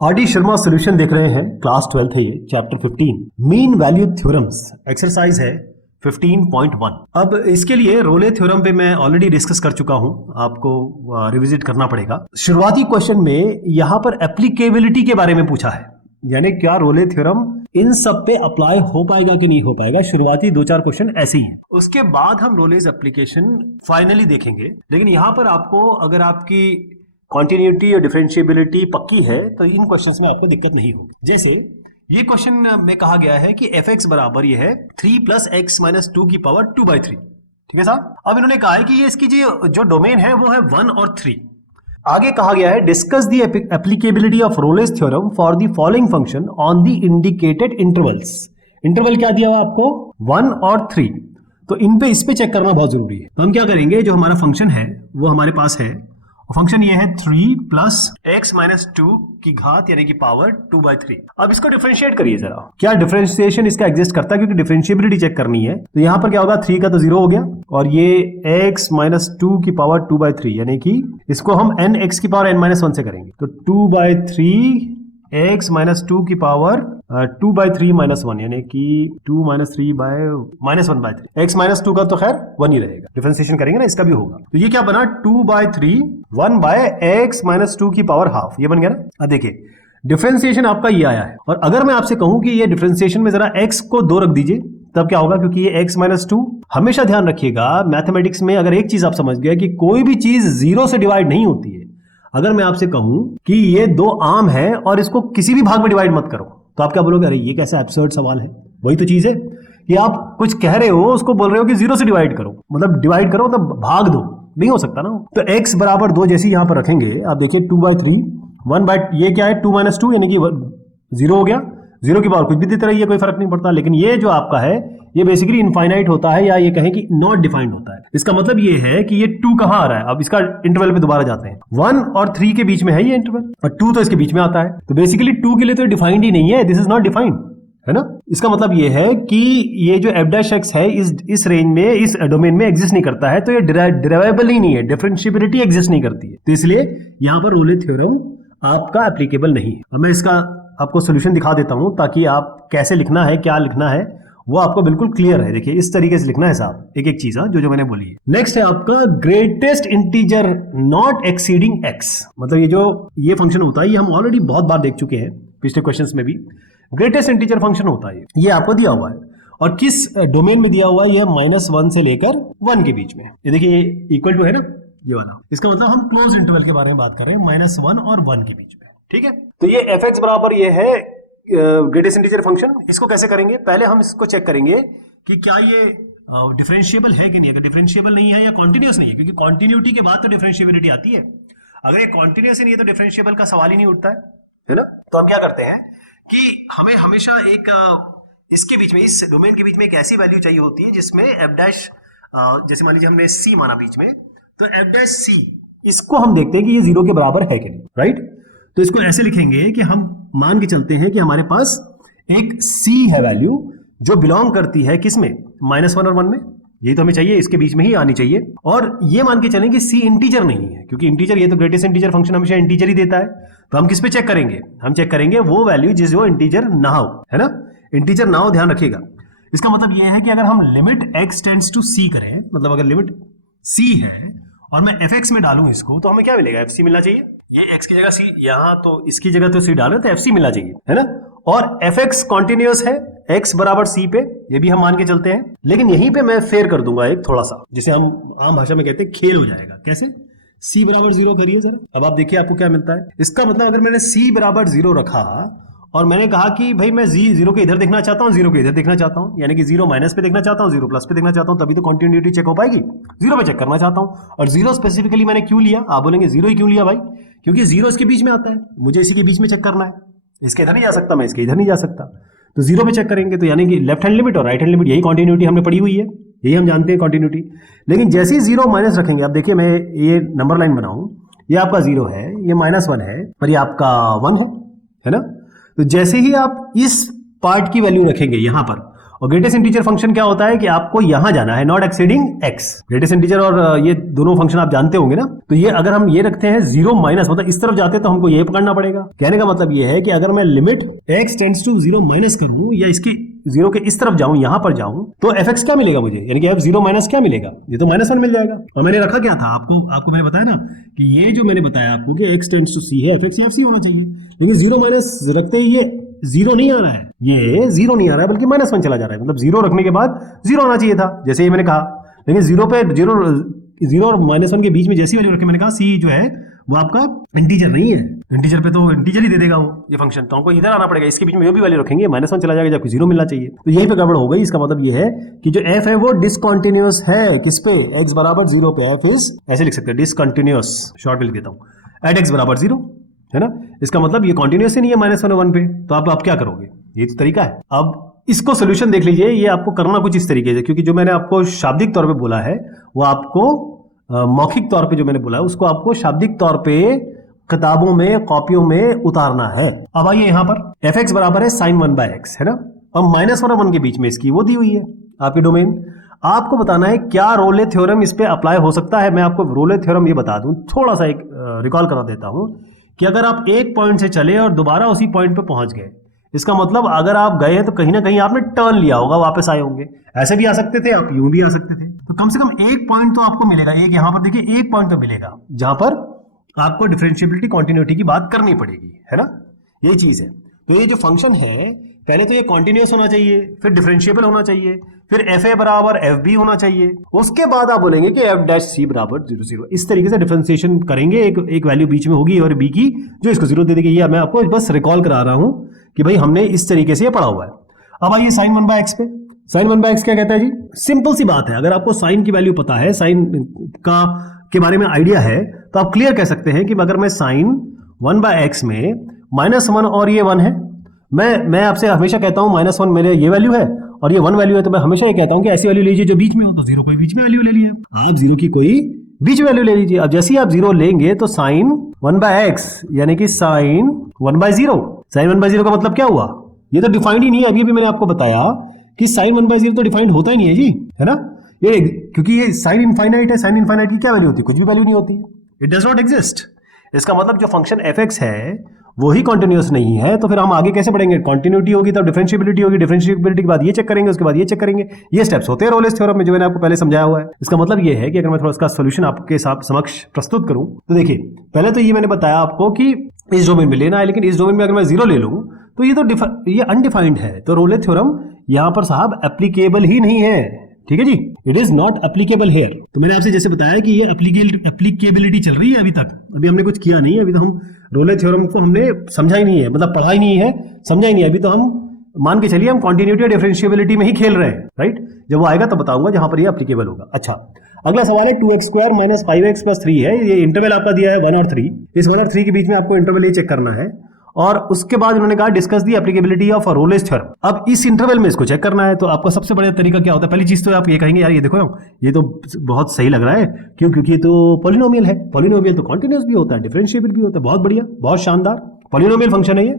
R D Sharma solution देख रहे हैं, क्लास 12 है ये, chapter 15 mean value theorems, exercise है 15.1। अब इसके लिए रोले थ्योरम पे मैं ऑलरेडी डिस्कस कर चुका हूं, आपको रिविजिट करना पड़ेगा। शुरुआती क्वेश्चन में यहां पर एप्लीकेबिलिटी के बारे में पूछा है, यानी क्या रोले थ्योरम इन सब पे अप्लाई हो पाएगा कि नहीं हो पाएगा। शुरुआती 2-4 क्वेश्चन ऐसे ही हैं, उसके बाद हम रोलेज एप्लीकेशन फाइनली देखेंगे। लेकिन यहां पर आपको, अगर आपकी कॉन्टिन्यूटी और डिफरेंशिएबिलिटी पक्की है तो इन क्वेश्चंस में आपको दिक्कत नहीं होगी। जैसे ये क्वेश्चन में कहा गया है कि fx बराबर ये है 3 + x - 2 की पावर 2/3। ठीक है साहब। अब इन्होंने कहा है कि ये इसकी जो डोमेन है वो है 1 और 3। आगे कहा गया है discuss the applicability of Rolle's theorem for the following function on the indicated intervals. Interval क्या दिया हुआ आपको, 1 और 3। तो इस पे चेक करना बहुत जरूरी है। तो हम क्या करेंगे, जो हमारा फंक्शन है वो हमारे पास है, फंक्शन ये है 3 + x - 2 की घात यानी कि पावर 2/3। अब इसको डिफरेंशिएट करिए जरा, क्या डिफरेंशिएशन इसका एग्जिस्ट करता है, क्योंकि डिफरेंशिएबिलिटी चेक करनी है। तो यहां पर क्या होगा, 3 का तो 0 हो गया और ये x - 2 की पावर 2/3, यानी कि इसको हम nx की पावर n-1 से करेंगे। तो 2/3 x - 2 की पावर 2/3 - 1, यानी कि 2 - 3 -1/3। x - 2 का तो खैर 1 ही रहेगा, डिफरेंशिएशन करेंगे ना, इसका भी होगा। तो ये क्या बना, 2/3 1/x - 2 की पावर हाफ, ये बन गया ना। अब देखिए डिफरेंशिएशन आपका ये आया है, और अगर मैं आपसे कहूं कि ये डिफरेंशिएशन में जरा x को 2 रख दीजिए, तब क्या होगा, क्योंकि ये x - 2। हमेशा ध्यान रखिएगा मैथमेटिक्स में, अगर एक चीज आप समझ गए कि कोई भी चीज 0 से डिवाइड नहीं होती है। अगर मैं आपसे कहूं कि ये 2 आम है और इसको किसी भी भाग में डिवाइड मत करो, तो आप क्या बोलोगे, अरे ये कैसा एब्सर्ड सवाल है। वही तो चीज है कि आप कुछ कह रहे हो, उसको बोल रहे हो कि 0 से डिवाइड करो, मतलब डिवाइड करो मतलब भाग दो, नहीं हो सकता ना। तो x बराबर 2 जैसे यहां पर रखेंगे, आप देखिए 2/3 ये क्या है, 2 - 2 यानी कि 0 हो गया। 0 की पावर कुछ भी देते रहिए, कोई फर्क नहीं पड़ता। लेकिन ये जो आपका है ये बेसिकली इनफाइनाइट होता है, या ये कहें कि नॉट डिफाइंड होता है। इसका मतलब ये है कि ये 2 कहां आ रहा है। अब इसका इंटरवल पे दोबारा जाते हैं, 1 और 3 के बीच में है ये इंटरवल, और 2 तो इसके बीच में आता है। तो बेसिकली 2 के लिए तो डिफाइंड ही नहीं है, दिस इज नॉट डिफाइंड, है ना। इसका मतलब ये है कि ये जो f' है इस रेंज में, इस डोमेन में एग्जिस्ट नहीं करता है, तो ये डिराइवेबल ही नहीं है, डिफरेंशिएबिलिटी एग्जिस्ट नहीं करती है। तो इसलिए यहां पर रोले थ्योरम आपका एप्लीकेबल नहीं है। अब मैं इसका आपको सोल्यूशन दिखा देता हूं, ताकि आप कैसे लिखना है, क्या लिखना है, वो आपको बिल्कुल क्लियर है। देखिए इस तरीके से लिखना है साहब, एक एक चीज जो मैंने बोली है। नेक्स्ट है आपका greatest integer not exceeding x। मतलब ये फंक्शन होता है, ये हम ऑलरेडी बहुत बार देख चुके हैं पिछले क्वेश्चंस में भी। ग्रेटेस्ट इंटीजर फंक्शन होता है ये आपको दिया हुआ है, और किस डोमेन में दिया हुआ है, ये -1 से लेकर 1 के बीच में। ये देखिए ये इक्वल टू है ना, ये वाला। इसका मतलब हम क्लोज इंटरवल के बारे में बात कर रहे हैं, -1 और 1 के बीच में। ठीक है, तो ये fx बराबर ये है ग्रेटेस्ट इंटीजर फंक्शन। इसको कैसे करेंगे, पहले हम इसको चेक करेंगे कि क्या ये डिफरेंशिएबल है कि नहीं। अगर डिफरेंशिएबल नहीं है या कॉन्टिन्यूस नहीं है, क्योंकि कॉन्टिन्यूटी के बाद तो डिफरेंशिएबिलिटी आती है। अगर ये कॉन्टिन्यूस ही नहीं है तो डिफरेंशिएबल का सवाल ही नहीं उठता है ना। तो हम क्या करते हैं कि हमें हमेशा एक इसके बीच में, इस डोमेन के बीच में एक ऐसी वैल्यू चाहिए होती है जिसमें f', जैसे मान लीजिए हमने c माना बीच में, तो f', इसको हम देखते हैं कि ये 0 के बराबर है कि नहीं, राइट। तो इसको ऐसे लिखेंगे कि हम मान के चलते हैं कि हमारे पास एक c है वैल्यू, जो बिलोंग करती है किसमें, -1 और 1 में। यही तो हमें चाहिए, इसके बीच में ही आनी चाहिए। और ये मान के चलें कि c इंटीजर नहीं है, क्योंकि इंटीजर, ये तो ग्रेटेस्ट इंटीजर फंक्शन हमेशा इंटीजर ही देता है। तो हम किस पे चेक करेंगे, हम चेक करेंगे वो वैल्यू जो इंटीजर ना हो, है ना। इंटीजर ना हो, ध्यान रखिएगा। इसका मतलब ये है कि अगर हम limit x tends to c करें, मतलब अगर लिमिट c है और मैं fx में डालूं इसको, तो हमें क्या मिलेगा, fc मिलना चाहिए। ये x की जगह c, यहां तो इसकी जगह तो c डालें तो fc मिलना चाहिए, है ना। और fx कॉन्टिन्यूअस है, x बराबर c पे, ये भी हम मान के चलते हैं। लेकिन यहीं पे मैं फेर कर दूंगा एक थोड़ा सा, जिसे हम आम भाषा में कहते हैं खेल हो जाएगा। कैसे, c बराबर 0 करिए जरा। अब आप देखिए आपको क्या मिलता है। इसका मतलब अगर मैंने c बराबर 0 रखा और मैंने कहा कि भाई मैं 0 के इधर देखना चाहता हूँ, 0 के इधर देखना चाहता हूँ, यानी कि 0 माइनस पे देखना चाहता हूँ, 0 प्लस पे देखना चाहता हूँ, तभी तो कंटिन्यूटी चेक हो पाएगी। 0 पे चेक करना चाहता हूँ, और 0 स्पेसिफिकली मैंने क्यों लिया, आप बोलेंगे 0 ही क्यों लिया भाई, क्योंकि 0 इसके बीच में आता है, मुझे इसी के बीच में चेक करना है। इसके इधर नहीं जा सकता मैं, इसके इधर नहीं जा सकता, तो 0 पे चेक करेंगे। तो यानी कि लेफ्ट हैंड लिमिट और राइट हैंड लिमिट, यही कॉन्टिन्यूटी हमने पढ़ी हुई है, यही हम जानते हैं कॉन्टिन्यूटी। लेकिन जैसे ही 0 माइनस रखेंगे, अब देखिए मैं ये नंबर लाइन बनाऊं, ये आपका 0 है, ये -1 है, और ये आपका 1 है ना। तो जैसे ही आप इस पार्ट की वैल्यू रखेंगे यहां पर, और ग्रेटेस्ट इंटीजर फंक्शन क्या होता है कि आपको यहां जाना है, not exceeding x. Greatest integer और ये दोनों फंक्शन आप जानते होंगे ना। तो ये अगर हम ये रखते हैं 0 माइनस, मतलब इस तरफ जाते हैं तो हमको ये पकड़ना पड़ेगा। कहने का मतलब ये है कि अगर मैं limit x tends to 0 minus करूं या इसकी 0 के इस तरफ जाऊं, यहां पर जाऊं, तो fx क्या मिलेगा मुझे, यानी कि f0 माइनस क्या मिलेगा, ये तो -1 मिल जाएगा। और मैंने रखा क्या था आपको मैंने बताया ना कि ये जो मैंने बताया आपको कि x टेंड्स टू c है, fx या fc होना चाहिए, लेकिन 0 माइनस रखते ही ये 0 नहीं आ रहा है, ये 0 नहीं आ रहा है बल्कि -1 चला जा रहा है। मतलब 0 रखने के बाद 0 आना चाहिए था, जैसे ये मैंने कहा, लेकिन 0 पे 0 और -1 के बीच में जैसी वैल्यू रखे, मैंने कहा c जो है वो आपका इंटीजर नहीं है, इंटीजर पे तो इंटीजर ही दे देगा वो ये फंक्शन, तो हमको इधर आना पड़ेगा, इसके बीच में जो भी वैल्यू रखेंगे -1 चला जाएगा, जबकि 0 मिलना चाहिए। तो यही पे गड़बड़ हो गई। इसका मतलब ये है कि जो f है वो डिसकंटिन्यूअस है, किस पे, x बराबर 0 पे, f इज ऐसे लिख सकते हैं डिसकंटिन्यूअस, शॉर्ट में लिख देता हूं, एट x बराबर 0 है ना। इसका मतलब ये कॉन्टिन्यूअस ही नहीं है -1 और 1 पे, तो आप क्या करोगे, ये तो तरीका है। अब इसको सोल्यूशन देख लीजिए, ये आपको करना कुछ इस तरीके से, क्योंकि जो मैंने आपको शाब्दिक तौर पे बोला है वो आपको मौखिक तौर पे जो मैंने बोला है उसको आपको शाब्दिक तौर पे किताबों में, कॉपियों में उतारना है। अब आइए यहां पर fx बराबर है sin 1/x है ना। अब -1 और 1 के बीच में इसकी वो दी हुई है आपकी डोमेन। आपको बताना है क्या रोले थ्योरम इस पे अप्लाई हो सकता है। मैं आपको रोले थ्योरम ये बता दूं, थोड़ा सा एक रिकॉल करा देता हूं कि अगर आप एक पॉइंट से चले और दोबारा उसी पॉइंट पे पहुंच गए, इसका मतलब अगर आप गए हैं तो कहीं ना कहीं आपने टर्न लिया होगा, वापस आए होंगे। ऐसे भी आ सकते थे, आप यूं भी आ सकते थे। तो कम से कम एक पॉइंट तो आपको मिलेगा, एक यहां पर देखिए, एक पॉइंट तो मिलेगा जहां पर आपको डिफरेंशिएबिलिटी कॉन्टिन्यूटी की बात करनी पड़ेगी, है ना, यही चीज है। तो ये जो फंक्शन है, पहले तो ये कॉन्टिन्यूअस होना चाहिए, फिर डिफरेंशिएबल होना चाहिए, फिर fa बराबर fb होना चाहिए, उसके बाद आप बोलेंगे कि f डैश c बराबर 0 0। इस तरीके से डिफरेंशिएशन करेंगे, एक वैल्यू बीच में होगी और b की जो इसको 0 दे देगी। ये मैं आपको बस रिकॉल करा रहा हूं कि भाई हमने इस तरीके से ये पढ़ा हुआ है। अब आइए sin 1/x पे। sin 1/x क्या कहता है जी, सिंपल सी बात है, अगर आपको साइन की वैल्यू पता है, साइन का के बारे में आइडिया है, तो आप क्लियर कह सकते हैं कि अगर मैं sin 1/x में -1 और ये 1 है, मैं आपसे हमेशा कहता हूं -1 मेरे ये वैल्यू है और ये 1 वैल्यू है, तो मैं हमेशा ये कहता हूं कि ऐसी वैल्यू लीजिए जो बीच में हो। तो 0 कोई बीच में वैल्यू ले लीजिए, आप 0 की कोई बीच वैल्यू ले लीजिए। अब जैसे ही आप 0 लेंगे तो sin 1/x यानी कि sin 1/0, sin 1/0 का मतलब क्या हुआ, ये तो डिफाइंड ही नहीं है। अभी मैंने आपको बताया कि sin 1/0 तो डिफाइंड होता ही नहीं है जी, है ना, ये क्योंकि ये sin इनफाइनाइट है, sin इनफाइनाइट की क्या वैल्यू होती है, कुछ भी वैल्यू नहीं होती, इट डज नॉट एग्जिस्ट। इसका मतलब जो फंक्शन fx है वो ही कॉन्टिन्यूअस नहीं है, तो फिर हम आगे कैसे बढ़ेंगे, कॉन्टिन्यूटी होगी तब डिफरेंशिएबिलिटी होगी, डिफरेंशिएबिलिटी के बाद ये चेक करेंगे, उसके बाद ये चेक करेंगे, ये स्टेप्स होते हैं रोलेस थ्योरम में जो मैंने आपको पहले समझाया हुआ है। इसका मतलब ये है कि अगर मैं थोड़ा इसका सोल्यूशन आपके समक्ष प्रस्तुत करूं तो देखिए, पहले तो ये मैंने बताया आपको कि इस डोमेन में लेना है, लेकिन इस डोमेन में अगर मैं 0 ले लूं तो ये अनडिफाइंड है, तो रोले थ्योरम यहां पर साहब एप्लीकेबल ही नहीं है, ठीक है जी, it is not applicable here. तो मैंने आपसे जैसे बताया कि ये एप्लीकेबिलिटी चल रही है अभी तक, अभी हमने कुछ किया नहीं है, अभी तो हम रोले थ्योरम को हमने समझा ही नहीं है, मतलब पढ़ा ही नहीं है, समझा ही नहीं है। अभी तो हम मान के चलिए हम कॉन्टिन्यूटी और डिफरेंशिएबिलिटी में ही खेल रहे हैं, राइट। जब वो आएगा तो बताऊंगा जहां पर ये एप्लीकेबल होगा। अच्छा, अगला सवाल है 2x² - 5x + 3 है, ये इंटरवल आपका दिया है 1 और 3, इस 1 और 3 के बीच में आपको इंटरवल ये चेक करना है, और उसके बाद उन्होंने कहा discuss the applicability of Rolle's theorem. अब इस इंटरवल में इसको चेक करना है, तो आपका सबसे बड़ा तरीका क्या होता है, पहली चीज तो आप ये कहेंगे यार ये देखो ना, ये तो बहुत सही लग रहा है, क्यों, क्योंकि ये तो पॉलिनोमियल है, पॉलिनोमियल तो कॉन्टिन्यूअस भी होता है, डिफरेंशिएबल भी होता है, बहुत बढ़िया, बहुत शानदार पॉलिनोमियल फंक्शन है ये,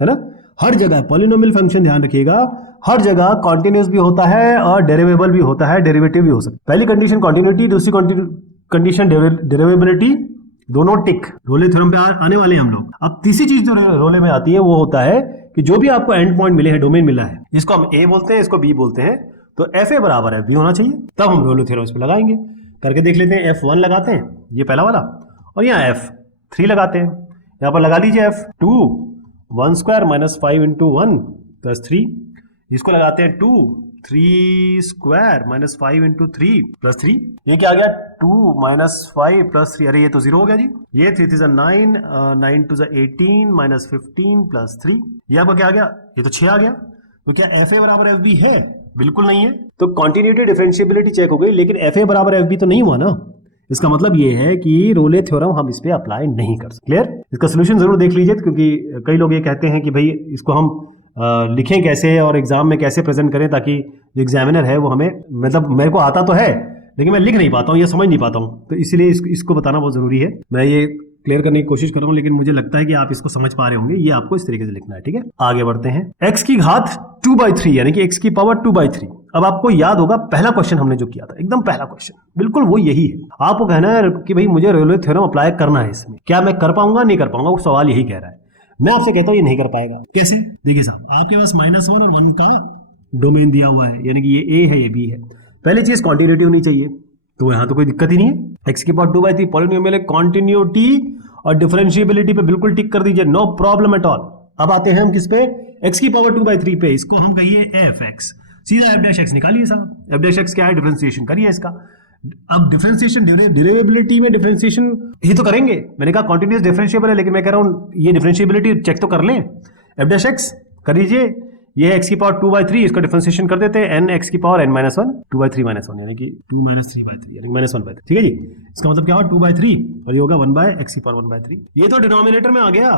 है ना। हर जगह पॉलिनोमियल फंक्शन, ध्यान रखिएगा, हर जगह कॉन्टिन्यूअस भी होता है और डेरिवेबल भी होता है, डेरिवेटिव भी हो सकता है। पहली कंडीशन कॉन्टिन्यूटी, दूसरी कंडीशन डेरिवेबिलिटी, दोनों टिक रोले थ्योरम पे आने वाले हैं हम लोग। अब तीसरी चीज जो रोले में आती है वो होता है कि जो भी आपको एंड पॉइंट मिले हैं, डोमेन मिला है, इसको हम ए बोलते हैं, इसको बी बोलते हैं, तो fa बराबर है b होना चाहिए, तब हम रोले थ्योरम इस पे लगाएंगे। करके देख लेते हैं, f1 लगाते हैं, ये पहला वाला, और यहाँ f3 लगाते हैं, यहाँ पर लगा लीजिए f2 1² - 5 × 1 + 3, इसको लगाते हैं 2 3² - 5 × 3 + 3, ये क्या आ गया 2 - 5 + 3, अरे ये तो 0 हो गया जी, ये 3 3 9 9 2 18 - 15 + 3, ये आपका क्या आ गया, ये तो 6 आ गया। तो क्या fa बराबर fb है, बिल्कुल नहीं है, तो कॉन्टिन्यूटी डिफरेंशिएबिलिटी चेक हो गई, लेकिन fa बराबर fb तो नहीं हुआ ना। इसका मतलब ये है कि रोले थ्योरम हम इस पे अप्लाई नहीं कर सकते। क्लियर, इसका सोल्यूशन जरूर देख लीजिए, क्योंकि कई लोग ये कहते हैं कि भाई इसको हम लिखें कैसे और एग्जाम में कैसे प्रेजेंट करें, ताकि जो एग्जामिनर है वो हमें, मतलब मेरे को आता तो है लेकिन मैं लिख नहीं पाता हूँ या समझ नहीं पाता हूँ, तो इसलिए इसको बताना बहुत जरूरी है। मैं ये क्लियर करने की कोशिश कर रहा हूं, लेकिन मुझे लगता है कि आप इसको समझ पा रहे होंगे। ये आपको इस तरीके से लिखना है, ठीक है। आगे बढ़ते हैं। x की घात 2/3 यानी कि x की पावर 2/3। अब आपको याद होगा पहला क्वेश्चन हमने जो किया था, एकदम पहला क्वेश्चन, बिल्कुल वो यही है। आपको कहना है कि भाई मुझे रेलवे थ्योरम अप्लाई करना है, इसमें क्या मैं कर पाऊंगा नहीं कर पाऊंगा, वो सवाल यही कह रहा है। मैं आपसे कहता हूं ये नहीं कर पाएगा। कैसे? देखिए साहब, आपके पास -1 और 1 का डोमेन दिया हुआ है, यानी कि ये a है ये b है। पहली चीज कॉन्टिन्यूटी होनी चाहिए, तो यहां तो कोई दिक्कत ही नहीं है। x की पावर 2/3 पॉलिनोमियल है, कॉन्टिन्यूटी और डिफरेंशिएबिलिटी पे बिल्कुल टिक कर दीजिए, नो प्रॉब्लम एट ऑल। अब आते हैं हम किस पे, x की पावर 2/3 पे, इसको हम कहिए f(x), सीधा f'(x) निकालिए साहब। f'(x) क्या है, डिफरेंशिएशन करिए इसका। अब डिफरेंशिएशन डेरिवेबिलिटी में डिफरेंशिएशन ही तो करेंगे। मैंने कहा कॉन्टिन्यूअस डिफरेंशिएबल है, लेकिन मैं कह रहा हूं ये डिफरेंशिएबिलिटी चेक तो कर लें। f'(x) कर लीजिए, ये x की पावर 2/3, इसका डिफरेंशिएशन कर देते हैं, n x की पावर n-1, 2/3 -1 यानी कि 2 - 3/3 यानी कि -1/3, ठीक है जी। इसका मतलब क्या हुआ, 2/3 और ये होगा 1/x की पावर 1/3। ये तो डिनोमिनेटर में आ गया।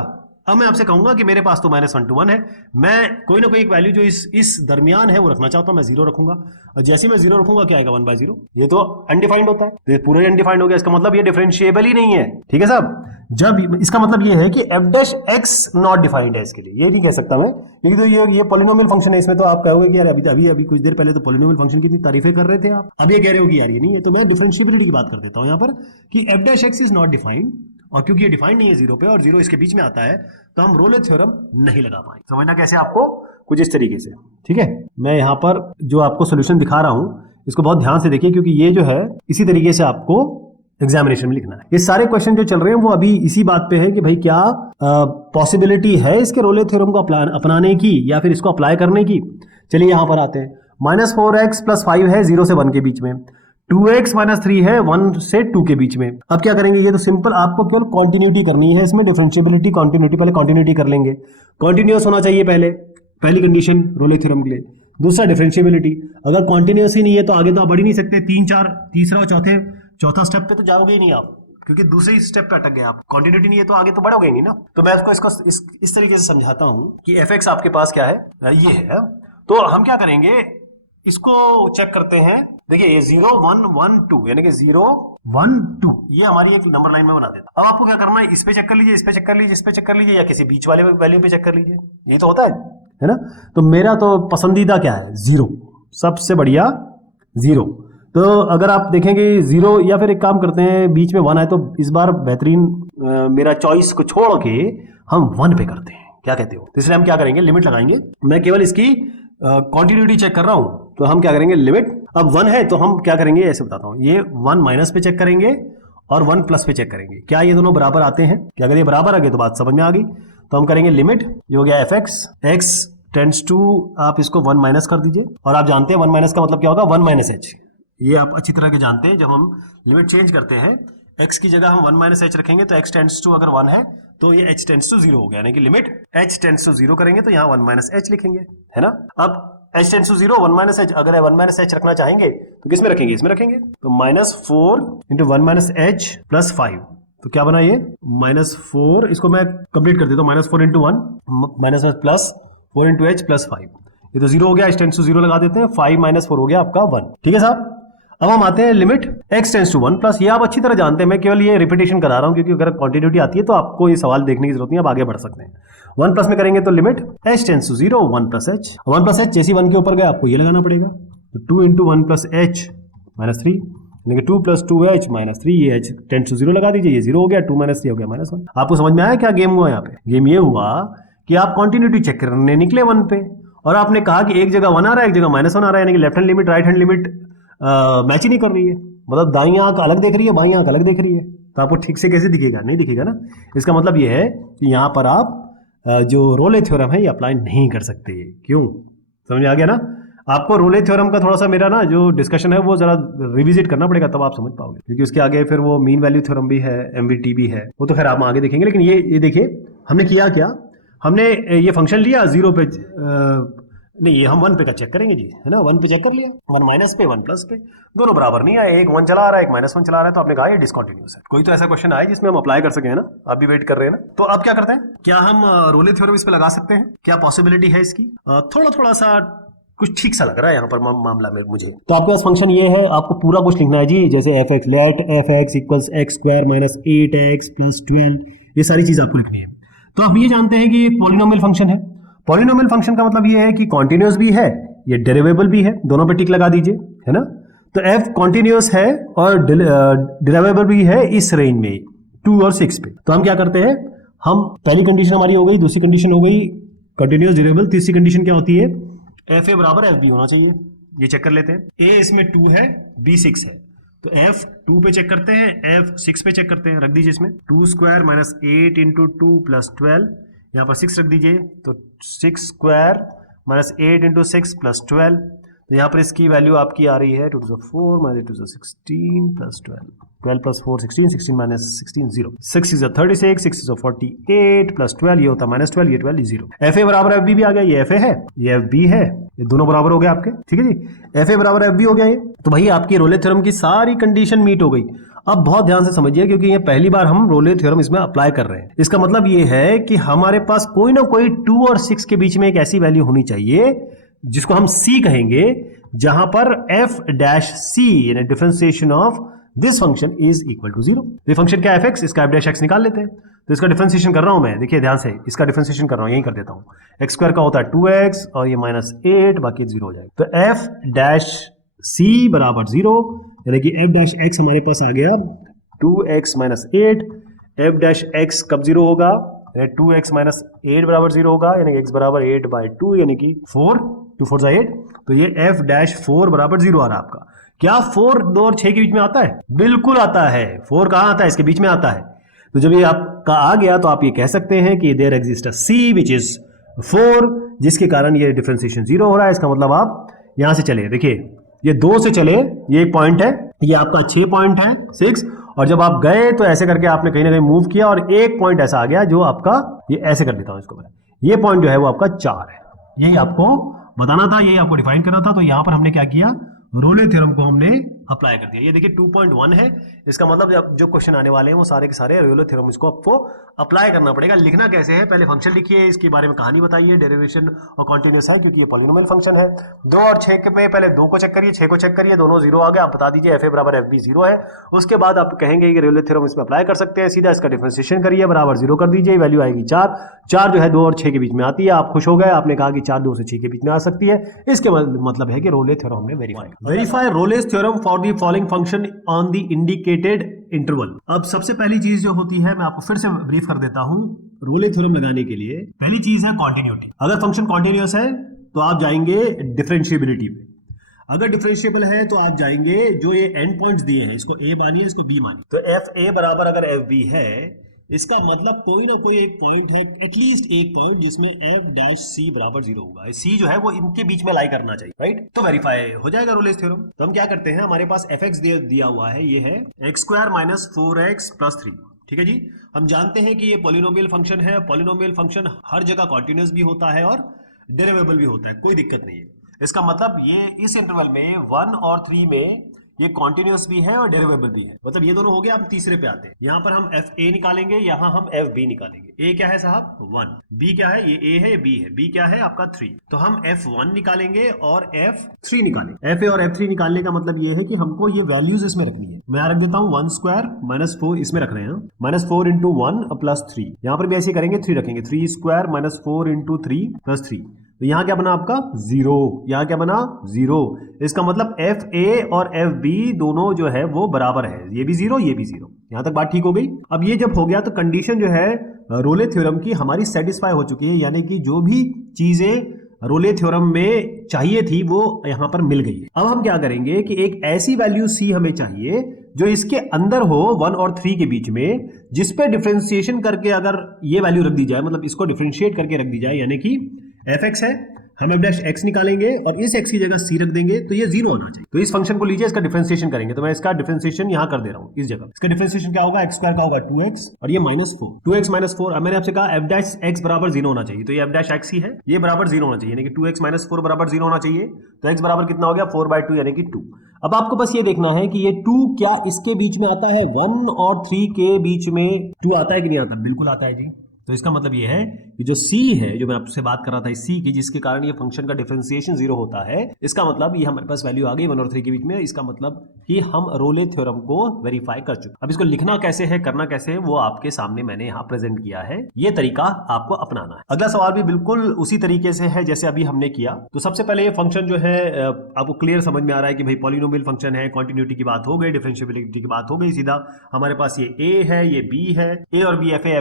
अब मैं आपसे कहूंगा कि मेरे पास तो -1 to 1 है, मैं कोई ना कोई एक वैल्यू जो इस दरमियान है वो रखना चाहता हूं, मैं 0 रखूंगा। और जैसे ही मैं 0 रखूंगा क्या आएगा, 1/0। ये तो अनडिफाइंड होता है, तो ये पूरा अनडिफाइंड हो गया, इसका मतलब ये डिफरेंशिएबल ही नहीं है, ठीक है साहब। जब इसका मतलब ये है कि f'(x) नॉट डिफाइंड है, इसके लिए ये नहीं कह सकता मैं, क्योंकि तो ये पॉलिनोमियल फंक्शन है। इसमें तो आप कहोगे कि यार अभी कुछ देर पहले तो पॉलिनोमियल फंक्शन की इतनी तारीफें कर रहे थे आप, अब ये कह रहे हो कि यार ये नहीं है। तो मैं डिफरेंशिएबिलिटी की बात कर देता हूं यहां पर कि f'(x) इज नॉट डिफाइंड, और क्योंकि ये डिफाइंड नहीं है 0 पे और 0 इसके बीच में आता है, तो हम रोले थ्योरम नहीं लगा पाएंगे। समझना कैसे आपको, कुछ इस तरीके से, ठीक है। मैं यहां पर जो आपको सोल्यूशन दिखा रहा हूं इसको बहुत ध्यान से देखिए, क्योंकि ये जो है इसी तरीके से आपको एग्जामिनेशन में लिखना है। ये सारे क्वेश्चन जो चल रहे हैं वो अभी इसी बात पे है कि भाई क्या पॉसिबिलिटी है इसके रोले थ्योरम को अपनाने की या फिर इसको अप्लाई करने की। चलिए यहां पर आते हैं। -4x + 5 है 0 से 1 के बीच में, 2x - 3 है 1 से 2 के बीच में। अब क्या करेंगे, ये तो सिंपल आपको केवल कॉन्टिन्यूटी करनी है इसमें, डिफरेंशिएबिलिटी कॉन्टिन्यूटी, पहले कॉन्टिन्यूटी कर लेंगे। कॉन्टिन्यूअस होना चाहिए पहली कंडीशन रोले थ्योरम के लिए। दूसरा डिफरेंशिएबिलिटी, अगर कॉन्टिन्यूअस ही नहीं है तो आगे तो आप बढ़ ही नहीं सकते, 3 4 तीसरा और चौथा स्टेप पे तो जाओगे ही नहीं आप, क्योंकि दूसरे ही स्टेप पे अटक गए आप। क्वांटिटी नहीं है तो आगे तो बढ़ोगे नहीं ना। तो मैं इसको इस तरीके से समझाता हूं कि f(x) आपके पास क्या है, ये है। तो हम क्या करेंगे, इसको चेक करते हैं। देखिए ये 0 1 1 2 यानी कि 0 1 2 ये हमारी एक नंबर लाइन में बना देता। अब आपको क्या करना है, इस पे चेक कर लीजिए, इस पे चेक कर लीजिए, इस पे चेक कर लीजिए, या किसी बीच वाले वैल्यू पे चेक कर लीजिए। ये तो होता है ना। तो मेरा तो पसंदीदा क्या है, 0, सबसे बढ़िया 0। तो अगर आप देखेंगे 0, या फिर एक काम करते हैं बीच में 1 है, तो इस बार बेहतरीन मेरा चॉइस को छोड़ के हम 1 पे करते हैं, क्या कहते हो। तो इसलिए हम क्या करेंगे, लिमिट लगाएंगे। मैं केवल इसकी क्वांटिटी चेक कर रहा हूं, तो हम क्या करेंगे, लिमिट। अब 1 है तो हम क्या करेंगे, ऐसे बताता हूं, ये 1 माइनस पे चेक करेंगे और 1 प्लस पे चेक करेंगे, क्या ये दोनों बराबर आते हैं। क्या अगर ये बराबर आ गए तो बात समझ में आ गई। तो हम करेंगे लिमिट, ये हो गया f(x), x टेंड्स टू, आप इसको 1 माइनस कर दीजिए। और आप जानते हैं 1 माइनस का मतलब क्या होगा, 1 - h। ये आप अच्छी तरह के जानते हैं। जब हम लिमिट चेंज करते हैं, x की जगह हम 1 - h रखेंगे, तो x टेंड्स टू अगर 1 है तो ये h टेंड्स टू 0 हो गया, यानी कि लिमिट h टेंड्स टू 0 करेंगे तो यहाँ 1 - h लिखेंगे, है ना। अब h टेंड्स टू 0 1 - h, अगर 1 - h रखना चाहेंगे तो किस में रखेंगे, इसमें रखेंगे। तो -4 × 1 - h + 5, तो क्या बना ये -4। इसको मैं कंप्लीट कर देता हूँ, -4 × 1 - प्लस 4 × h + 5, ये तो 0 हो गया, h टेंड्स टू 0 लगा देते हैं, 5 - 4 हो गया आपका 1, ठीक है साहब। अब हम आते हैं limit x tends to 1 plus, ये आप अच्छी तरह जानते हैं, मैं केवल ये रिपीटेशन करा रहा हूं, क्योंकि अगर क्वांटिटी आती है तो आपको ये सवाल देखने की जरूरत नहीं है, आप आगे बढ़ सकते हैं। 1 प्लस में करेंगे तो limit h tends to 0 1 + h, 1 + h जैसी 1 के ऊपर गए आपको ये लगाना पड़ेगा, तो 2 × 1 + h - 3, यानी कि 2 + 2h - 3, ये h टेंड्स टू 0 लगा दीजिए, ये 0 हो गया, 2 - 3 हो गया -1। आपको समझ में आया क्या गेम हुआ यहाँ पे। गेम ये हुआ कि आप क्वांटिटी चेक करने निकले 1 पे, और आपने कहा कि एक जगह 1 आ रहा है, एक जगह -1 आ रहा है, यानी कि left hand limit right hand limit match ही नहीं कर रही है, मतलब दाईं आंख अलग देख रही है, बाईं आंख अलग देख रही है, तो आपको ठीक से कैसे दिखेगा, नहीं दिखेगा ना। इसका मतलब ये है कि यहाँ पर आप जो रोले थ्योरम है ये अप्लाई नहीं कर सकते। क्यों, समझ आ गया ना। आपको रोले थ्योरम का थोड़ा सा मेरा ना जो डिस्कशन है वो जरा रिविजिट करना पड़ेगा, तब आप समझ पाओगे, क्योंकि उसके आगे फिर वो मीन वैल्यू थ्योरम भी है, MVT भी है, वो तो खैर आप आगे देखेंगे। लेकिन ये देखिए हमने किया क्या, हमने ये फंक्शन लिया 0 पे, नहीं ये हम 1 पे का चेक करेंगे जी, है ना। 1 पे चेक कर लिया, 1 माइनस पे 1 प्लस पे, दोनों बराबर नहीं है, एक 1 चला रहा है एक -1 चला रहा है, तो आपने कहा ये डिसकंटिन्यूअस है। कोई तो ऐसा क्वेश्चन आए जिसमें हम अप्लाई कर सके, है ना। आप भी वेट कर रहे हैं ना। तो अब क्या करते हैं, क्या हम रोले थ्योरम इस पे लगा सकते हैं, क्या पॉसिबिलिटी है इसकी। थोड़ा सा कुछ ठीक सा लग रहा है यहाँ पर मामला में मुझे। तो आपके पास फंक्शन ये है, आपको पूरा कुछ लिखना है जी, जैसे f x, let f x equals x square minus 8x plus 12, ये सारी चीज आपको लिखनी है। तो आप ये जानते हैं कि ये पॉलिनोमियल फंक्शन है। पॉलिनोमियल फंक्शन का मतलब ये है कि कॉन्टिन्यूअस भी है, ये डेरिवेबल भी है, दोनों पे टिक लगा दीजिए, है ना। तो f कॉन्टिन्यूअस है और डेरिवेबल भी है इस रेंज में 2 और 6 पे। तो हम क्या करते हैं, हम पहली कंडीशन हमारी हो गई, दूसरी कंडीशन हो गई कंटिन्यूअस डेरिवेबल, तीसरी कंडीशन क्या होती है, एफ ए बराबर एफ बी होना चाहिए। ये चेक कर लेते हैं, ए इसमें 2 है, बी 6 है, तो एफ 2 पे चेक करते हैं, एफ 6 पे चेक करते हैं, रख दीजिए इसमें 2 स्क्वायर माइनस 8 इंटू 2 प्लस 12, यहाँ पर 6 रख दीजिए, तो 6 स्क्वायर माइनस 8 इंटू 6 प्लस 12, तो यहाँ पर इसकी वैल्यू आपकी आ रही है 2 to the 4 minus 2 to the 16 plus 12 plus 4 16, 16 minus 16 0, 6 is a 36, 6 is a 48 plus 12, ये होता है माइनस 12, ये 12 0। एफ ए बराबर एफ बी भी आ गया, ये एफ ए है, ये एफ बी है, ये दोनों बराबर हो गए आपके, ठीक है जी। एफ ए बराबर एफ बी हो गया ये, तो भाई आपकी रोले थ्योरम की सारी कंडीशन मीट हो गई। अब बहुत ध्यान से समझिए, क्योंकि ये पहली बार हम रोले थ्योरम इसमें अप्लाई कर रहे हैं। इसका मतलब ये है कि हमारे पास कोई ना कोई 2 और 6 के बीच में एक ऐसी वैल्यू होनी चाहिए जिसको हम c कहेंगे, जहां पर f डैश c यानी differentiation of this function is equal to 0। ये फंक्शन क्या है f(x), इसका f डैश x निकाल लेते हैं। तो इसका डिफरेंशिएशन कर रहा हूं मैं, देखिए ध्यान से, इसका डिफरेंशिएशन कर रहा हूं, यही कर देता हूं। x स्क्वायर का होता है 2x और ये माइनस 8, बाकी 0 हो जाएगा। तो f डैश c बराबर 0, यानी कि f डैश x हमारे पास आ गया 2x minus 8, f dash x कब 0 होगा, 2x माइनस 8 बराबर 0 होगा, यानी कि x बराबर 8/2 यानी कि 4, 2 4 8, तो ये f डैश 4 बराबर 0 आ रहा है आपका। क्या 4 2 और 6 के बीच में आता है? बिल्कुल आता है। 4 कहां आता है? इसके बीच में आता है। तो जब ये आपका आ गया तो आप ये कह सकते हैं कि there exist a c which is 4, जिसके कारण ये डिफरेंशिएशन 0 हो रहा है। इसका मतलब आप यहां से चले, देखिए ये 2 से चले, ये एक पॉइंट है, ये आपका 6 पॉइंट है 6, और जब आप गए तो ऐसे करके आपने कहीं ना कहीं मूव किया और एक पॉइंट ऐसा आ गया जो आपका, ये ऐसे कर देता हूं इसको मैं, ये पॉइंट जो है वो आपका 4 है। यही आपको बताना था, यही आपको डिफाइन करना था। तो यहां पर हमने क्या किया, रोले थ्योरम को हमने अप्लाई कर दिया। ये देखिए 2.1 है, इसका मतलब जो क्वेश्चन आने वाले हैं वो सारे के सारे रोले थ्योरम इसको आपको अप्लाई करना पड़ेगा। लिखना कैसे है, पहले फंक्शन लिखिए, इसके बारे में कहानी बताइए, डेरिवेशन और कॉन्टिन्यूस है क्योंकि ये पॉलिनोमियल फंक्शन है। 2 और 6 में पहले 2 को चेक करिए, 6 को चेक करिए, दोनों 0 आ गए, आप बता दीजिए FA बराबर FB 0 है। उसके बाद आप कहेंगे कि रोले थ्योरम इसमें अप्लाई कर सकते हैं, सीधा इसका डिफरेंशिएशन करिए, बराबर 0 कर दीजिए, वैल्यू आएगी 4। 4 जो है 2 और 6 के बीच में आती है, आप खुश हो गए, आपने कहा कि 4 2 से 6 के बीच में आ सकती है। इसके मतलब है कि रोले थ्योरम हमने verify Rolle's theorem for the following function on the indicated interval. अब सबसे पहली चीज जो होती है, मैं आपको फिर से ब्रीफ कर देता हूं रोले थ्योरम लगाने के लिए। पहली चीज है कॉन्टिन्यूटी। अगर फंक्शन कॉन्टिन्यूअस है तो आप जाएंगे डिफरेंशिएबिलिटी पे, अगर डिफरेंशिएबल है तो आप जाएंगे जो ये एंड पॉइंट्स दिए हैं, इसको a मानिए, इसको b मानिए। तो FA बराबर अगर FB है, इसका मतलब कोई ना कोई एक पॉइंट है, एटलीस्ट एक पॉइंट जिसमें f डैश c बराबर 0 होगा। c जो है वो इनके बीच में लाई करना चाहिए, राइट। तो वेरीफाई हो जाएगा रोलेस थ्योरम। तो हम क्या करते हैं, हमारे पास fx दिया हुआ है, ये है x square minus 4x plus 3, ठीक है जी। हम जानते हैं कि ये पॉलिनोमियल फंक्शन है। पॉलिनोमियल फंक्शन हर जगह कॉन्टिन्यूअस भी होता है और डेरिवेबल भी होता है, कोई दिक्कत नहीं है। इसका मतलब ये इस इंटरवल में 1 और 3 में ये कॉन्टिन्यूअस भी है और डेरिवेबल भी है, मतलब ये दोनों हो गए। हम तीसरे पे आते हैं, यहाँ पर हम FA निकालेंगे, यहाँ हम FB निकालेंगे। A क्या है साहब 1, B क्या है, ये A है, ये B है, B क्या है आपका 3। तो हम F1 निकालेंगे और F3 निकालेंगे। FA और F3 निकालने का मतलब ये है कि हमको ये वैल्यूज इसमें रखनी है। मैं रख देता हूँ 1 स्क्वायर माइनस 4, इसमें रख रहे हैं माइनस 4 इंटू 1 प्लस 3, यहाँ पर भी ऐसे करेंगे, 3 रखेंगे, 3 स्क्वायर माइनस 4 इंटू 3 प्लस 3। तो यहां क्या बना आपका 0, यहां क्या बना 0। इसका मतलब FA और FB दोनों जो है वो बराबर है, ये भी 0 ये भी 0। यहां तक बात ठीक हो गई। अब ये जब हो गया तो कंडीशन जो है रोले थ्योरम की हमारी सेटिस्फाई हो चुकी है, यानी कि जो भी चीजें रोले थ्योरम में चाहिए थी वो यहां पर मिल गई है। अब हम क्या करेंगे कि एक ऐसी वैल्यू C हमें चाहिए जो इसके अंदर हो 1 और 3 के बीच में, जिस पे डिफरेंशिएशन करके अगर ये वैल्यू रख दी जाए, मतलब इसको डिफरेंशिएट करके रख दी जाए, यानी कि fx है, हम f डैश x निकालेंगे और इस x की जगह c रख देंगे, तो ये 0 आना चाहिए। तो इस फंक्शन को लीजिए, इसका डिफरेंशिएशन करेंगे। तो मैं इसका डिफरेंशिएशन यहां कर दे रहा हूं इस जगह। इसका डिफरेंशिएशन क्या होगा, x स्क्वायर का होगा 2x और ये माइनस 4, 2x माइनस 4। अब मैंने आपसे कहा f डैश x बराबर 0 होना चाहिए, तो ये f डैश x ही है, ये बराबर 0 होना चाहिए, यानी कि 2x माइनस 4 बराबर 0 होना चाहिए। तो x बराबर कितना हो गया 4/2 यानी कि 2। अब आपको बस ये देखना है कि ये 2 क्या इसके बीच में आता है, 1 और 3 के बीच में 2 आता है कि नहीं आता? बिल्कुल आता है जी। तो इसका मतलब ये है कि जो c है, जो मैं आपसे बात कर रहा था इस c की, जिसके कारण ये फंक्शन का डिफरेंशिएशन 0 होता है, इसका मतलब ये हमारे पास वैल्यू आ गई 1 और 3 के बीच में। इसका मतलब कि हम रोले थ्योरम को वेरीफाई कर चुके। अब इसको लिखना कैसे है, करना कैसे है, वो आपके सामने मैंने यहाँ प्रेजेंट किया है। ये तरीका आपको अपनाना है। अगला सवाल भी बिल्कुल उसी तरीके से है जैसे अभी हमने किया। तो सबसे पहले ये फंक्शन जो है आपको क्लियर समझ में आ रहा है कि भाई पॉलिनोमियल फंक्शन है, कॉन्टिन्यूटी की बात हो गई, डिफरेंशिएबिलिटी की बात हो गई। सीधा हमारे पास ये a है, ये b है, a और b f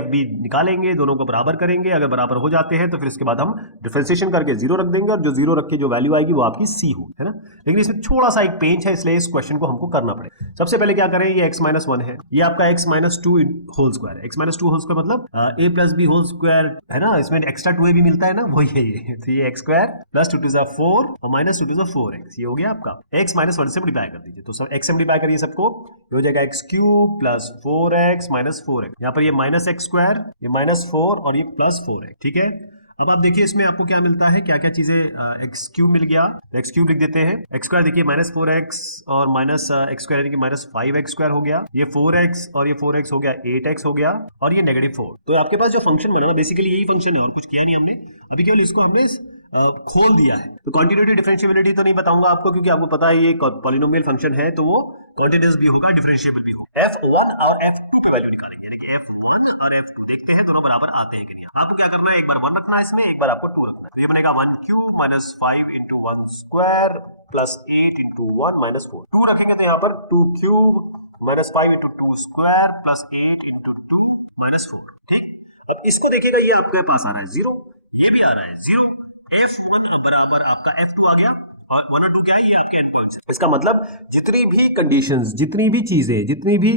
निकालेंगे, दोनों को बराबर करेंगे। अगर बराबर हो जाते हैं तो फिर इसके बाद हम डिफरेंशिएशन करके 0 रख देंगे और जो 0 रख के जो वैल्यू आएगी वो आपकी c होगी, है ना। लेकिन इसमें थोड़ा सा एक पेंच है, इसलिए इस क्वेश्चन को हमको करना पड़ेगा। सबसे पहले क्या करें, ये x माइनस 1 है, ये आपका x माइनस 2 होल स्क्वायर है। x माइनस 2 होल स्क्वायर मतलब a plus b whole square, है ना। इसमें एक्स्ट्रा 2a भी मिलता है ना, वही है ये। तो ये x स्क्वायर प्लस 2 टू 4 और माइनस 2 टू 4x, ये हो गया आपका। x माइनस 1 से मल्टीप्लाई कर दीजिए, तो सब x से मल्टीप्लाई करिए सबको, हो जाएगा x cube plus 4x minus 4x। यहाँ पर ये माइनस x स्क्वायर, ये माइनस 4 और ये प्लस 4x, ठीक है। अब आप देखिए इसमें आपको क्या मिलता है, क्या क्या चीजें, एक्स क्यूब मिल गया, एक्स क्यूब लिख देते हैं। एक्स स्क्वायर देखिए माइनस 4x और माइनस एक्स स्क्वायर यानी कि माइनस 5x स्क्वायर हो गया, ये 4x और ये 4x हो गया 8x हो गया, और ये नेगेटिव 4। तो आपके पास जो फंक्शन बना ना, बेसिकली यही फंक्शन है और कुछ किया नहीं हमने, अभी केवल इसको हमने खोल दिया है। तो कॉन्टिन्यूटी डिफरेंशिएबिलिटी तो नहीं बताऊंगा आपको, क्योंकि आपको पता है ये पॉलिनोमियल फंक्शन है, तो वो कॉन्टिन्यूअस भी होगा, डिफरेंशिएबल भी होगा। f1 और f2 पे वैल्यू निकालेंगे, यानी कि f1 और f2 देखते हैं दोनों बराबर आते हैं कि नहीं। आपको क्या करना है, एक बार 1 रखना है इसमें, एक बार आपको 2 रखना है। तो ये बनेगा 1 cube minus 5 into 1 square plus 8 into 1 minus 4। 2 रखेंगे तो यहाँ पर 2 cube minus 5 into 2 square plus 8 into 2 minus 4, ठीक। अब इसको देखिएगा, ये आपके पास आ रहा है 0, ये भी आ रहा है 0, f1 बराबर आपका f2 आ गया और 1 और 2 क्या है, ये आपके एंड पॉइंट्स। इसका मतलब जितनी भी कंडीशंस, जितनी भी चीजें, जितनी भी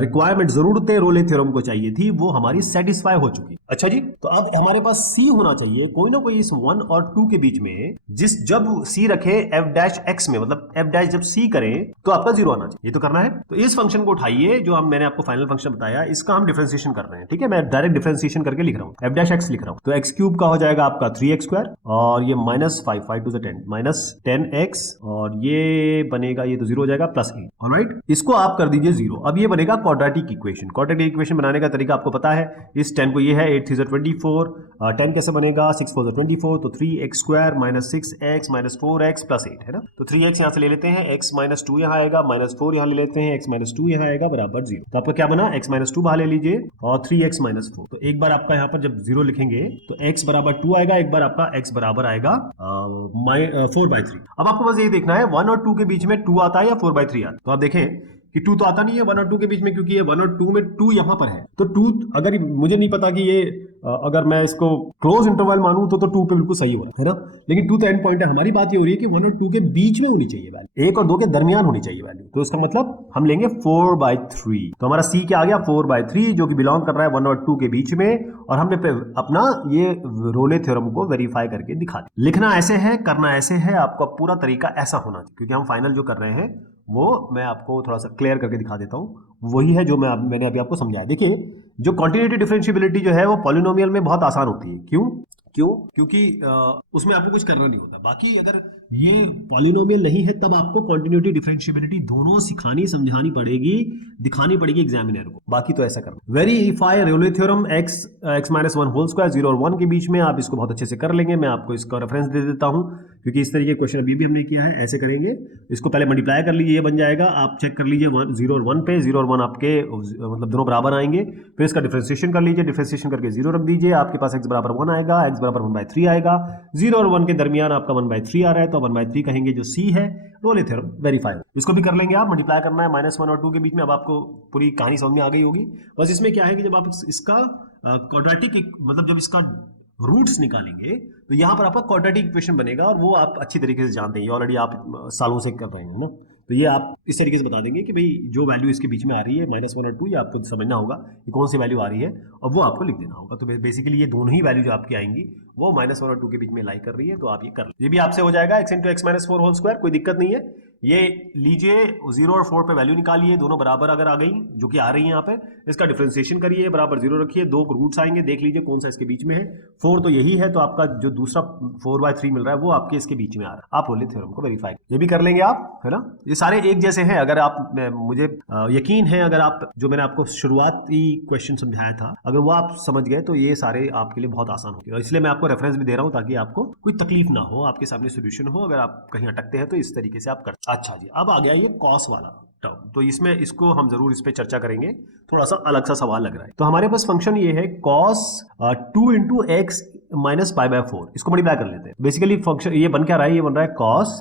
रिक्वायरमेंट, जरूरतें रोले थ्योरम को चाहिए थी, वो हमारी सेटिस्फाई हो चुकी। अच्छा जी, तो अब हमारे पास c होना चाहिए कोई ना कोई इस 1 और 2 के बीच में, जब c रखे f डैश x में, मतलब f डैश जब c करें तो आपका 0 आना चाहिए। ये तो करना है। तो इस फंक्शन को उठाइए, जो मैंने आपको फाइनल फंक्शन बताया, इसका हम डिफरेंशिएशन कर रहे हैं, ठीक है। मैं डायरेक्ट डिफरेंशिएशन करके लिख रहा हूँ, f डैश x लिख रहा हूँ। तो x क्यूब का हो जाएगा आपका 3x स्क्वायर और ये minus 5 to the 10 minus 10x और ये बनेगा, ये तो 0 हो जाएगा, प्लस 8। ऑलराइट, इसको आप कर दीजिए 0। अब ये बनेगा क्वाड्रेटिक इक्वेशन। क्वाड्रेटिक इक्वेशन बनाने का तरीका आपको पता है, इस 10 को ये है 8 3 24, 10 कैसे बनेगा, 6 4 24, तो 3x square minus 6x minus 4x plus 8, है ना। तो 3x यहाँ से ले लेते हैं, x माइनस 2 यहाँ आएगा, माइनस 4 यहाँ ले लेते हैं, x माइनस 2 यहाँ आएगा बराबर 0। तो आपका क्या बना, x माइनस 2 बाहर ले लीजिए और 3x माइनस 4। तो एक बार आपका यहाँ पर जब 0 लिखेंगे तो x बराबर 2 आएगा, एक बार आपका x बराबर आएगा 4/3। अब आपको बस ये देखना है 1 और 2 के बीच में 2 आता है या 4/3 आता है। तो आप देखें कि 2 तो आता नहीं है 1 और 2 के बीच में, क्योंकि ये 1 और 2 में 2 यहां पर है। तो 2 अगर मुझे नहीं पता कि ये अगर मैं इसको क्लोज इंटरवल मानूं तो 2 पे बिल्कुल सही हो रहा है ना। लेकिन 2 तो एंड पॉइंट है। हमारी बात ये हो रही है कि 1 और 2 के बीच में होनी चाहिए वैल्यू, 1 और 2 के दरमियान होनी चाहिए वैल्यू। तो इसका मतलब हम लेंगे 4/3। तो हमारा c क्या आ गया, 4/3, जो कि बिलोंग कर रहा है 1 और 2 के बीच में। और हमने अपना ये रोले थ्योरम को वेरीफाई करके दिखा दिया। लिखना ऐसे है, करना ऐसे है, आपका पूरा तरीका ऐसा होना चाहिए, क्योंकि हम फाइनल जो कर रहे हैं वो मैं आपको थोड़ा सा क्लियर करके दिखा देता हूं। वही है जो मैंने अभी आपको समझाया। देखिए, जो कॉन्टिन्यूटी डिफरेंशिएबिलिटी जो है वो पॉलिनोमियल में बहुत आसान होती है। क्योंकि उसमें आपको कुछ करना नहीं होता। बाकी अगर ये पॉलिनोमियल नहीं है तब आपको कॉन्टिन्यूटी डिफरेंशिएबिलिटी दोनों सिखानी, समझानी पड़ेगी, दिखानी पड़ेगी एग्जामिनर को। बाकी तो ऐसा करना। Verify Rolle theorem x minus 1 whole square 0 और 1 के बीच में, आप इसको बहुत अच्छे से कर लेंगे। मैं आपको इसका रेफरेंस दे देता हूं, क्योंकि इस तरीके क्वेश्चन अभी भी हमने किया है। ऐसे करेंगे, इसको पहले मल्टीप्लाई कर लीजिए, ये बन जाएगा। आप चेक कर लीजिए 0 और 1 पे, 0 और 1 आपके मतलब दोनों बराबर आएंगे। फिर इसका डिफरेंशिएशन कर लीजिए, डिफरेंशिएशन करके 0 रख दीजिए, आपके पास x बराबर 1 आएगा, x बराबर 1/3 आएगा। 0 और 1 के दरमियान आपका 1/3 आ रहा है, तो 1/3 कहेंगे, जो c है रोले थ्योरम वेरीफाई। इसको भी कर लेंगे आप, मल्टीप्लाई करना है -1 और 2 के बीच में। अब आपको पूरी कहानी समझ में आ गई होगी। बस इसमें क्या है कि जब आप इसका क्वाड्रेटिक मतलब जब इसका रूट्स निकालेंगे तो यहां पर आपका क्वाड्रेटिक इक्वेशन बनेगा, और वो आप अच्छी तरीके से जानते हैं, ऑलरेडी आप सालों से कर रहे हैं ना। तो ये आप इस तरीके से बता देंगे कि भाई जो वैल्यू इसके बीच में आ रही है -1 और 2, ये आपको समझना होगा कि कौन सी वैल्यू आ रही है, और वो आपको लिख देना होगा। तो बेसिकली ये दोनों ही वैल्यू जो आपकी आएंगी वो -1 और 2 के बीच में लाई कर रही है, तो आप ये कर लीजिए। ये भी आपसे हो जाएगा x into x minus 4 whole square, कोई दिक्कत नहीं है। ये लीजिए 0 और 4 पे वैल्यू निकालिए, दोनों बराबर अगर आ गई, जो कि आ रही है यहाँ पे, इसका डिफरेंशिएशन करिए, बराबर 0 रखिए, 2 रूट्स आएंगे, देख लीजिए कौन सा इसके बीच में है। 4 तो यही है, तो आपका जो दूसरा 4/3 मिल रहा है वो आपके इसके बीच में आ रहा है। आप रोले थ्योरम को वेरीफाई ये भी कर लेंगे आप, है ना। ये सारे एक जैसे हैं। अगर आप मुझे यकीन है, अगर आप जो मैंने आपको शुरुआती क्वेश्चन समझाया था, अगर वो आप समझ गए तो ये सारे आपके लिए बहुत आसान होंगे। इसलिए मैं आपको रेफरेंस भी दे रहा हूँ ताकि आपको कोई तकलीफ ना हो, आपके सामने सोल्यूशन हो। अगर आप कहीं अटकते हैं तो इस तरीके से आप कर। अच्छा जी, अब आ गया ये कॉस वाला टर्म, तो इसमें इसको हम जरूर इस पे चर्चा करेंगे। थोड़ा सा अलग सा सवाल लग रहा है। तो हमारे पास फंक्शन ये है cos 2 इंटू एक्स माइनस π/4। इसको मल्टीप्लाई कर लेते हैं। बेसिकली फंक्शन ये बन क्या रहा है, ये बन रहा है cos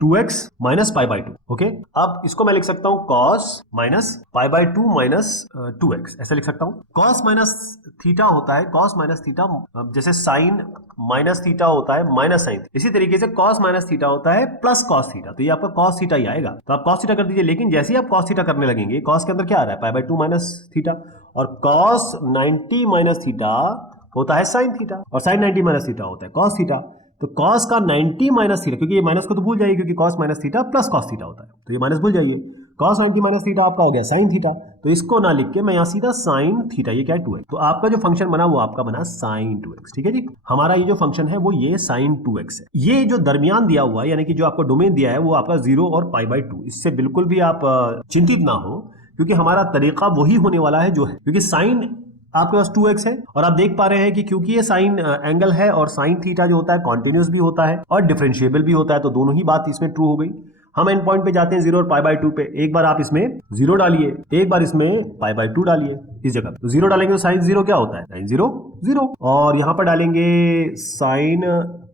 2x माइनस π/2। ओके, अब इसको मैं लिख सकता हूं cos माइनस π/2 माइनस 2x, ऐसे लिख सकता हूं। cos माइनस थीटा होता है, cos माइनस थीटा, जैसे sin माइनस थीटा होता है माइनस साइन, इसी तरीके से cos माइनस थीटा होता है प्लस cos थीटा। तो ये आपका cos थीटा ही आएगा, तो आप cos थीटा कर दीजिए। लेकिन जैसे ही आप cos थीटा करने लगेंगे, cos के अंदर क्या आ रहा है, π/2 माइनस थीटा, और cos 90 माइनस थीटा होता है sin थीटा, और sin 90 माइनस थीटा होता है cos थीटा। तो cos का 90 माइनस थीटा, क्योंकि ये माइनस को तो भूल जाइए, क्योंकि cos minus theta plus cos theta होता है, तो ये माइनस भूल जाइए। cos 90 माइनस थीटा आपका हो गया sin थीटा, तो इसको ना लिख के मैं यहाँ सीधा sin थीटा, ये क्या है 2x, तो आपका जो फंक्शन बना वो आपका बना sin 2x। ठीक है जी, हमारा ये जो फंक्शन है वो ये sin 2x है। ये जो दरमियान दिया हुआ है, यानी कि जो आपको डोमेन दिया है वो आपका 0 और π/2, इससे बिल्कुल भी आप चिंतित ना हो, क्योंकि हमारा तरीका वही होने वाला है जो है, क्योंकि साइन आपके पास 2x है, और आप देख पा रहे हैं कि क्योंकि ये साइन एंगल है, और साइन थीटा जो होता है कॉन्टिन्यूस भी होता है और डिफरेंशिएबल भी होता है, तो दोनों ही बात इसमें ट्रू हो गई। हम एंड पॉइंट पे जाते हैं 0 और π/2 पे। एक बार आप इसमें 0 डालिए, एक बार इसमें π/2 डालिए इस जगह। तो 0 डालेंगे तो साइन 0 क्या होता है, साइन 0 0, और यहां पर डालेंगे साइन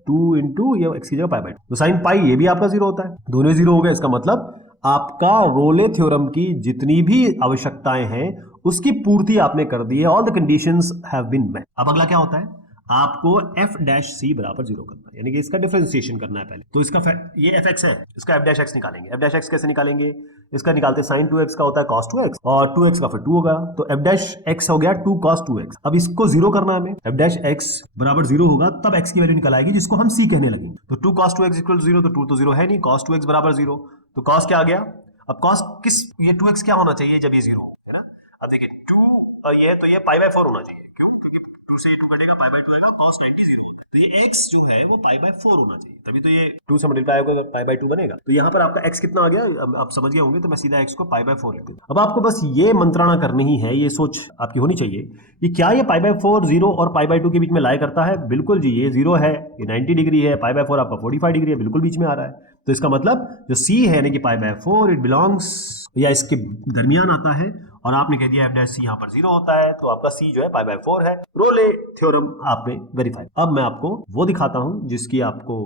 2 इंटू ये x की जगह π/2, तो साइन पाई ये भी आपका 0 होता है, दोनों 0 हो गए। इसका मतलब आपका रोले थ्योरम की जितनी भी आवश्यकताएं हैं उसकी पूर्ति आपने कर दी है। All the conditions have been met. अब अगला क्या होता है, आपको f' बराबर 0 करना है, यानी कि इसका डिफरेंशिएशन करना है पहले। तो इसका ये fx है, इसका f' निकालेंगे। f' कैसे निकालेंगे, इसका निकालते sin 2x का होता है cos 2x, और 2x का फिर 2 होगा, तो f' हो गया 2 cos 2x। अब इसको 0 करना है हमें, f' बराबर 0 होगा तब x की वैल्यू निकल आएगी, जिसको हम c कहने लगेंगे। तो 2 cos 2x इक्वल 0, तो 2 तो 0 है नहीं, cos 2x बराबर 0, तो cos क्या आ गया। अब cos किस, ये 2x क्या होना चाहिए जब ये 0 हो, है ना। अब देखिए 2 ये तो ये π/4 होना चाहिए, क्यों, क्योंकि 2 से 2 कटेगा, π/2 आएगा, cos 90 0, तो ये x जो है वो π/4 होना चाहिए, तभी तो ये 2 से मल्टीप्लाई होगा π/2 बनेगा। तो यहाँ पर आपका x कितना आ गया, आप समझ गए होंगे, तो मैं सीधा x को π/4 लिख दूंगा। अब आपको बस ये मंत्रणा करनी ही है, ये सोच आपकी होनी चाहिए कि क्या ये π/4 0 और π/2 के बीच में लाया करता है। बिल्कुल जी, ये 0 है, ये 90 डिग्री है, π/4 आपका 45 डिग्री है, बिल्कुल बीच में आ रहा है। तो इसका मतलब जो c है यानी कि π/4 इट बिलोंग्स, या इसके दरमियान आता है, और आपने कह दिया f' यहाँ पर 0 होता है, तो आपका c जो है π/4 है। रोले थ्योरम आपने वेरीफाई। अब मैं आपको वो दिखाता हूं जिसकी आपको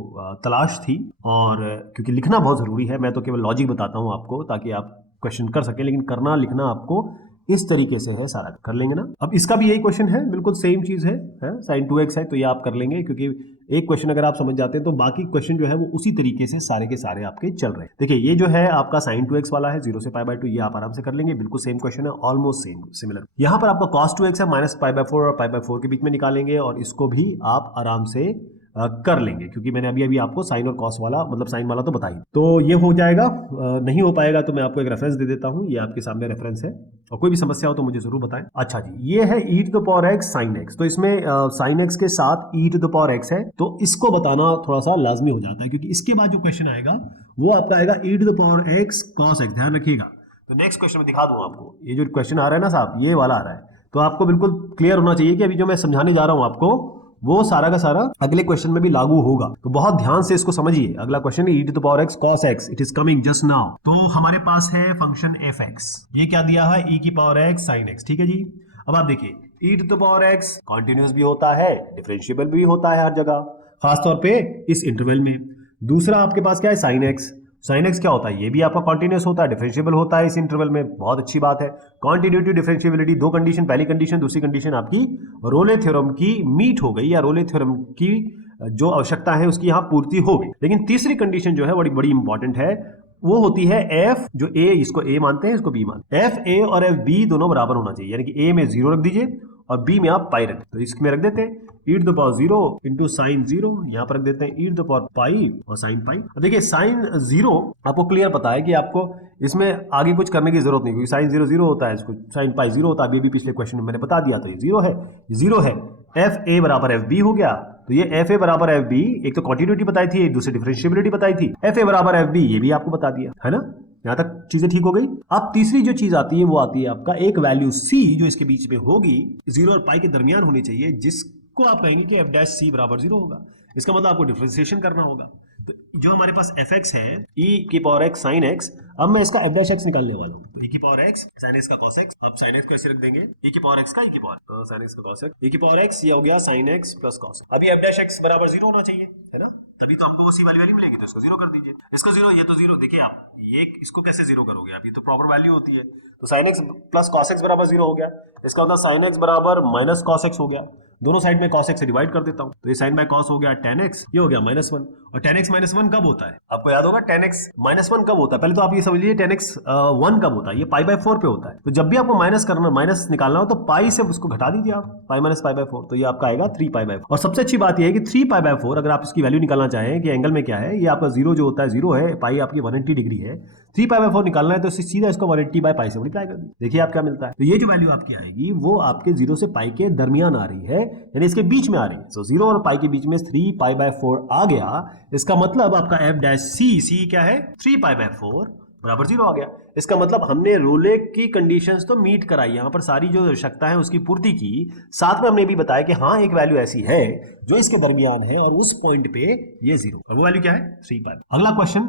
तलाश थी, और क्योंकि लिखना बहुत जरूरी है, मैं तो केवल लॉजिक बताता हूं आपको ताकि आप क्वेश्चन कर सकें, लेकिन करना लिखना आपको इस तरीके से है, सारा कर लेंगे ना। अब इसका भी यही क्वेश्चन है, बिल्कुल सेम चीज है sin 2x है, तो ये आप कर लेंगे, क्योंकि एक क्वेश्चन अगर आप समझ जाते हैं तो बाकी क्वेश्चन जो है वो उसी तरीके से सारे के सारे आपके चल रहे हैं। देखिए ये जो है आपका sin 2x वाला है 0 से π/2, ये आप आराम से कर लेंगे, बिल्कुल सेम क्वेश्चन है, ऑलमोस्ट सेम सिमिलर। यहाँ पर आपका cos 2x है, माइनस π/4 और π/4 के बीच में निकालेंगे, और इसको भी आप आराम से कर लेंगे, क्योंकि मैंने अभी आपको साइन और कॉस वाला, मतलब साइन वाला तो बताई, तो ये हो जाएगा। नहीं हो पाएगा तो मैं आपको एक रेफरेंस दे देता हूं, ये आपके सामने रेफरेंस है, और कोई भी समस्या हो तो मुझे जरूर बताएं। अच्छा जी, ये है e⁻x sin x, तो इसमें sin x के साथ e⁻x है, तो इसको बताना थोड़ा सा लाजमी हो जाता है, क्योंकि इसके बाद जो क्वेश्चन आएगा वो आपका आएगा e⁻x cos x। ध्यान रखिएगा, तो नेक्स्ट क्वेश्चन में दिखा दूं आपको, ये जो क्वेश्चन आ रहा है ना साहब, ये वाला आ रहा है, तो आपको बिल्कुल क्लियर होना चाहिए कि अभी जो मैं समझाने जा रहा हूं आपको वो सारा का सारा अगले क्वेश्चन में भी लागू होगा, तो बहुत ध्यान से इसको समझिए। अगला क्वेश्चन है e⁻x cos x, it is coming just now. तो हमारे पास है फंक्शन f(x), ये क्या दिया है e⁻x sin x, ठीक है जी। अब आप देखिए e⁻x कॉन्टिन्यूस भी होता है, डिफरेंशिएबल भी होता है हर जगह, खासतौर पे इस इंटरवल में। दूसरा आपके पास क्या है sin x, sin x क्या होता है, ये भी आपका कॉन्टिन्यूस होता है, डिफरेंशिएबल होता है इस इंटरवल में, बहुत अच्छी बात है। कॉन्टिन्यूटी डिफरेंशिएबिलिटी, दो कंडीशन, पहली कंडीशन, दूसरी कंडीशन आपकी रोले थ्योरम की मीट हो गई, या रोले थ्योरम की जो आवश्यकता है उसकी यहाँ पूर्ति हो गई। लेकिन तीसरी कंडीशन जो है बड़ी बड़ी इंपॉर्टेंट है, वो होती है f जो a, इसको a मानते हैं, इसको b मानते हैं, f a और f b दोनों बराबर होना चाहिए, यानी कि a में 0 रख दीजिए और b में आप पाई रख, तो इसमें रख देते हैं e to the power 0 into sine 0, यहाँ पर रख देते हैं e to the power pi और साइन पाई। अब देखिए साइन 0 आपको क्लियर पता है कि आपको इसमें आगे कुछ करने की जरूरत नहीं, क्योंकि साइन 0 0 होता है, इसको साइन पाई 0 होता है, अभी पिछले क्वेश्चन में मैंने बता दिया, तो ये 0 है, 0 है। एफ ए बराबर एफ बी हो गया, तो ये एफ ए बराबर एफ बी, एक तो कॉन्टिन्यूटी बताई थी, एक दूसरी डिफरेंशिएबिलिटी बताई थी, एफ ए बराबर एफ बी ये भी आपको बता दिया है ना। यहां तक चीजें ठीक हो गई। अब तीसरी जो चीज आती है वो आती है आपका एक वैल्यू सी जो इसके बीच में होगी, 0 और पाई के दरमियान होनी चाहिए, जिसको आप कहेंगे कि एफ डैश सी बराबर 0 होगा। इसका मतलब आपको डिफरेंशिएशन करना होगा। तो जो हमारे पास एफ एक्स है e की पावर एक्स साइन एक्स, अब मैं इसका एफ डैश एक्स निकालने वाला हूँ। तो e की पावर एक्स साइन एक्स का कॉस एक्स, अब साइन एक्स को ऐसे रख देंगे e की पावर एक्स का e की पावर साइन एक्स का कॉस एक्स, e की पावर एक्स ये हो गया साइन एक्स प्लस कॉस। अभी एफ डैश एक्स बराबर 0 होना चाहिए, है ना, तभी तो हमको वो सी वाली वैल्यू मिलेगी, तो इसको 0 कर दीजिए, इसका 0, ये तो 0। देखिए आप ये इसको कैसे 0 करोगे आप, ये तो प्रॉपर वैल्यू होती है, तो sine x plus cos x बराबर 0 हो गया, इसका मतलब साइन एक्स बराबर माइनस कॉस एक्स हो गया, दोनों साइड में cos x से डिवाइड कर देता हूं, तो ये sin बाय cos हो गया tan x, ये हो गया -1। और tan x -1 कब होता है आपको याद होगा, tan x -1 कब होता है, पहले तो आप ये समझ लीजिए tan x 1 कब होता है, ये पाई बाय 4 पे होता है। तो जब भी आपको माइनस करना, माइनस निकालना हो तो पाई से उसको घटा दीजिए आप, पाई माइनस पाई बाय 4, तो ये आपका आएगा 3 पाई बाय 4। और सबसे अच्छी बात ये है कि 3 पाई बाय 4 अगर आप इसकी वैल्यू निकालना चाहें कि एंगल में क्या है, ये आपका 0 जो होता है 0 है, पाई आपकी 180 डिग्री है, 3 पाई बाय 4 निकालना है तो सीधा इसको 180 बाय पाई से मल्टीप्लाई कर दीजिए, देखिए आप क्या मिलता है। तो ये जो वैल्यू आपकी आएगी वो आपके 0 से पाई के दरमियान आ रही है, यानी इसके बीच में आ रही है। सो 0 और पाई के बीच में 3 पाई बाय 4 आ गया, इसका मतलब आपका एफ डैश सी क्या है 3 पाई बाय 4 बराबर 0 आ गया। इसका मतलब हमने रोले की कंडीशंस तो मीट कराई, यहां पर सारी जो आवश्यकता है उसकी पूर्ति की, साथ में हमने भी बताया कि हाँ एक वैल्यू ऐसी है जो इसके दरमियान है और उस पॉइंट पे ये 0, और वो वैल्यू क्या है 3 पाई। अगला क्वेश्चन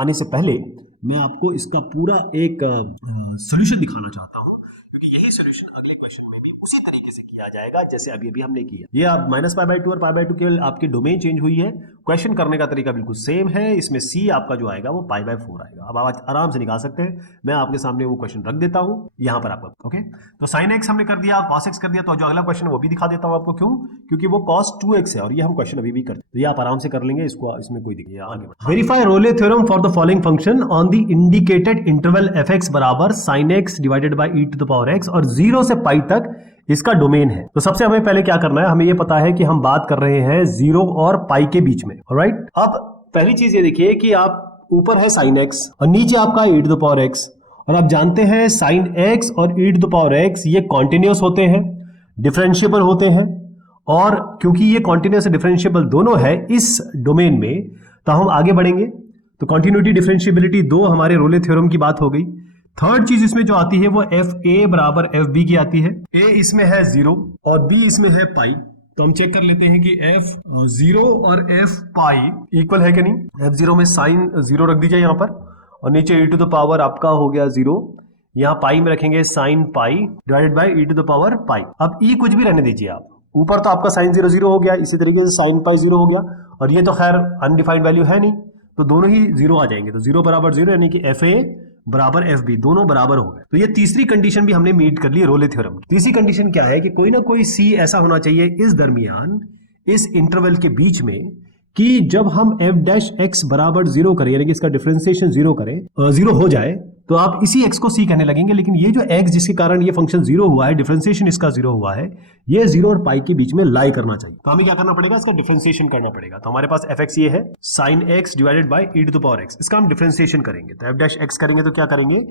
आने से पहले मैं आपको इसका पूरा एक सॉल्यूशन दिखाना चाहता हूं, क्योंकि यही सॉल्यूशन अगले क्वेश्चन में भी उसी तरीके से किया जाएगा जैसे अभी अभी हमने किया। ये आप माइनस पाई बाय 2 और पाई बाय 2 केवल आपकी डोमेन चेंज हुई है, क्वेश्चन करने का तरीका बिल्कुल सेम है। इसमें सी आपका जो आएगा वो पाई बाय 4 आएगा। अब आप आराम से निकाल सकते हैं, मैं आपके सामने वो क्वेश्चन रख देता हूं यहां पर आपको। ओके, तो साइन एक्स हमने कर दिया, कॉस एक्स कर दिया, तो जो अगला क्वेश्चन है वो भी दिखा देता हूं आपको। क्यों? क्योंकि वो कॉस 2x है और ये हम क्वेश्चन अभी भी करते हैं, तो ये आप आराम से कर लेंगे, इसको इसमें कोई दिक्कत नहीं। Verify Rolle theorem for the following function on the indicated interval f x बराबर sine x divided by e to the power x, और 0 से पाई तक इसका डोमेन है। तो सबसे हमें पहले क्या करना है, हमें ये पता है कि हम बात कर रहे हैं 0 और पाई के बीच में, ऑलराइट। अब पहली चीज ये देखिए कि आप ऊपर है साइन एक्स और नीचे आपका ई टू द पावर एक्स, और आप जानते हैं साइन एक्स और ई टू द पावर एक्स ये कॉन्टिन्यूअस होते हैं, डिफरेंशिएबल होते हैं, और क्योंकि ये कॉन्टिन्यूअस डिफरेंशिएबल दोनों है इस डोमेन में, तो हम आगे बढ़ेंगे। तो कॉन्टिन्यूटी डिफरेंशिएबिलिटी 2 हमारे रोले थ्योरम की बात हो गई। थर्ड चीज इसमें जो आती है वो एफ ए बराबर एफ बी की आती है। ए इसमें है 0 और बी इसमें है पाई, तो हम चेक कर लेते हैं कि एफ 0 और एफ पाई इक्वल है कि नहीं। एफ 0 में साइन 0 रख दीजिए यहाँ पर, और नीचे ई टू द पावर आपका हो गया 0, यहाँ पाई में रखेंगे sine pi divided by e to the power pi. अब ई कुछ भी रहने दीजिए आप, ऊपर तो आपका साइन 0 0 हो गया, इसी तरीके से साइन पाई 0 हो गया, और ये तो खैर अनडिफाइंड वैल्यू है नहीं, तो दोनों ही 0 आ जाएंगे। तो 0 बराबर 0 यानी कि एफ ए बराबर एफ बी दोनों बराबर हो गए। तो ये तीसरी कंडीशन भी हमने मीट कर ली रोले थ्योरम। तीसरी कंडीशन क्या है कि कोई ना कोई सी ऐसा होना चाहिए इस दरमियान, इस इंटरवल के बीच में, कि जब हम एफ डैश एक्स बराबर 0 करें, यानी कि इसका डिफरेंशिएशन 0 करें, 0 हो जाए, तो आप इसी x को c कहने लगेंगे। लेकिन ये जो x जिसके कारण ये फंक्शन 0 हुआ है, डिफरेंशिएशन इसका 0 हुआ है, ये 0 और पाई के बीच में लाई करना चाहिए। तो हमें क्या करना पड़ेगा, इसका डिफरेंशिएशन करना पड़ेगा। तो हमारे पास fx ये है sin x divided by e to the power x, इसका हम डिफरेंशिएशन करेंगे। तो f डैश x करेंगे तो क्या करेंगे,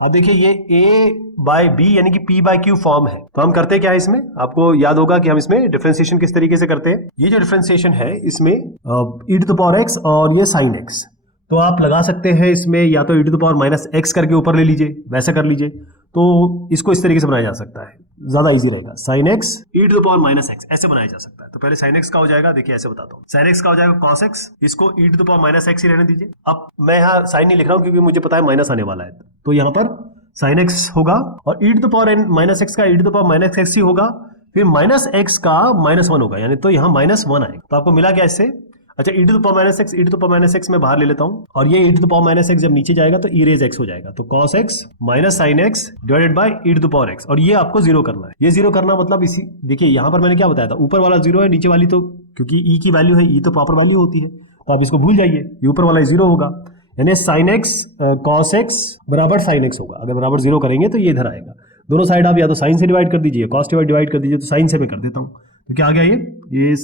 अब देखिए ये a बाय b यानी कि p बाय q फॉर्म है। तो हम करते क्या है इसमें, आपको याद होगा कि हम इसमें डिफरेंशिएशन किस तरीके से करते हैं। ये जो डिफरेंशिएशन है इसमें e to the power x और ये sin x, तो आप लगा सकते हैं इसमें या तो e to the power minus x करके ऊपर ले लीजिए, वैसा कर लीजिए, तो इसको इस तरीके से बनाया जा सकता है, ज्यादा इजी रहेगा। sin x e to the power minus x ऐसे बनाया जा सकता है। तो पहले sin x का हो जाएगा, देखिए ऐसे बताता हूँ, sin x का हो जाएगा cos x, इसको e to the power minus x ही रहने दीजिए। अब मैं यहाँ साइन नहीं लिख रहा हूँ क्योंकि मुझे पता है माइनस आने वाला है, तो यहाँ पर sin x होगा, और e to the power minus x का e to the power minus x ही होगा, फिर माइनस एक्स का -1 होगा, यानी तो यहाँ -1 आएगा। तो आपको मिला क्या इससे, अच्छा e to the power minus x, e to the power minus x मैं बाहर ले लेता हूं, और ये e to the power minus x जब नीचे जाएगा तो e रेज x हो जाएगा, तो cos x minus sin x divided by e to the power x, और ये आपको 0 करना है। ये 0 करना मतलब इसी, देखिए यहां पर मैंने क्या बताया था, ऊपर वाला 0 है, नीचे वाली तो क्योंकि e की वैल्यू है, e तो प्रॉपर वैल्यू होती है, तो आप इसको भूल जाइए, ये ऊपर वाला 0 होगा, यानी sin x cos x बराबर sin x होगा। अगर बराबर 0 करेंगे तो ये इधर आएगा, दोनों साइड आप या तो साइन से डिवाइड कर दीजिए, कॉस डिवाइड कर दीजिए, तो साइन से मैं कर देता हूँ। तो क्या आ गया ये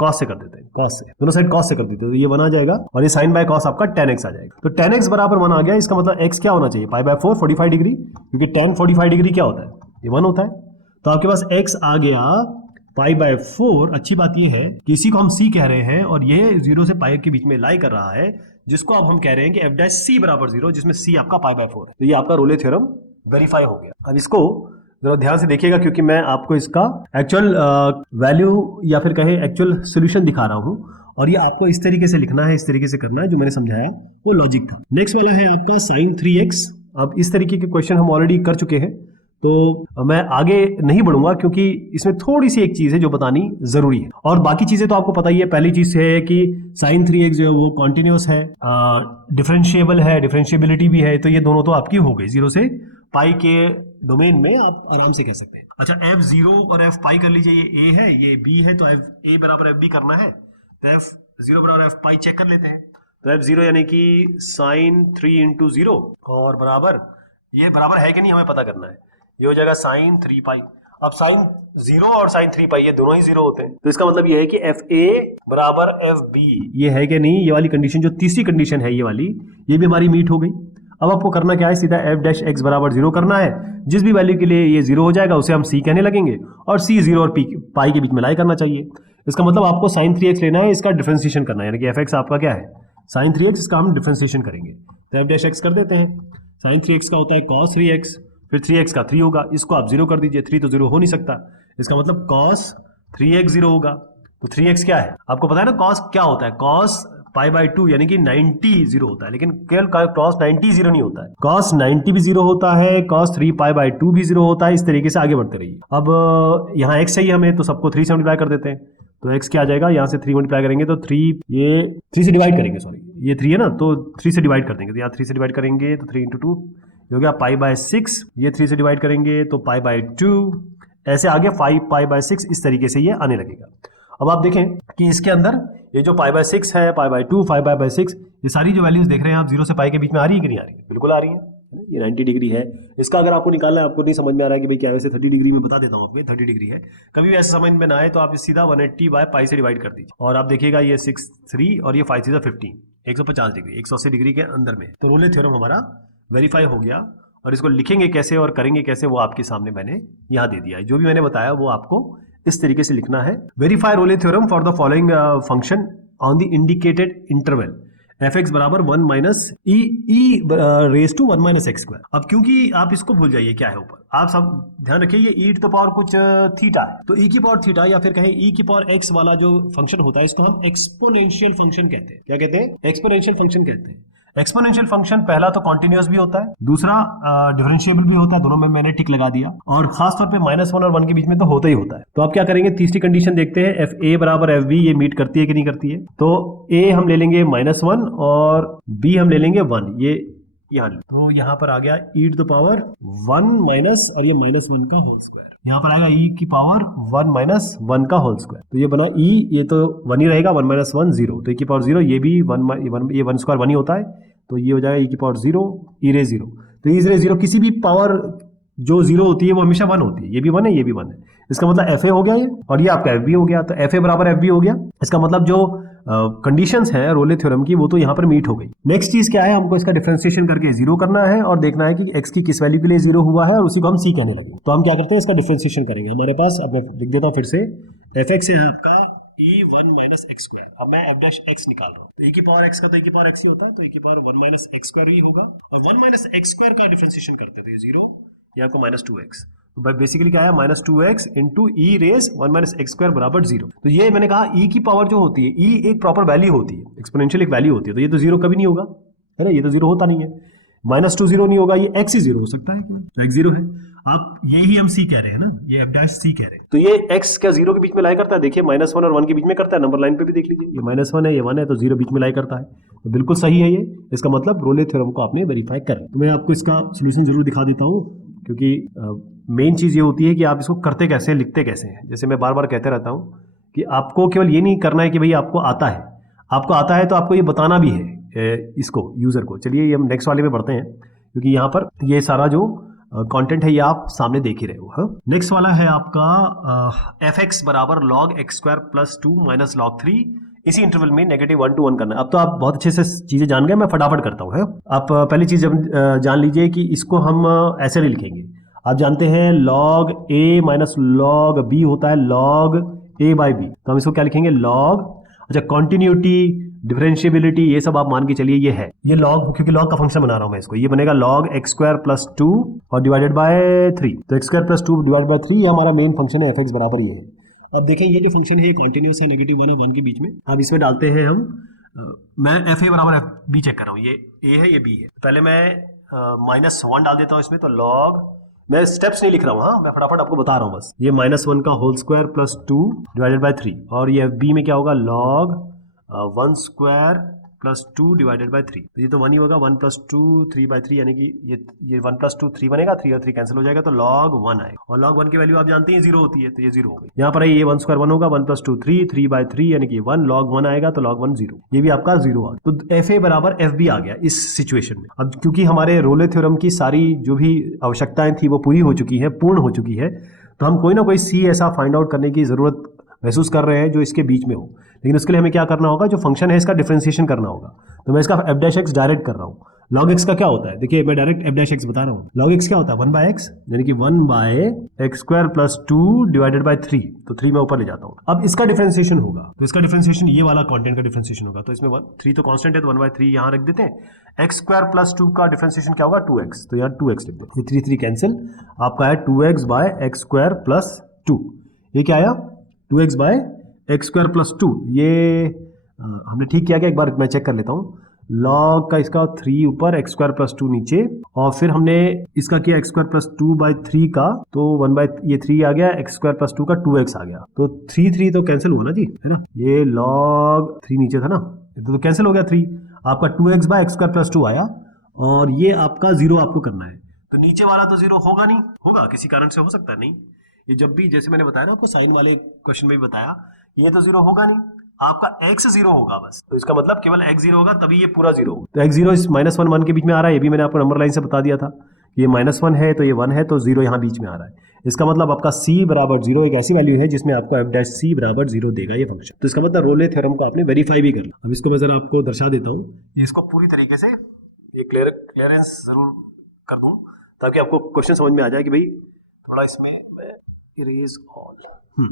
कॉस से कर देते हैं, कॉस से, दोनों साइड कॉस से कर देते हैं, तो ये 1 आ जाएगा और ये साइन बाय कॉस आपका tan x आ जाएगा। तो tan x बराबर 1 आ गया, इसका मतलब x क्या होना चाहिए, पाई बाय 4 45 डिग्री, क्योंकि tan 45 डिग्री क्या होता है, ये 1 होता है। तो आपके पास x आ गया पाई बाय 4। अच्छी बात ये है कि इसी को हम c कह रहे हैं और ये 0 से पाई के बीच में लाई कर रहा है, जिसको अब हम कह रहे हैं कि f डैश c बराबर 0, जिसमें c आपका पाई बाय 4 है। तो ये आपका रोले थ्योरम वेरीफाई हो गया। अब इसको जरा ध्यान से देखिएगा, क्योंकि मैं आपको इसका एक्चुअल वैल्यू या फिर कहें एक्चुअल सोल्यूशन दिखा रहा हूं, और ये आपको इस तरीके से लिखना है, इस तरीके से करना है, जो मैंने समझाया वो लॉजिक था। नेक्स्ट वाला है आपका sin 3x। अब इस तरीके के क्वेश्चन हम ऑलरेडी कर चुके हैं, तो मैं आगे नहीं बढ़ूंगा, क्योंकि इसमें थोड़ी सी एक चीज है जो बतानी जरूरी है, और बाकी चीजें तो आपको पता ही है। पहली चीज है कि sin 3x जो है वो कॉन्टिन्यूस है, डिफरेंशिएबल है, डिफरेंशिएबिलिटी भी है, तो ये दोनों तो आपकी हो गई। 0 से पाई के डोमेन में आप आराम से कह सकते हैं। अच्छा, f0 और f पाई कर लीजिए, ये a है ये b है, तो f a बराबर f b करना है, तो f0 बराबर f पाई चेक कर लेते हैं। तो f0 यानी कि sin 3 इंटू 0 और बराबर, ये बराबर है कि नहीं हमें पता करना है, ये हो जाएगा sin 3 पाई। अब sin 0 और sin 3 पाई ये दोनों ही 0 होते हैं, तो इसका मतलब ये है कि fa बराबर fb, ये है कि नहीं, ये वाली कंडीशन जो तीसरी कंडीशन है ये वाली, ये भी हमारी मीट हो गई। अब आपको करना क्या है, सीधा f डैश x बराबर 0 करना है। जिस भी वैल्यू के लिए ये 0 हो जाएगा उसे हम c कहने लगेंगे, और c 0 और पाई के बीच में लाई करना चाहिए। इसका मतलब आपको sin 3x लेना है, इसका डिफरेंशिएशन करना है, यानी कि fx आपका क्या है sin 3x, इसका हम डिफरेंशिएशन करेंगे। तो f डैश x कर देते हैं, sin 3x का होता है cos 3x, फिर 3x का 3 होगा, इसको आप 0 कर दीजिए, 3 तो 0 हो नहीं सकता, इसका मतलब cos 3x 0 होगा। तो 3x क्या है आपको पता है ना, cos क्या होता है, cos पाई बाय 2 यानी कि 90 0 होता है, लेकिन केवल cos 90 0 नहीं होता है, cos 90 भी 0 होता है, cos 3 पाई बाय 2 भी 0 होता है। इस तरीके से आगे बढ़ते रहिए। अब यहाँ x चाहिए हमें, तो सबको 3 से मल्टीप्लाई कर देते हैं, तो x क्या आ जाएगा, यहाँ से 3 मल्टीप्लाई करेंगे तो 3, ये 3 से डिवाइड करेंगे, सॉरी ये 3 है ना, तो 3 से डिवाइड कर देंगे, तो यहाँ 3 से डिवाइड करेंगे तो 3 इंटू 2 हो गया पाई बाय 6, ये 3 से डिवाइड करेंगे तो पाई बाय 2, ऐसे आगे 5 पाई बाय 6, इस तरीके से ये आने लगेगा। अब आप देखें कि इसके अंदर ये जो पाई बाय 6 है, पाई बाय 2, 5 पाई बाय 6, ये सारी जो वैल्यूज देख रहे हैं आप 0 से पाई के बीच में आ रही है कि नहीं आ रही है, बिल्कुल आ रही है। ये 90 डिग्री है। इसका अगर आपको निकालना है, आपको नहीं समझ में आ रहा है कि भाई क्या, वैसे 30 डिग्री में बता देता हूँ आपको, 30 डिग्री है, कभी भी ऐसा समझ में ना आए तो आप सीधा 180 बाय पाई से डिवाइड कर दीजिए, और आप देखिएगा ये 6 3 और ये 5 3 15, 150 डिग्री, 180 डिग्री के अंदर में। तो रोले थ्योरम हमारा वेरीफाई हो गया, और इसको लिखेंगे कैसे और करेंगे कैसे वो आपके सामने मैंने यहाँ दे दिया है। जो भी मैंने बताया वो आपको इस तरीके से लिखना है। Verify Rolle theorem for the following function on the indicated interval fx बराबर 1 minus e raise to 1 minus x square. अब क्योंकि आप इसको भूल जाइए क्या है ऊपर, आप सब ध्यान रखिए, ये e टू द पावर कुछ थीटा है, तो e की पावर थीटा या फिर कहें e की पावर x वाला जो फंक्शन होता है, इसको हम एक्सपोनेंशियल फंक्शन कहते हैं। क्या कहते हैं, एक्सपोनेंशियल फंक्शन कहते हैं। एक्सपोनेंशियल फंक्शन पहला तो कॉन्टिन्यूअस भी होता है, दूसरा डिफरेंशिएबल भी होता है, दोनों में मैंने टिक लगा दिया, और खासतौर पे -1 और 1 के बीच में तो होता ही होता है। तो आप क्या करेंगे, तीसरी कंडीशन देखते हैं, एफ ए बराबर एफ बी, ये मीट करती है कि नहीं करती है। तो ए हम ले लेंगे -1 और बी हम ले लेंगे 1, ये यहाँ, तो यहाँ पर आ गया e to the power 1 minus, और ये -1 का होल स्क्वायर, यहाँ पर आएगा e की पावर 1 माइनस 1 का होल स्क्वायर, तो ये बना e, ये तो 1 ही रहेगा, 1 माइनस 1 0, तो e की पावर 0, ये भी 1 ये 1 स्क्वायर 1 ही होता है, तो ये हो जाएगा e की पावर 0 e रे 0। तो e रे 0, किसी भी पावर जो 0 होती है वो हमेशा 1 होती है, ये भी 1 है, ये भी 1 है, इसका मतलब fa हो गया ये, और ये आपका fb हो गया, तो fa बराबर fb हो गया। इसका मतलब जो कंडीशंस है रोले थ्योरम की वो तो यहाँ पर मीट हो गई। नेक्स्ट चीज क्या है, हमको इसका डिफरेंशिएशन करके 0 करना है और देखना है कि x की किस वैल्यू के लिए 0 हुआ है, और उसी को हम c कहने लगे। तो हम क्या करते हैं, इसका डिफरेंशिएशन करेंगे। हमारे पास, अब मैं लिख देता हूँ फिर से, fx है आपका e1 माइनस एक्स स्क्वायर। अब मैं f डैश x निकाल रहा हूँ, तो e की पावर x का तो e की पावर x ही होता है, तो e की पावर 1 माइनस एक्स स्क्वायर ही होगा, और 1 माइनस एक्स स्क्वायर का डिफरेंशिएशन करते थे 0, ये आपको -2x, तो बेसिकली क्या है, -2x into e raise 1 minus x square बराबर 0। तो ये मैंने कहा e की पावर जो होती है, e एक प्रॉपर वैल्यू होती है, एक्सपोनेंशियल एक वैल्यू होती है, तो ये तो 0 कभी नहीं होगा, है ना, ये तो 0 होता नहीं है, -2 0 नहीं होगा, ये x ही 0 हो सकता है, तो x 0 है। आप यही हम c कह रहे हैं ना, ये f डैश c कह रहे हैं, तो ये x क्या 0 के बीच में लाई करता है, देखिए -1 और 1 के बीच में करता है, नंबर लाइन पे भी देख लीजिए, ये -1 है, ये 1 है, तो 0 बीच में लाई करता है, तो बिल्कुल सही है ये। इसका मतलब रोले थ्योरम को आपने वेरीफाई कर, तो मैं आपको इसका सोल्यूशन जरूर दिखा देता हूँ, क्योंकि मेन चीज ये होती है कि आप इसको करते कैसे, लिखते कैसे हैं। जैसे मैं बार बार कहते रहता हूँ कि आपको केवल ये नहीं करना है कि भाई आपको आता है, आपको आता है तो आपको ये बताना भी है इसको, यूजर को। चलिए ये हम नेक्स्ट वाले पे बढ़ते हैं, क्योंकि यहाँ पर ये सारा जो कंटेंट है ये आप सामने देख ही रहे हो। नेक्स्ट वाला है आपका fx बराबर log x square plus 2 minus log 3, इसी इंटरवल में नेगेटिव 1 to 1 करना है। अब तो आप बहुत अच्छे से चीजें जान गए, मैं फटाफट करता हूँ। आप पहली चीज जान लीजिए कि इसको हम ऐसे नहीं लिखेंगे। आप जानते हैं log a minus log b होता है log a बाई बी, तो हम इसको क्या लिखेंगे log, अच्छा कॉन्टिन्यूटी, डिफरेंशिएबिलिटी, ये सब आप मान के चलिए ये है, ये log, क्योंकि log का फंक्शन बना रहा हूं मैं इसको, ये बनेगा log x स्क्वायर प्लस 2 और डिवाइडेड बाय 3, तो x square plus 2 divided by 3 ये हमारा मेन फंक्शन है, fx बराबर ये है। अब देखें ये जो फंक्शन है कॉन्टिन्यूस है, नेगेटिव 1 और 1 के बीच में। अब इसमें डालते हैं हम मैं fa बराबर fb चेक कर रहा हूँ, ये a है ये b है, पहले मैं -1 डाल देता हूँ इसमें, तो log, मैं स्टेप्स नहीं लिख रहा हूँ, हाँ मैं फटाफट आपको बता रहा हूँ बस, ये -1 का whole square plus 2 divided by 3, और ये b में क्या होगा log 1 square plus 2 divided by 3, तो ये तो 1 ही होगा, 1 प्लस 2 3 बाय 3, यानी कि ये 1 प्लस 2 3 बनेगा, 3 और 3 कैंसिल हो जाएगा, तो log 1 आएगा, और log 1 की वैल्यू आप जानते हैं 0 होती है, तो ये 0 हो गई। यहाँ पर ये 1 स्क्वायर 1 होगा, 1 प्लस 2 3, 3 बाय 3 यानी कि 1, log 1 आएगा, तो log 1 0, ये भी आपका 0 आ गया, तो fa बराबर fb आ गया इस सिचुएशन में। अब क्योंकि हमारे रोले थ्योरम की सारी जो भी आवश्यकताएं थी वो पूरी हो चुकी है, पूर्ण हो चुकी है, तो हम कोई ना कोई सी ऐसा फाइंड आउट करने की जरूरत महसूस कर रहे हैं जो इसके बीच में हो, लेकिन उसके लिए हमें क्या करना होगा, जो फंक्शन है इसका डिफरेंशिएशन करना होगा। तो मैं इसका f डैश एक्स डायरेक्ट कर रहा हूँ। log x का क्या होता है, देखिए मैं डायरेक्ट f डैश एक्स बता रहा हूँ। log x क्या होता है 1 बाय एक्स, यानी कि 1 by x square plus 2 divided by 3, तो 3 मैं ऊपर ले जाता हूँ। अब इसका डिफरेंशिएशन होगा, तो इसका डिफरेंशिएशन ये वाला कंटेंट का डिफरेंशिएशन होगा, तो इसमें 3 तो कांस्टेंट है, तो 1 बाय 3 यहाँ रख देते हैं। एक्स स्क्वायर प्लस 2 का डिफरेंशिएशन क्या होगा 2x, तो यहाँ 2x लिख देते हैं, 3 3 कैंसिल, आपका है 2x bye x square plus 2, ये क्या आया 2x bye x square plus 2, ये हमने ठीक किया, एक बार मैं चेक कर लेता हूँ। log का इसका 3 ऊपर, एक्स स्क्वायर प्लस 2 नीचे, और फिर हमने इसका किया एक्स स्क्वायर प्लस 2 बाई 3 का, तो 1 बाई ये 3 आ गया, एक्स स्क्वायर प्लस 2 का 2x आ गया, तो 3 3 तो कैंसिल हुआ ना जी, है ना, ये log 3 नीचे था ना, तो कैंसिल हो गया 3, आपका 2x bye x square plus 2 आया, और ये आपका 0 आपको करना है, तो नीचे वाला तो 0 होगा नहीं, होगा किसी कारण से हो सकता है नहीं, ये जब भी जैसे मैंने बताया ना आपको साइन वाले क्वेश्चन में भी बताया, ये तो 0 होगा नहीं, आपका x 0 होगा बस, तो इसका मतलब केवल x 0 होगा तभी ये पूरा 0 होगा, तो x 0 इस -1 1 के बीच में आ रहा है, ये भी मैंने आपको नंबर लाइन से बता दिया था, ये -1 है तो ये 1 है, तो 0 यहाँ बीच में आ रहा है, इसका मतलब आपका c बराबर 0 एक ऐसी वैल्यू है जिसमें आपको f डैश c बराबर 0 देगा ये फंक्शन, तो इसका मतलब रोले थ्योरम को आपने वेरीफाई भी कर लिया। अब इसको मैं जरा आपको दर्शा देता हूँ, इसको पूरी तरीके से ये क्लियरेंस जरूर कर दूं ताकि आपको क्वेश्चन समझ में आ जाए कि भाई थोड़ा इसमें मैं इरेज ऑल,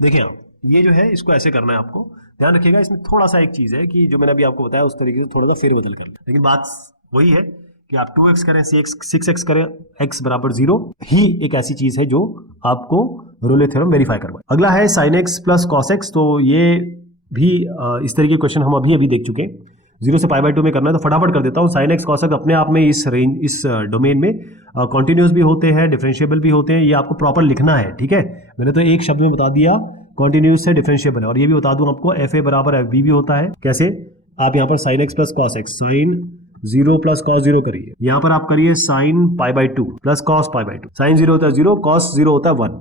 देखिए आप ये जो है इसको ऐसे करना है, आपको ध्यान रखिएगा, इसमें थोड़ा सा एक चीज है कि जो मैंने अभी आपको बताया उस तरीके से थोड़ा सा फेरबदल कर लिया, लेकिन बात वही है कि आप 2x करें 6x करें x बराबर 0 ही एक ऐसी चीज है जो आपको रोले थ्योरम वेरीफाई करवाए। अगला है sin x plus cos x, तो ये भी इस तरीके के क्वेश्चन हम अभी देख चुके हैं, 0 से π/2 में करना है, तो फटाफट कर देता हूँ। sin x cos x अपने आप में इस रेंज, इस डोमेन में कॉन्टिन्यूस भी होते हैं, डिफरेंशिएबल भी होते हैं, ये आपको प्रॉपर लिखना है, ठीक है, मैंने तो एक शब्द में बता दिया कॉन्टिन्यूस से डिफरेंशिएबल है, और ये भी बता दूं आपको fa बराबर fb भी होता है, कैसे, आप यहाँ पर sin x plus cos x, sin 0 plus cos 0 करिए, यहाँ पर आप करिए sin π/2 प्लस cos π/2, sin 0 होता है 0, cos 0 होता है 1,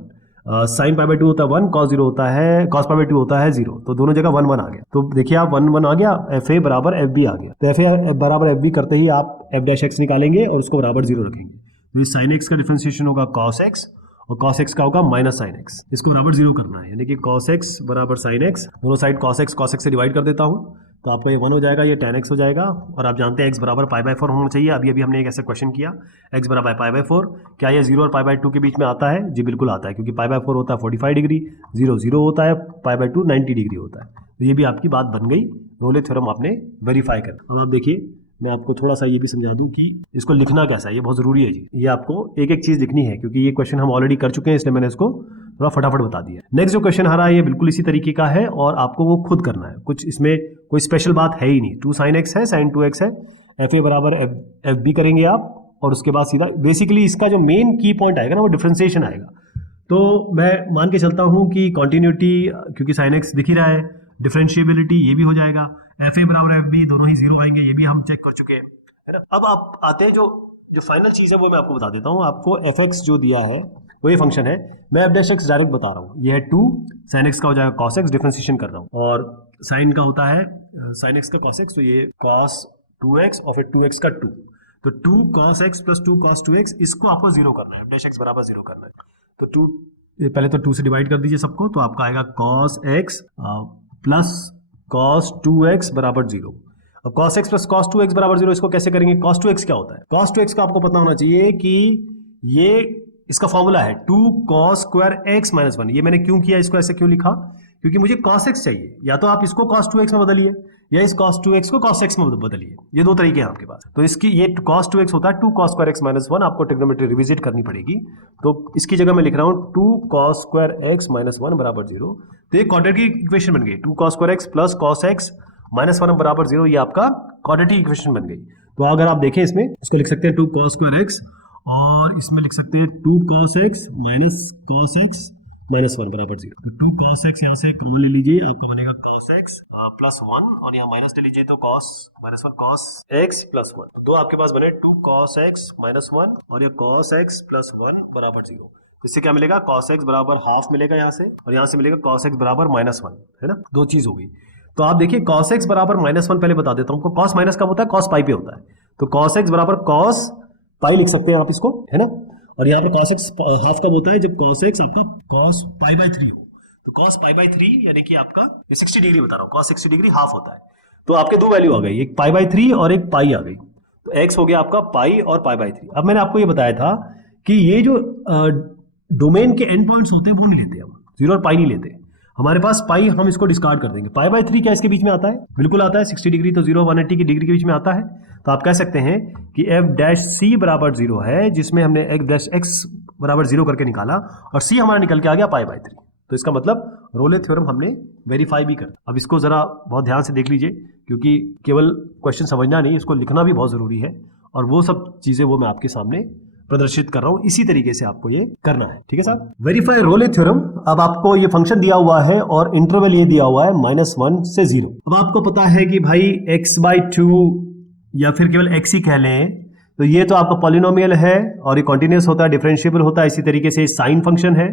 sin π/2 होता है 1, cos 0 होता है, cos π/2 होता है 0, तो दोनों जगह 1 1 आ गया, तो देखिए आप 1 1 आ गया, fa बराबर fb आ गया, तो fa बराबर fb करते ही आप f डैश x निकालेंगे और उसको बराबर 0 रखेंगे, तो sin x का डिफरेंशिएशन होगा cos x, और cos x का होगा माइनस sin x, इसको बराबर 0 करना है, यानी कि cos x बराबर sin x, दोनों साइड cos x से डिवाइड कर देता हूँ, तो आपका ये 1 हो जाएगा, ये tan x हो जाएगा, और आप जानते हैं x बराबर π/4 होना चाहिए, अभी हमने एक ऐसा क्वेश्चन किया, x बराबर π/4, क्या ये 0 और π/2 के बीच में आता है, जी बिल्कुल आता है, क्योंकि π/4 होता है 45 डिग्री, 0 0 होता है, π/2 90 डिग्री होता है, तो ये भी आपकी बात बन गई, रोले थ्योरम आपने वेरीफाई कर। अब आप देखिए मैं आपको थोड़ा सा ये भी समझा दूं कि इसको लिखना कैसा है, ये बहुत जरूरी है जी, ये आपको एक एक चीज लिखनी है, क्योंकि ये क्वेश्चन हम ऑलरेडी कर चुके हैं, इसलिए मैंने इसको थोड़ा फटाफट बता दिया। नेक्स्ट जो क्वेश्चन आ रहा है ये बिल्कुल इसी तरीके का है, और आपको वो खुद करना है, कुछ इसमें कोई स्पेशल बात है ही नहीं, 2 sin x है, sin 2x है, fa बराबर fb करेंगे आप, और उसके बाद सीधा बेसिकली इसका जो मेन की पॉइंट आएगा ना वो डिफरेंशिएशन आएगा, तो मैं मान के चलता हूँ कि कॉन्टिन्यूटी, क्योंकि sin x दिख ही रहा है, डिफरेंशिएबिलिटी ये भी हो जाएगा, fa बराबर fb दोनों ही 0 आएंगे, ये भी हम चेक कर चुके हैं, है ना। अब आप आते हैं जो फाइनल चीज है वो मैं आपको बता देता हूँ, आपको fx जो दिया है वो ये फंक्शन है, मैं f डैश x डायरेक्ट बता रहा हूँ, ये है 2 sin x का हो जाएगा cos x, डिफरेंशिएशन कर रहा हूँ, और sin का होता है sin x का cos x, तो ये cos 2x और फिर 2x का 2, तो 2 cos x plus 2 cos 2x इसको आपको जीरो करना है, f डैश x बराबर जीरो करना है। तो 2 पहले तो 2 से डिवाइड कर दीजिए सबको, तो आपका आएगा cos x plus cos 2x बराबर जीरो। अब cos x plus cos 2x बराबर जीरो, इसको कैसे करेंगे? cos 2x क्या होता है? cos 2x का आपको पता होना चाहिए कि ये इसका फॉर्मूला है 2 cos स्क्वायर x माइनस 1। ये मैंने क्यों किया, इसको ऐसे क्यों लिखा? क्योंकि मुझे cos x चाहिए। या तो आप इसको cos 2x में बदलिए या इस cos 2x को cos x में बदलिए, ये दो तरीके हैं आपके पास। तो इसकी ये cos 2x होता है 2 cos स्क्वायर x माइनस 1, आपको ट्रिग्नोमेट्री रिविजिट करनी पड़ेगी। तो इसकी जगह मैं लिख रहा हूं 2 cos स्क्वायर x माइनस 1 बराबर जीरो। तो ये क्वाड्रेटिक इक्वेशन बन गई, 2 cos square x plus cos x minus 1 बराबर जीरो। ये आपका क्वाड्रेटिक इक्वेशन बन गई। तो अगर आप देखें इसमें, इसको लिख सकते हैं 2 cos स्क्वायर x और इसमें लिख सकते हैं 2 cos x minus cos x minus 1 बराबर जीरो। तो 2 cos x यहाँ से कॉमन ले लीजिए, आपका बनेगा cos x प्लस 1 और यहाँ माइनस ले लीजिए तो cos minus 1 cos x plus 1। तो दो आपके पास बने 2 cos x माइनस 1 और ये cos x प्लस 1 बराबर जीरो। इससे क्या मिलेगा? cos x बराबर हाफ मिलेगा यहाँ से, और यहाँ से मिलेगा cos x बराबर माइनस 1, है ना? दो चीज हो गई। तो आप देखिए cos x बराबर माइनस 1 पहले बता देता हूँ आपको। cos माइनस कब होता है? cos पाई पे होता है। तो cos x बराबर cos पाई लिख सकते हैं आप इसको, है ना? और यहाँ पर cos x हाफ कब होता है? जब cos x आपका cos पाई बाई 3 हो। तो cos पाई बाई 3 यानी कि आपका 60 डिग्री बता रहा हूँ, cos 60 डिग्री हाफ होता है। तो आपके दो वैल्यू आ गई, एक पाई बाई 3 और एक पाई आ गई। तो x हो गया आपका पाई और पाई बाई 3। अब मैंने आपको ये बताया था कि ये जो डोमेन के एंड पॉइंट्स होते हैं वो नहीं लेते हम, जीरो और पाई नहीं लेते हमारे पास। पाई हम इसको डिस्कार्ड कर देंगे। पाई बाई 3 क्या इसके बीच में आता है? बिल्कुल आता है। 60 डिग्री तो 0 180 की डिग्री के बीच में आता है। तो आप कह सकते हैं कि f डैश c बराबर जीरो है, जिसमें हमने x डैश x बराबर जीरो करके निकाला और c हमारा निकल के आ गया पाई बाई 3। तो इसका मतलब रोले थ्योरम हमने वेरीफाई भी कर। अब इसको जरा बहुत ध्यान से देख लीजिए, क्योंकि केवल क्वेश्चन समझना नहीं, इसको लिखना भी बहुत जरूरी है। और वो सब चीजें वो मैं आपके सामने प्रदर्शित कर रहा हूं। इसी तरीके से आपको ये करना है, ठीक है साहब? Verify Rolle theorem. अब आपको ये फंक्शन दिया हुआ है और इंटरवल ये दिया हुआ है -1 से 0। अब आपको पता है कि भाई x/2 या फिर केवल x ही कह लें, तो ये तो आपका पॉलिनोमियल है और ये कॉन्टिन्यूस होता है, डिफरेंशिएबल होता है। इसी तरीके से साइन फंक्शन है,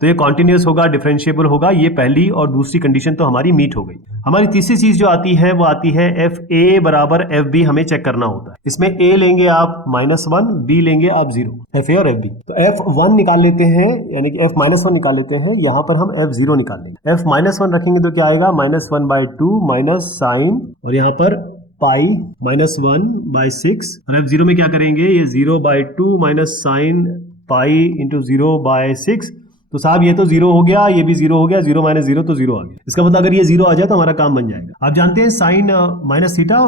तो ये कॉन्टिन्यूस होगा, डिफरेंशिएबल होगा। ये पहली और दूसरी कंडीशन तो हमारी मीट हो गई। हमारी तीसरी चीज जो आती है वो आती है fa बराबर fb हमें चेक करना होता है। इसमें a लेंगे आप -1, b लेंगे आप 0, fa और fb। तो f1 निकाल लेते हैं, यानी कि f-1 निकाल लेते हैं। यहां पर हम f0 निकाल लेंगे। f-1 रखेंगे तो क्या आएगा? -1/2 माइनस साइन, और यहाँ पर पाई -1/6। और f0 में क्या करेंगे? ये 0/2 माइनस साइन पाई इंटू 0/6। तो साहब ये तो 0 हो गया, ये भी 0 हो गया, 0 माइनस 0 तो 0 आ गया। इसका मतलब अगर ये 0 आ जाए तो हमारा काम बन जाएगा। आप जानते हैं sine minus theta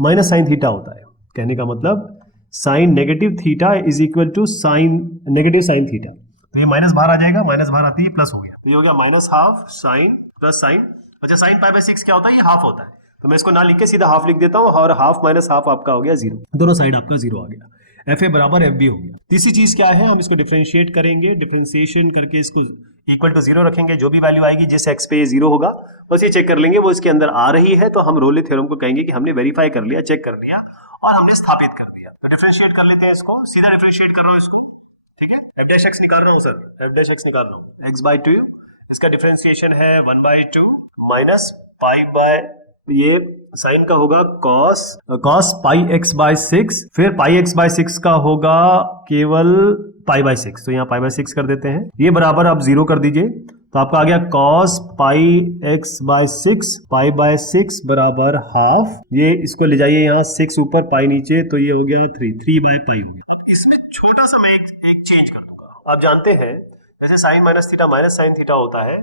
minus sine theta होता है। कहने का मतलब sine negative theta is equal to sine negative sine theta. तो ये माइनस बाहर आ जाएगा, माइनस बाहर आती है प्लस हो गया, तो ये हो गया minus half sine plus sign. अच्छा, साइन पाई बाई 6 क्या होता है? ये हाफ होता है। तो मैं इसको ना लिख के सीधा हाफ लिख देता हूँ, और हाफ माइनस हाफ आपका हो गया 0। दोनों साइड आपका 0 आ गया। fa बराबर fb हो गया। तीसरी चीज क्या है? हम इसको डिफरेंशिएट करेंगे। डिफरेंशिएशन करके इसको इक्वल टू 0 रखेंगे। जो भी वैल्यू आएगी जिस x पे 0 होगा बस ये चेक कर लेंगे वो इसके अंदर आ रही है, तो हम रोले थ्योरम को कहेंगे कि हमने वेरीफाई कर लिया, चेक कर लिया और हमने स्थापित कर दिया। तो डिफरेंशिएट कर लेते हैं इसको, सीधा डिफरेंशिएट कर रहा हूँ इसको, ठीक है? f डैश x निकाल रहा हूँ सर, f डैश x निकाल रहा हूँ। x/2 इसका डिफरेंशिएशन है 1/2 माइनस पाई बाय, ये साइन का होगा cos पाई x/6, फिर पाई x/6 का होगा केवल पाई बाय 6। तो यहाँ पाई बाय 6 कर देते हैं। ये बराबर आप 0 कर दीजिए, तो आपका आ गया cos pi x/6 pi by 6 बराबर हाफ। ये इसको ले जाइए यहाँ, 6 ऊपर पाई नीचे, तो ये हो गया 3 बाय पाई हो गया। इसमें छोटा सा मैं एक चेंज कर दूंगा। आप जानते हैं जैसे sine minus theta minus sine theta होता है,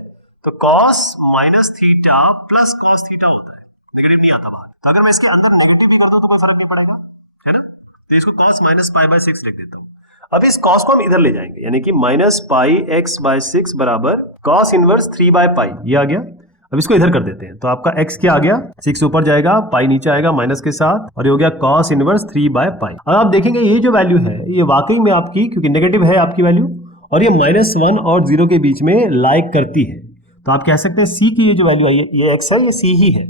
तो cos minus theta plus cos theta होता है, नेगेटिव नहीं आता बाहर। तो अगर मैं इसके अंदर नेगेटिव भी कर दूं तो कोई फर्क नहीं पड़ेगा, है ना? तो इसको cos माइनस पाई बाय 6 लिख देता हूं। अब इस cos को हम इधर ले जाएंगे, यानी कि माइनस पाई x/6 बराबर cos इनवर्स 3 बाय पाई, ये आ गया। अब इसको इधर कर देते हैं, तो आपका x क्या आ गया? 6 ऊपर जाएगा, पाई नीचे आएगा माइनस के साथ, और ये हो गया cos इनवर्स 3 बाय पाई। अब आप देखेंगे ये जो वैल्यू है ये वाकई में आपकी, क्योंकि नेगेटिव है आपकी वैल्यू, और ये -1 और 0 के बीच में लाइक करती है। तो आप कह सकते हैं c की ये जो वैल्यू आई है, ये x है, ये c ही है,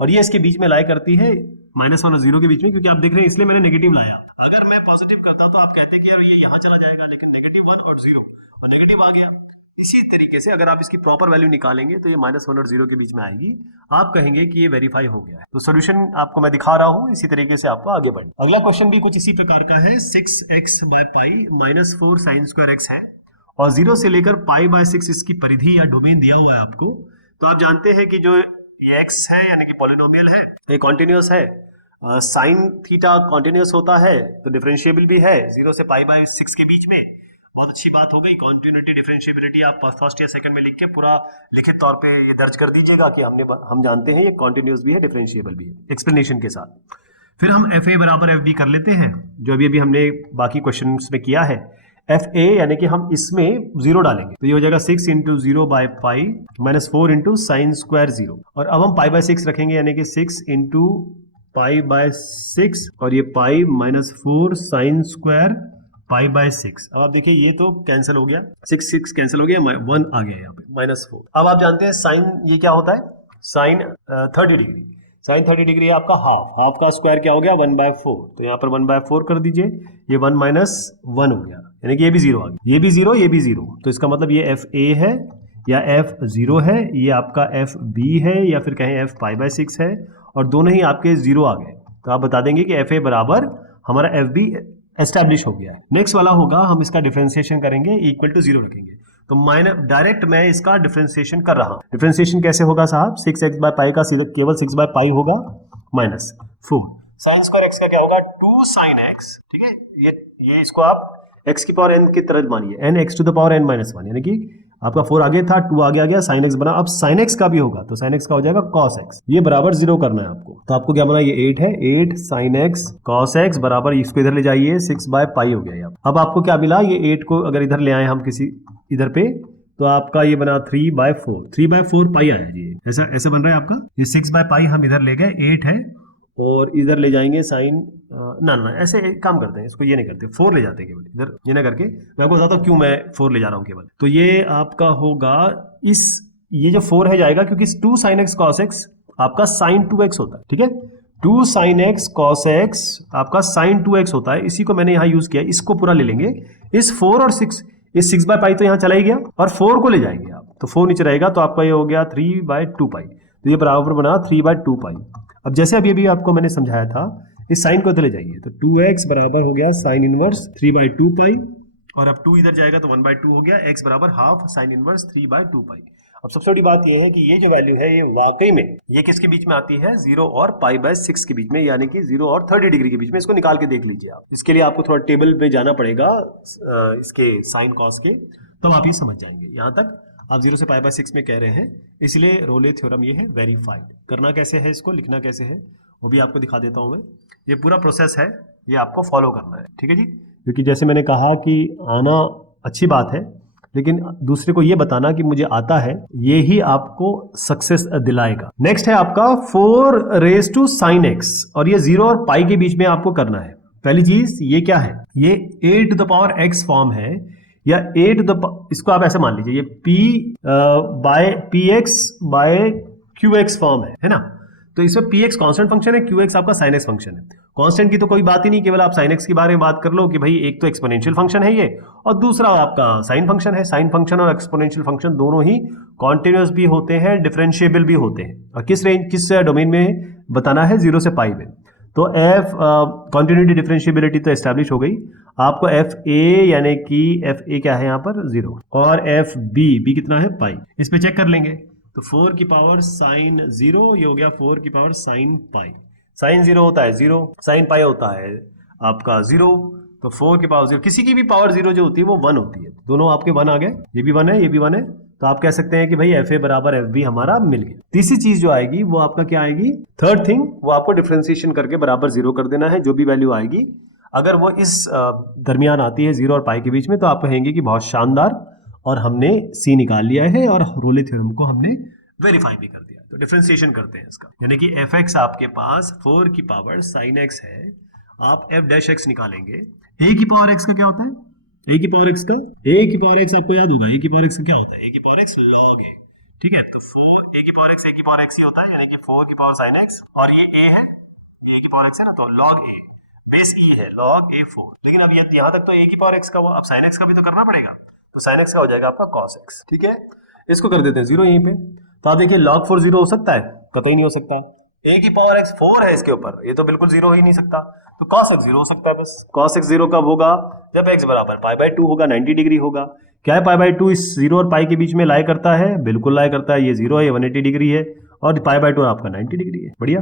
और ये इसके बीच में लाई करती है -1 और 0 के बीच में, क्योंकि आप देख रहे हैं इसलिए मैंने नेगेटिव लाया। अगर मैं पॉजिटिव करता तो आप कहते कि यार ये यहाँ चला जाएगा, लेकिन -1 और 0 और नेगेटिव आ गया, इसी तरीके से अगर आप इसकी प्रॉपर वैल्यू निकालेंगे तो ये -1 और 0 के बीच में आएगी, आप कहेंगे कि ये वेरीफाई हो गया है। तो सोल्यूशन आपको मैं दिखा रहा हूं, इसी तरीके से आपको आगे बढ़ना। अगला क्वेश्चन भी कुछ इसी प्रकार का है। 6x/पाई -4 sin² x है और 0 से लेकर π/6 इसकी परिधि या डोमेन दिया हुआ है आपको। तो आप जानते हैं कि जो ये x है यानी कि पॉलिनोमियल है, ये कॉन्टिन्यूअस है, साइन थीटा कॉन्टिन्यूअस होता है तो डिफरेंशिएबल भी है 0 से π/6 के बीच में। बहुत अच्छी बात हो गई। कॉन्टिन्यूटी डिफरेंशिएबिलिटी आप फर्स्ट या सेकंड में लिख के पूरा लिखित तौर पे ये दर्ज कर दीजिएगा कि हम जानते हैं ये कॉन्टिन्यूअस भी है, डिफरेंशिएबल भी है, एक्सप्लेनेशन के साथ। फिर हम FA बराबर FB कर लेते हैं, जो अभी हमने बाकी क्वेश्चंस में किया है। FA यानी कि हम इसमें 0 डालेंगे तो ये हो जाएगा 6 × 0/पाई -4 × sin² 0 और अब हम π/6 रखेंगे यानी कि 6 × π/6 और ये पाई -4 sin² π/6। अब आप देखिए ये तो कैंसिल हो गया, 6 कैंसिल हो गया, 1 आ गया यहाँ पे -4। अब आप जानते हैं साइन ये क्या होता है, साइन 30 डिग्री। साइन 30 डिग्री है आपका हाफ का स्क्वायर क्या हो गया 1/4। तो यहाँ पर 1/4 कर दीजिए, ये 1 - 1 हो गया यानी कि ये भी 0 आ गया, ये भी 0 ये भी 0। तो इसका मतलब ये FA है या F0 है, ये आपका FB है या फिर कहें F π/6 है और दोनों ही आपके 0 आ गए। तो आप बता देंगे कि FA बराबर हमारा FB एस्टैब्लिश हो गया है। नेक्स्ट वाला होगा, हम इसका डिफरेंशिएशन करेंगे, इक्वल टू 0 रखेंगे। तो डायरेक्ट मैं इसका डिफरेंशिएशन कर रहा हूं। डिफरेंशिएशन कैसे होगा साहब, 6x/पाई का सीधा केवल 6/पाई होगा -4 sin² x का क्या होगा 2 sin x। ठीक है, ये इसको आप x की पावर n की तरह मानिए, n x to the power n - 1 यानी कि आपका 4 आगे था, 2 आगे आ गया, sin x बना। अब sin x का भी होगा तो sin x का हो जाएगा cos x, ये बराबर 0 करना है आपको। तो आपको क्या बना, ये 8 है, 8 sin x cos x बराबर, इसको इधर ले जाइए 6/पाई हो गया। अब आपको क्या मिला, ये 8 को अगर इधर ले आए हम किसी इधर पे तो आपका ये बना 3/4, 3/4 पाई आया जी, ऐसा बन रहा है आपका। ये 6/पाई हम इधर ले गए, 8 है और इधर ले जाएंगे साइन ना ऐसे एक काम करते हैं, इसको ये नहीं करते, 4 ले जाते हैं केवल इधर, ये ना करके मैं आपको बताता हूँ क्यों मैं 4 ले जा रहा हूँ केवल। तो ये आपका होगा ये जो 4 है जाएगा क्योंकि 2 sin x cos x आपका sin 2x होता है। ठीक है, 2 sin x cos x आपका sin 2x होता है, इसी को मैंने यहाँ यूज किया। इसको पूरा ले लेंगे, इस 4 और 6, इस 6/पाई तो यहाँ चला ही गया और 4 को ले जाएंगे आप तो 4 नीचे रहेगा, तो आपका ये हो गया 3/2 पाई। तो ये बराबर बना 3/2 पाई। अब जैसे अभी आपको मैंने समझाया था, इस साइन को इधर ले जाइए तो 2x बराबर हो गया साइन इनवर्स 3/2 पाई और अब 2 इधर जाएगा तो 1/2 हो गया, x बराबर हाफ साइन इनवर्स 3/2 पाई। अब सबसे बड़ी बात यह है कि ये जो वैल्यू है ये वाकई में ये किसके बीच में आती है, 0 और π/6 के बीच में, यानी कि 0 और 30 डिग्री के बीच में। इसको निकाल के देख लीजिए आप। इसके लिए आपको थोड़ा टेबल पे जाना पड़ेगा इसके साइन कॉस के, तब आप ये समझ जाएंगे। यहाँ तक आप 0 से π/6 में कह रहे हैं, इसलिए रोले थ्योरम ये है वेरीफाइड। करना कैसे है, इसको लिखना कैसे है वो भी आपको दिखा देता हूं मैं। ये पूरा प्रोसेस है, ये आपको फॉलो करना है। ठीक है जी, क्योंकि जैसे मैंने कहा कि आना अच्छी बात है, लेकिन दूसरे को ये बताना कि मुझे आता है, ये ही आपको सक्सेस दिलाएगा। नेक्स्ट है आपका 4 sin x और ये 0 और पाई के बीच में आपको करना है। पहली चीज ये क्या है, ये a⁻x फॉर्म है या इसको आप ऐसे मान लीजिए, ये p/px/qx फॉर्म है ना। तो इसमें px कांस्टेंट फंक्शन है, qx आपका sin x फंक्शन है। कांस्टेंट की तो कोई बात ही नहीं, केवल आप sin x के बारे में बात कर लो कि भाई एक तो एक्सपोनेंशियल फंक्शन है ये और दूसरा आपका साइन फंक्शन है। साइन फंक्शन और एक्सपोनेंशियल फंक्शन दोनों ही कॉन्टिन्यूअस भी होते हैं, डिफरेंशिएबल भी होते हैं। और किस डोमेन में बताना है, 0 से पाई में। तो f कॉन्टिन्यूटी डिफरेंशिएबिलिटी तो एस्टैब्लिश हो गई। आपको FA यानी कि FA क्या है यहाँ पर 0 और FB कितना है पाई, इस पे चेक कर लेंगे। तो 4 की पावर साइन 0 ये हो गया 4 की पावर साइन पाई। साइन 0 होता है 0, साइन पाई होता है आपका 0। तो 4 की पावर 0, किसी की भी पावर 0 जो होती है वो 1 होती है। दोनों आपके 1 आ गए, ये भी 1 है ये भी 1 है। तो आप कह सकते हैं कि भाई FA बराबर FB हमारा मिल गया। तीसरी चीज जो आएगी वो आपका क्या आएगी, थर्ड थिंग, वो आपको डिफरेंशिएशन करके बराबर 0 कर देना है। जो भी वैल्यू आएगी अगर वो इस दरमियान आती है 0 और पाई के बीच में, तो आप कहेंगे कि बहुत शानदार और हमने C निकाल लिया है और रोले थ्योरम को हमने वेरीफाई भी कर दिया। तो डिफरेंशिएशन करते हैं इसका, यानी कि fx आपके पास 4 की पावर sin x है, आप f' निकालेंगे। a की पावर x का क्या होता है, a की पावर x का, a की पावर x आपको याद होगा, a की पावर x का क्या होता है, a की पावर x log a। ठीक है, तो 4 a की पावर x ही होता है, यानी कि 4 की पावर sin x और ये a है, ये a की पावर x है ना, तो log a बेस e है, log a 4। लेकिन अब यहाँ तक तो a की पावर x का, वो अब sin x का भी तो करना पड़ेगा। तो sin x का हो जाएगा आपका cos x। ठीक है, इसको कर देते हैं 0 यहीं पे। तो आप देखिए log 4 0 हो सकता है? कतई नहीं हो सकता है। a की पावर x 4 है इसके ऊपर, ये तो बिल्कुल 0 हो ही नहीं सकता। तो cos x 0 हो सकता है बस। cos x 0 कब होगा? जब x बराबर π/2 होगा, 90 डिग्री होगा। क्या है π/2 इस 0 और पाई के बीच में लाई करता है? बिल्कुल लाई करता है। ये 0 है, ये 180 डिग्री है और π/2 आपका 90 डिग्री है। बढ़िया,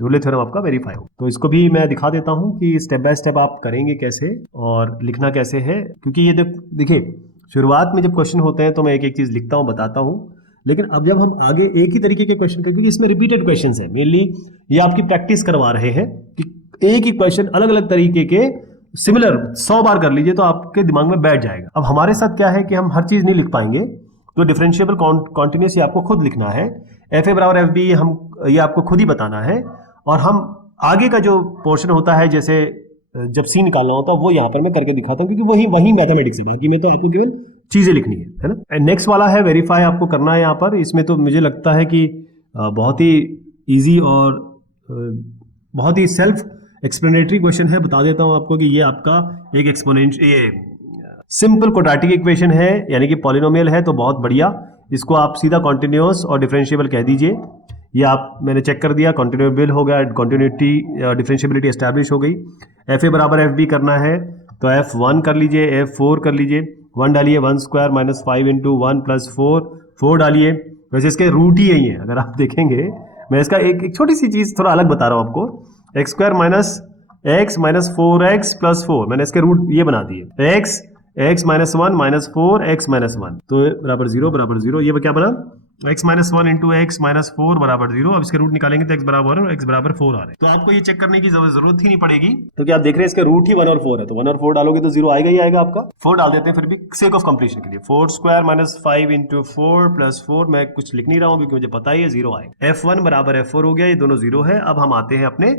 रोले थ्योरम आपका वेरीफाई हो। तो इसको भी मैं दिखा देता हूं कि स्टेप बाय स्टेप आप करेंगे कैसे और लिखना कैसे है, क्योंकि ये देखिए शुरुआत में जब क्वेश्चन होते हैं तो मैं एक एक चीज लिखता हूं, बताता हूं, लेकिन अब जब हम आगे एक ही तरीके के क्वेश्चन क्योंकि इसमें रिपीटेड क्वेश्चंस है, मेनली ये आपकी प्रैक्टिस करवा रहे हैं कि एक ही क्वेश्चन अलग अलग तरीके के सिमिलर 100 बार कर लीजिए तो आपके दिमाग में बैठ जाएगा। अब हमारे साथ क्या है कि हम हर चीज नहीं लिख पाएंगे, तो डिफरेंशिएबल कॉन्टिन्यूस ये आपको खुद लिखना है। एफ ए बराबर एफ बी ये आपको खुद ही बताना है, और हम आगे का जो पोर्शन होता है जैसे जब सी निकालना होता है वो यहाँ पर मैं करके दिखाता हूँ, क्योंकि वही मैथमेटिक्स है, बाकी में तो आपको केवल चीजें लिखनी है ना। नेक्स्ट वाला है वेरीफाई, आपको करना है यहाँ पर। इसमें तो मुझे लगता है कि बहुत ही इजी और बहुत ही सेल्फ एक्सप्लेनेटरी क्वेश्चन है। बता देता हूँ आपको कि ये आपका एक एक्सपोनेंट ये सिंपल क्वाड्रेटिक इक्वेशन है, यानी कि पॉलिनोमियल है, तो बहुत बढ़िया। इसको आप सीधा कॉन्टिन्यूअस और डिफरेंशिएबल कह दीजिए। ये आप मैंने चेक कर दिया, कॉन्टिन्यूएबल हो गया, कॉन्टिन्यूटी डिफरेंशिएबिलिटी एस्टैब्लिश हो गई। एफ ए बराबर एफ बी करना है तो F1 कर लीजिए, F4 कर लीजिए, 1 डालिए, 1 स्क्वायर माइनस 5 इंटू 1 प्लस 4 डालिए। वैसे इसके रूट ही यही है, अगर आप देखेंगे। मैं इसका एक छोटी सी चीज थोड़ा अलग बता रहा हूँ आपको। X square minus x minus 4x plus 4, मैंने इसके रूट ये बना दिए। X minus 1 minus 4x minus 1 तो बराबर 0। ये क्या बना? x minus 1 into x minus 4 बराबर 0। अब इसके रूट निकालेंगे तो x बराबर और x बराबर 4 आ रहे हैं। तो आपको ये चेक करने की जरूरत ही नहीं पड़ेगी, क्योंकि आप देख रहे हैं इसके रूट ही 1 और 4 है, तो 1 और 4 डालोगे तो 0 आएगा ही आएगा आपका। 4 डाल देते हैं फिर भी सेक ऑफ कंप्लीशन के लिए। 4 स्क्वायर माइनस 5 इंटू 4 प्लस 4, मैं कुछ लिख नहीं रहा हूँ क्योंकि मुझे पता ही है 0 आएगा। F1 बराबर F4 हो गया, ये दोनों 0 है। अब हम आते हैं अपने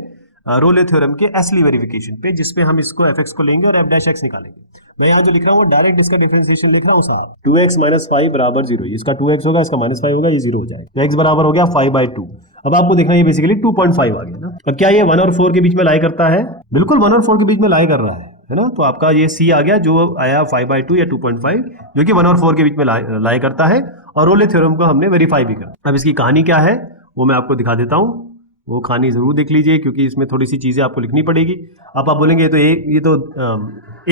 रोले थ्योरम के असली वेरिफिकेशन पे, जिसपे हम इसको fx को लेंगे और f डैश x निकालेंगे। मैं यहाँ जो लिख रहा हूँ डायरेक्ट इसका डिफरेंशिएशन लिख रहा हूँ साहब। 2x माइनस 5 बराबर 0, इसका 2x होगा, इसका माइनस 5 होगा, ये 0 हो जाएगा। तो x बराबर हो गया 5/2। अब आपको देखना ये बेसिकली 2.5 आ गया ना। अब क्या ये 1 और 4 के बीच में लाई करता है? बिल्कुल 1 और 4 के बीच में लाई कर रहा है ना। तो आपका ये c आ गया, जो आया 5/2 या 2.5, जो कि 1 और 4 के बीच में लाई करता है, और रोले थ्योरम को हमने वेरीफाई भी कर। अब इसकी कहानी क्या है वो मैं आपको दिखा देता हूँ, वो कहानी जरूर देख लीजिए, क्योंकि इसमें थोड़ी सी चीजें आपको लिखनी पड़ेगी। अब आप बोलेंगे ये तो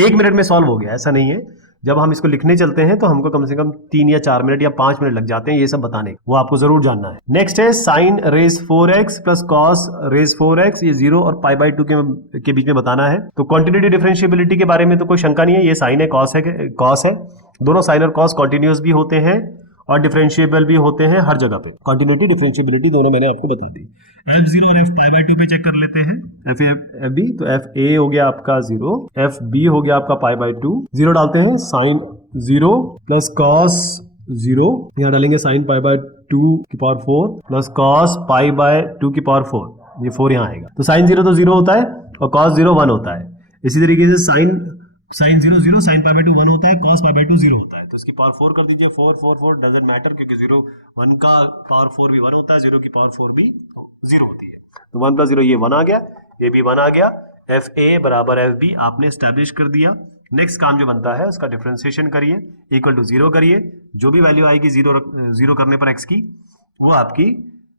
1 मिनट में सॉल्व हो गया, ऐसा नहीं है। जब हम इसको लिखने चलते हैं तो हमको कम से कम 3 या 4 मिनट या 5 मिनट लग जाते हैं ये सब बताने, वो आपको जरूर जानना है। नेक्स्ट है sine raise 4x plus cos raise 4x, ये 0 और π/2 के बीच में बताना है। तो कॉन्टिन्यूटी डिफरेंशिएबिलिटी के बारे में तो कोई शंका नहीं है, ये साइन है कॉस है। दोनों साइन और कॉस कॉन्टिन्यूअस भी होते हैं और डिफरेंशिएबल भी होते हैं हर जगह पे। कॉन्टिन्यूटी डिफरेंशिएबिलिटी दोनों मैंने आपको बता दी। F0 और F π/2 पे चेक कर लेते हैं। FB तो FA हो गया आपका 0, FB हो गया आपका π/2। 0 डालते हैं, साइन 0 प्लस कॉस 0, यहाँ डालेंगे साइन π/2 की पावर 4 प्लस कॉस π/2 की पावर 4, ये 4 यहाँ आएगा। तो साइन 0 तो 0 होता है और कॉस 0 1 होता है। इसी तरीके से साइन 0 0, साइन π/2 1 होता है, cos π/2 0 होता है। तो इसकी पावर 4 कर दीजिए, 4 डजंट मैटर, क्योंकि 0 1 का पावर 4 भी 1 होता है, 0 की पावर 4 भी 0 होती है। तो 1 प्लस 0 ये 1 आ गया, ये भी 1 आ गया। FA बराबर FB आपने स्टैब्लिश कर दिया। नेक्स्ट काम जो बनता है उसका डिफरेंशिएशन करिए, इक्वल टू 0 करिए। जो भी वैल्यू आएगी 0 करने पर x की, वो आपकी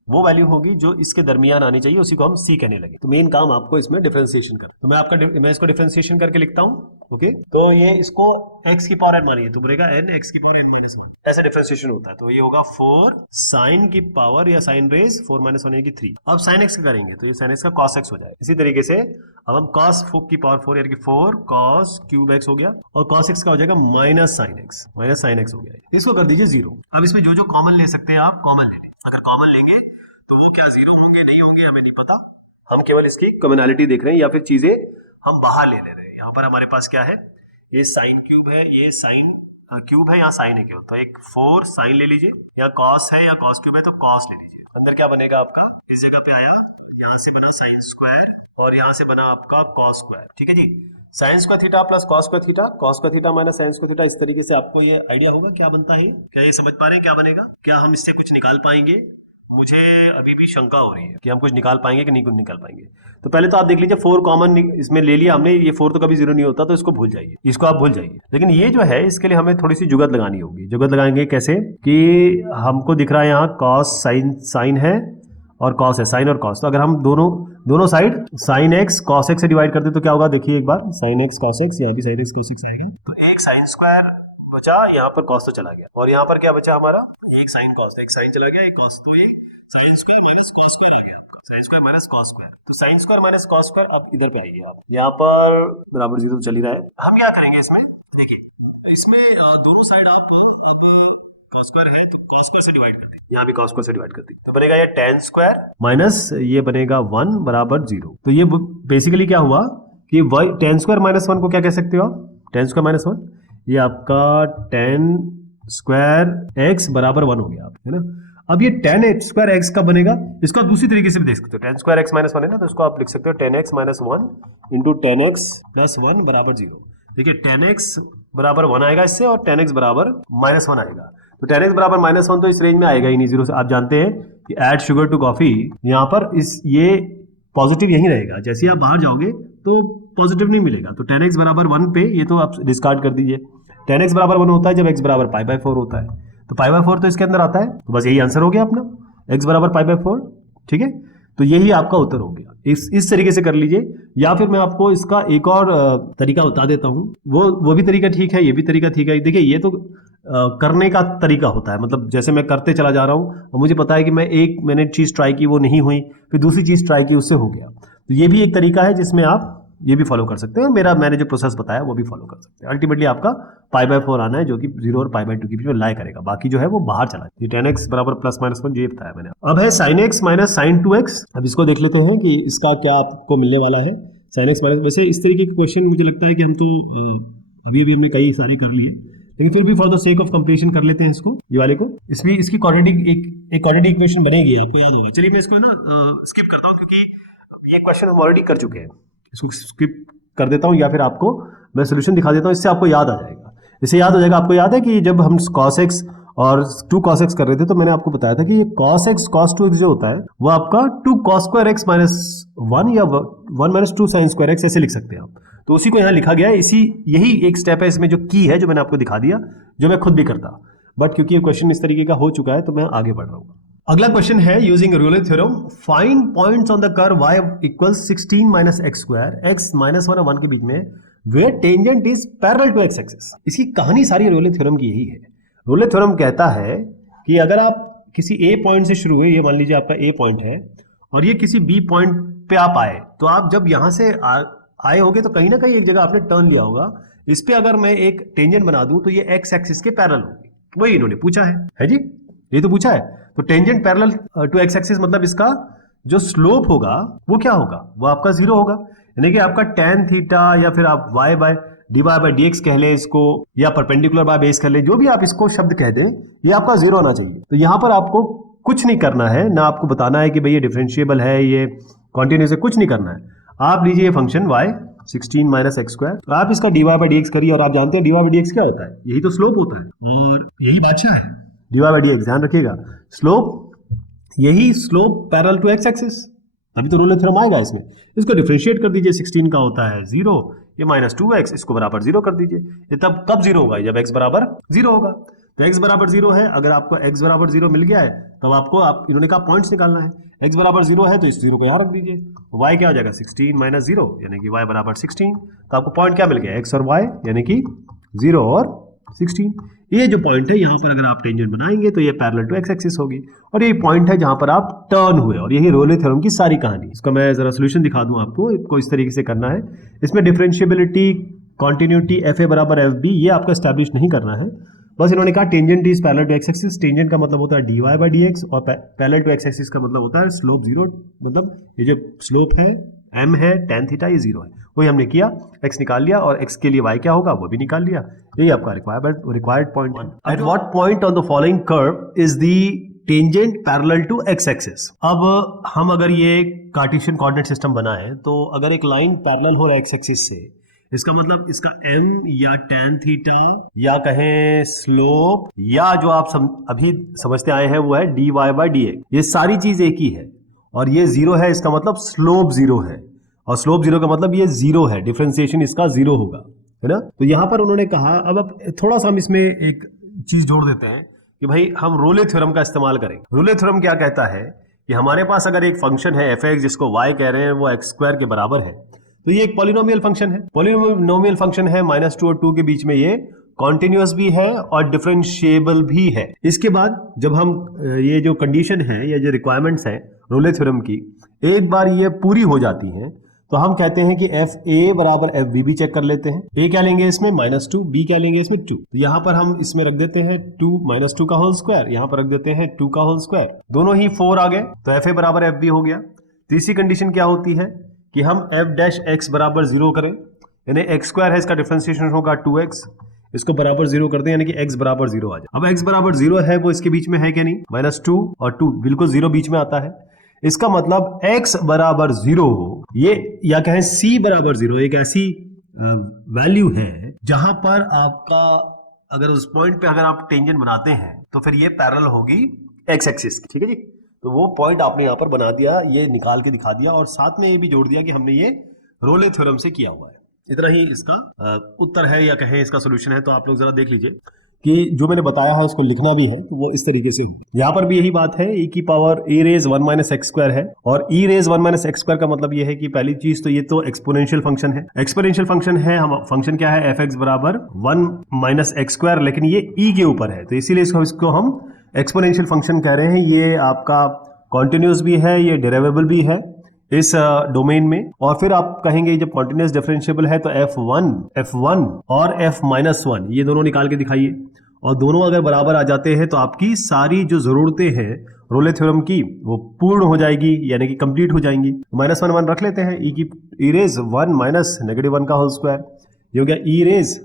वो वैल्यू होगी जो इसके दरमियान आनी चाहिए, उसी को हम c कहने लगे। तो मेन काम आपको इसमें डिफरेंशिएशन कर, तो मैं इसको डिफरेंशिएशन करके लिखता हूँ। ओके, तो ये इसको x की पावर n मानिए तो बनेगा n x की पावर n - 1, ऐसा डिफरेंशिएशन होता है। तो ये होगा 4 साइन की पावर या साइन रेज 4 - 1 यानी कि 3। अब साइन x का करेंगे तो ये साइन x का cos x हो जाएगा। इसी तरीके से अब हम cos की पावर 4 यानी कि 4 cos क्यूब x हो गया, और cos x का हो जाएगा माइनस साइन x हो गया। इसको कर दीजिए 0। अब इसमें जो कॉमन ले सकते हैं आप कॉमन ले लें। अगर कॉमन लेंगे तो वो क्या 0 होंगे नहीं होंगे हमें नहीं पता, हम केवल इसकी कॉमनैलिटी देख रहे हैं या फिर चीजें हम बाहर ले रहे हैं। यहाँ पर हमारे पास क्या है, ये साइन क्यूब है, ये साइन क्यूब है, यहाँ साइन है केवल, तो एक 4 साइन ले लीजिए, या कॉस है या कॉस क्यूब है तो कॉस ले लीजिए। अंदर क्या बनेगा आपका, इस जगह पे आया, यहाँ से बना साइन स्क्वायर और यहाँ से बना आपका कॉस स्क्वायर। ठीक है जी, sine square theta plus cos square theta, cos square theta minus sine square theta. इस तरीके से आपको ये आइडिया होगा क्या बनता है, क्या ये समझ पा रहे हैं क्या बनेगा, क्या हम इससे कुछ निकाल पाएंगे। मुझे अभी भी शंका हो रही है कि हम कुछ निकाल पाएंगे कि नहीं कुछ निकाल पाएंगे। तो पहले तो आप देख लीजिए 4 कॉमन इसमें ले लिया हमने, ये 4 तो कभी जीरो नहीं होता, तो इसको भूल जाइए, इसको आप भूल जाइए। लेकिन ये जो है इसके लिए हमें थोड़ी सी जुगत लगानी होगी। जुगत लगाएंगे कैसे कि हमको दिख रहा है यहाँ कॉस साइन है और कॉस है, साइन और कॉस। तो अगर हम दोनों side sine x cos x से डिवाइड करते तो क्या होगा, देखिए एक बार, साइन एक्स कॉस एक्स, यहाँ भी साइन एक्स कॉस एक्स आएगा, तो एक साइन स्क्वायर बचा, यहाँ पर कॉस तो चला गया, और यहाँ पर क्या बचा हमारा, एक साइन कॉस, एक साइन चला गया, एक कॉस, तो ये sine square minus cos square आ गया आपका, sine square minus cos square. तो sine square minus cos square, अब इधर पे आइए आप, यहाँ पर बराबर जीरो चल ही रहा है। हम क्या करेंगे इसमें, देखिए इसमें दोनों साइड आप अब कॉस स्क्वायर है तो कॉस स्क्वायर से डिवाइड कर दी, यहाँ भी कॉस स्क्वायर से डिवाइड कर दी, तो बनेगा ये tan स्क्वायर माइनस ये बनेगा 1 बराबर 0। तो ये बेसिकली क्या हुआ कि tan स्क्वायर माइनस 1 को क्या कह सकते हो आप, tan स्क्वायर माइनस 1, ये आपका tan स्क्वायर x बराबर 1 हो गया, आप है ना। अब ये tan स्क्वायर x का बनेगा, इसको आप दूसरी तरीके से भी देख सकते हो, tan स्क्वायर x माइनस 1 है ना, तो इसको आप लिख सकते हो tan x minus 1 into tan x plus 1 बराबर 0। देखिए tan x बराबर 1 आएगा इससे, और tan x बराबर माइनस 1 आएगा। तो tan x बराबर माइनस 1 तो इस रेंज में आएगा ही नहीं, जीरो से। आप जानते हैं कि ऐड शुगर टू कॉफी, यहाँ पर ये पॉजिटिव यही रहेगा, जैसे आप बाहर जाओगे तो पॉजिटिव नहीं मिलेगा। तो tan x बराबर 1 पे ये तो आप डिस्कार्ड कर दीजिए। tan x बराबर 1 होता है जब x बराबर पाई बाय 4 होता है, तो पाई बाय 4 तो इसके अंदर आता है, तो बस यही आंसर हो गया अपना, x बराबर पाई बाय 4, ठीक है। तो यही आपका उत्तर हो गया। इस तरीके से कर लीजिए, या फिर मैं आपको इसका एक और तरीका बता देता हूँ, वो भी तरीका ठीक है, ये भी तरीका ठीक है। देखिए ये तो करने का तरीका होता है, मतलब जैसे मैं करते चला जा रहा हूँ और मुझे पता है कि मैंने चीज़ ट्राई की, वो नहीं हुई, फिर दूसरी चीज़ ट्राई की, उससे हो गया। तो ये भी एक तरीका है जिसमें आप ये भी फॉलो कर सकते हैं, मैंने जो प्रोसेस बताया वो भी फॉलो कर सकते हैं। अल्टीमेटली आपका पाई बाय 4 आना है, जो कि 0 और पाई बाय 2 के बीच में लाई करेगा, बाकी जो है वो बाहर चला जाए। tan x बराबर प्लस माइनस 1 ये बताया मैंने। अब है sin x minus sin 2x। अब इसको देख लेते हैं कि इसका क्या आपको मिलने वाला है। sin x माइनस, वैसे इस तरीके के क्वेश्चन मुझे लगता है कि हम तो अभी हमने कई सारे कर लिए, लेकिन फिर भी for the sake of completion कर लेते हैं इसको, ये वाले को। इसकी क्वाड्रेटिक एक क्वाड्रेटिक इक्वेशन बनेगी, आपको याद होगा। चलिए मैं इसको ना स्किप करता हूँ, क्योंकि ये क्वेश्चन हम ऑलरेडी कर चुके हैं, इसको स्किप कर देता हूं, या फिर आपको मैं सोल्यूशन दिखा देता हूं, इससे आपको याद आ जाएगा। इससे याद हो जाएगा, आपको याद है कि जब हम cos x और 2 cos x कर रहे थे, तो मैंने आपको बताया था कि ये cos x cos 2x जो होता है वो आपका 2 cos square x माइनस 1 या 1 माइनस 2 sin square x ऐसे लिख सकते हैं आप। तो उसी को यहाँ लिखा गया है, यही एक स्टेप है इसमें जो की है, जो मैंने आपको दिखा दिया, जो मैं खुद भी करता, बट क्योंकि ये क्वेश्चन इस तरीके का हो चुका है तो मैं आगे बढ़ रहा हूँ। अगला क्वेश्चन है, using Rolle theorem find points on the curve y equals 16 minus x square, x minus 1 और 1 के बीच में where tangent is parallel to x axis. इसकी कहानी सारी रोले थ्योरम की यही है। रोले थ्योरम कहता है कि अगर आप किसी a पॉइंट से शुरू हुए, ये मान लीजिए आपका a पॉइंट है, और ये किसी b पॉइंट पे आप आए, तो आप जब यहां से आए होगे तो कहीं ना कहीं एक जगह आपने टर्न लिया होगा। इस पे अगर मैं एक टेंजेंट बना दूं तो ये x एक्सिस के पैरेलल होगी, वही इन्होंने पूछा है जी, ये तो पूछा है। तो tangent parallel to x axis मतलब इसका जो स्लोप होगा वो क्या होगा, वो आपका 0 होगा, यानी कि आपका tan थीटा, या फिर आप y by dy bye dx कह लें इसको, या परपेंडिकुलर बाय बेस कह लें, जो भी आप इसको शब्द कह दें, ये आपका 0 आना चाहिए। तो यहां पर आपको कुछ नहीं करना है, ना आपको बताना है कि भाई ये डिफरेंशिएबल है, ये कॉन्टिन्यूस है, कुछ नहीं करना है। आप लीजिए function y 16 minus x square, तो आप इसका dy बाय dx करिए, और आप जानते हैं dy बाय dx क्या होता है, यही तो स्लोप होता है, और यही बादशाह है dy बाय dx, ध्यान रखिएगा, स्लोप, यही slope parallel to x axis, अभी तो रोले थ्योरम आएगा इसमें। इसको डिफरेंशिएट कर दीजिए, 16 का होता है 0, ये माइनस 2x, इसको बराबर 0 कर दीजिए। ये तब कब 0 होगा, जब x बराबर 0 होगा। तो x बराबर 0 है, अगर आपको x बराबर 0 मिल गया है, तब आपको इन्होंने कहा पॉइंट्स निकालना है। x बराबर 0 है तो इस 0 को यहाँ रख दीजिए, y क्या हो जाएगा 16 माइनस 0, यानी कि y बराबर 16। तो आपको पॉइंट क्या मिल गया, x और y, यानी कि 0 और 16। ये जो पॉइंट है, यहाँ पर अगर आप टेंजेंट बनाएंगे तो ये पैरेलल टू x एक्सिस होगी, और ये पॉइंट है जहां पर आप टर्न हुए, और यही रोले थ्योरम की सारी कहानी। इसका मैं जरा सोल्यूशन दिखा दूं आपको इस तरीके से करना है। इसमें डिफरेंशिएबिलिटी, कॉन्टिन्यूटी, एफ ए बराबर एफ बी, ये आपको एस्टैब्लिश नहीं करना है। बस इन्होंने कहा tangent is parallel to x axis, tangent का मतलब होता है dy बाय dx, और पैरेलल टू एक्स एक्सिस का मतलब होता है स्लोप 0, मतलब ये जो स्लोप है m है, tan थीटा, ये 0 है, वही हमने किया, x निकाल लिया, और x के लिए y क्या होगा वो भी निकाल लिया। यही आपका required point. At what point on the following curve is the tangent parallel to x axis. अब हम अगर ये कार्टेशियन कोऑर्डिनेट सिस्टम बनाएं, तो अगर एक लाइन पैरेलल हो रहा है x एक्सिस से, इसका मतलब इसका m या tan थीटा या कहें स्लोप या जो आप अभी समझते आए हैं वो है dy बाय dx, ये सारी चीज एक ही है और ये जीरो है, इसका मतलब स्लोप जीरो है और स्लोप जीरो का मतलब ये जीरो है, डिफरेंशिएशन इसका जीरो होगा, है ना। तो यहां पर उन्होंने कहा अब थोड़ा सा हम इसमें एक चीज जोड़ देते हैं कि भाई हम रोले थ्योरम का इस्तेमाल करें। रोले थ्योरम क्या कहता है कि हमारे पास अगर एक फंक्शन है f(x) जिसको y कह रहे हैं वो x स्क्वायर के बराबर है, तो ये एक पॉलिनोमियल फंक्शन है। पॉलिनोमियल फंक्शन है, -2 और 2 के बीच में ये कॉन्टिन्यूअस भी है और डिफरेंशिएबल भी है। इसके बाद जब हम ये जो कंडीशन है या जो रिक्वायरमेंट्स हैं रोले थ्योरम की, एक बार ये पूरी हो जाती हैं तो हम कहते हैं कि एफ ए बराबर एफ बी भी चेक कर लेते हैं। ए क्या लेंगे इसमें -2, बी क्या लेंगे इसमें 2, तो यहां पर हम इसमें रख देते हैं 2 -2 का होल स्क्वायर, यहां पर रख देते हैं 2 का होल स्क्वायर, दोनों ही 4 आ गए तो एफ ए बराबर एफ बी हो गया। तीसरी कंडीशन क्या होती है कि हम एफ डैश एक्स बराबर 0 करें, यानी एक्स स्क्वायर है इसका डिफरेंशिएशन होगा 2x, इसको बराबर 0 कर दें यानी कि x बराबर 0 आ जाए। अब x बराबर 0 है वो इसके बीच में है क्या नहीं, -2 और 2 बिल्कुल 0 बीच में आता है, इसका मतलब x बराबर 0 हो ये या कहें c बराबर 0 एक ऐसी वैल्यू है जहां पर आपका अगर उस पॉइंट पे अगर आप टेंजेंट बनाते हैं तो फिर ये पैरेलल होगी x एक्सिस की, ठीक है जी। तो वो पॉइंट आपने यहां पर बना दिया, ये निकाल के दिखा दिया और साथ में ये भी जोड़ दिया कि हमने ये रोले थ्योरम से किया हुआ है। इतना ही इसका उत्तर है या कहें इसका सोल्यूशन है। तो आप लोग जरा देख लीजिए कि जो मैंने बताया है उसको लिखना भी है तो वो इस तरीके से हो। यहाँ पर भी यही बात है, e की power a raise 1 minus x square है और e raise 1 minus x square का मतलब ये है कि पहली चीज तो ये तो एक्सपोनेंशियल फंक्शन है। एक्सपोनेंशियल फंक्शन है, हम फंक्शन क्या है f(x) बराबर 1 माइनस एक्स स्क्वायर, लेकिन ये e के ऊपर है तो इसीलिए इसको हम एक्सपोनेंशियल फंक्शन कह रहे हैं। ये आपका कॉन्टिन्यूस भी है, ये डेरिवेबल भी है इस डोमेन में। और फिर आप कहेंगे जब कॉन्टिन्यूस डिफरेंशिएबल है तो f1 और f-1 ये दोनों निकाल के दिखाइए और दोनों अगर बराबर आ जाते हैं तो आपकी सारी जो जरूरतें हैं रोले थ्योरम की वो पूर्ण हो जाएगी यानी कि कंप्लीट हो जाएंगी। -1 रख लेते हैं, e रेज 1 माइनस -1 का होल स्क्वायर, ये हो गया e रेज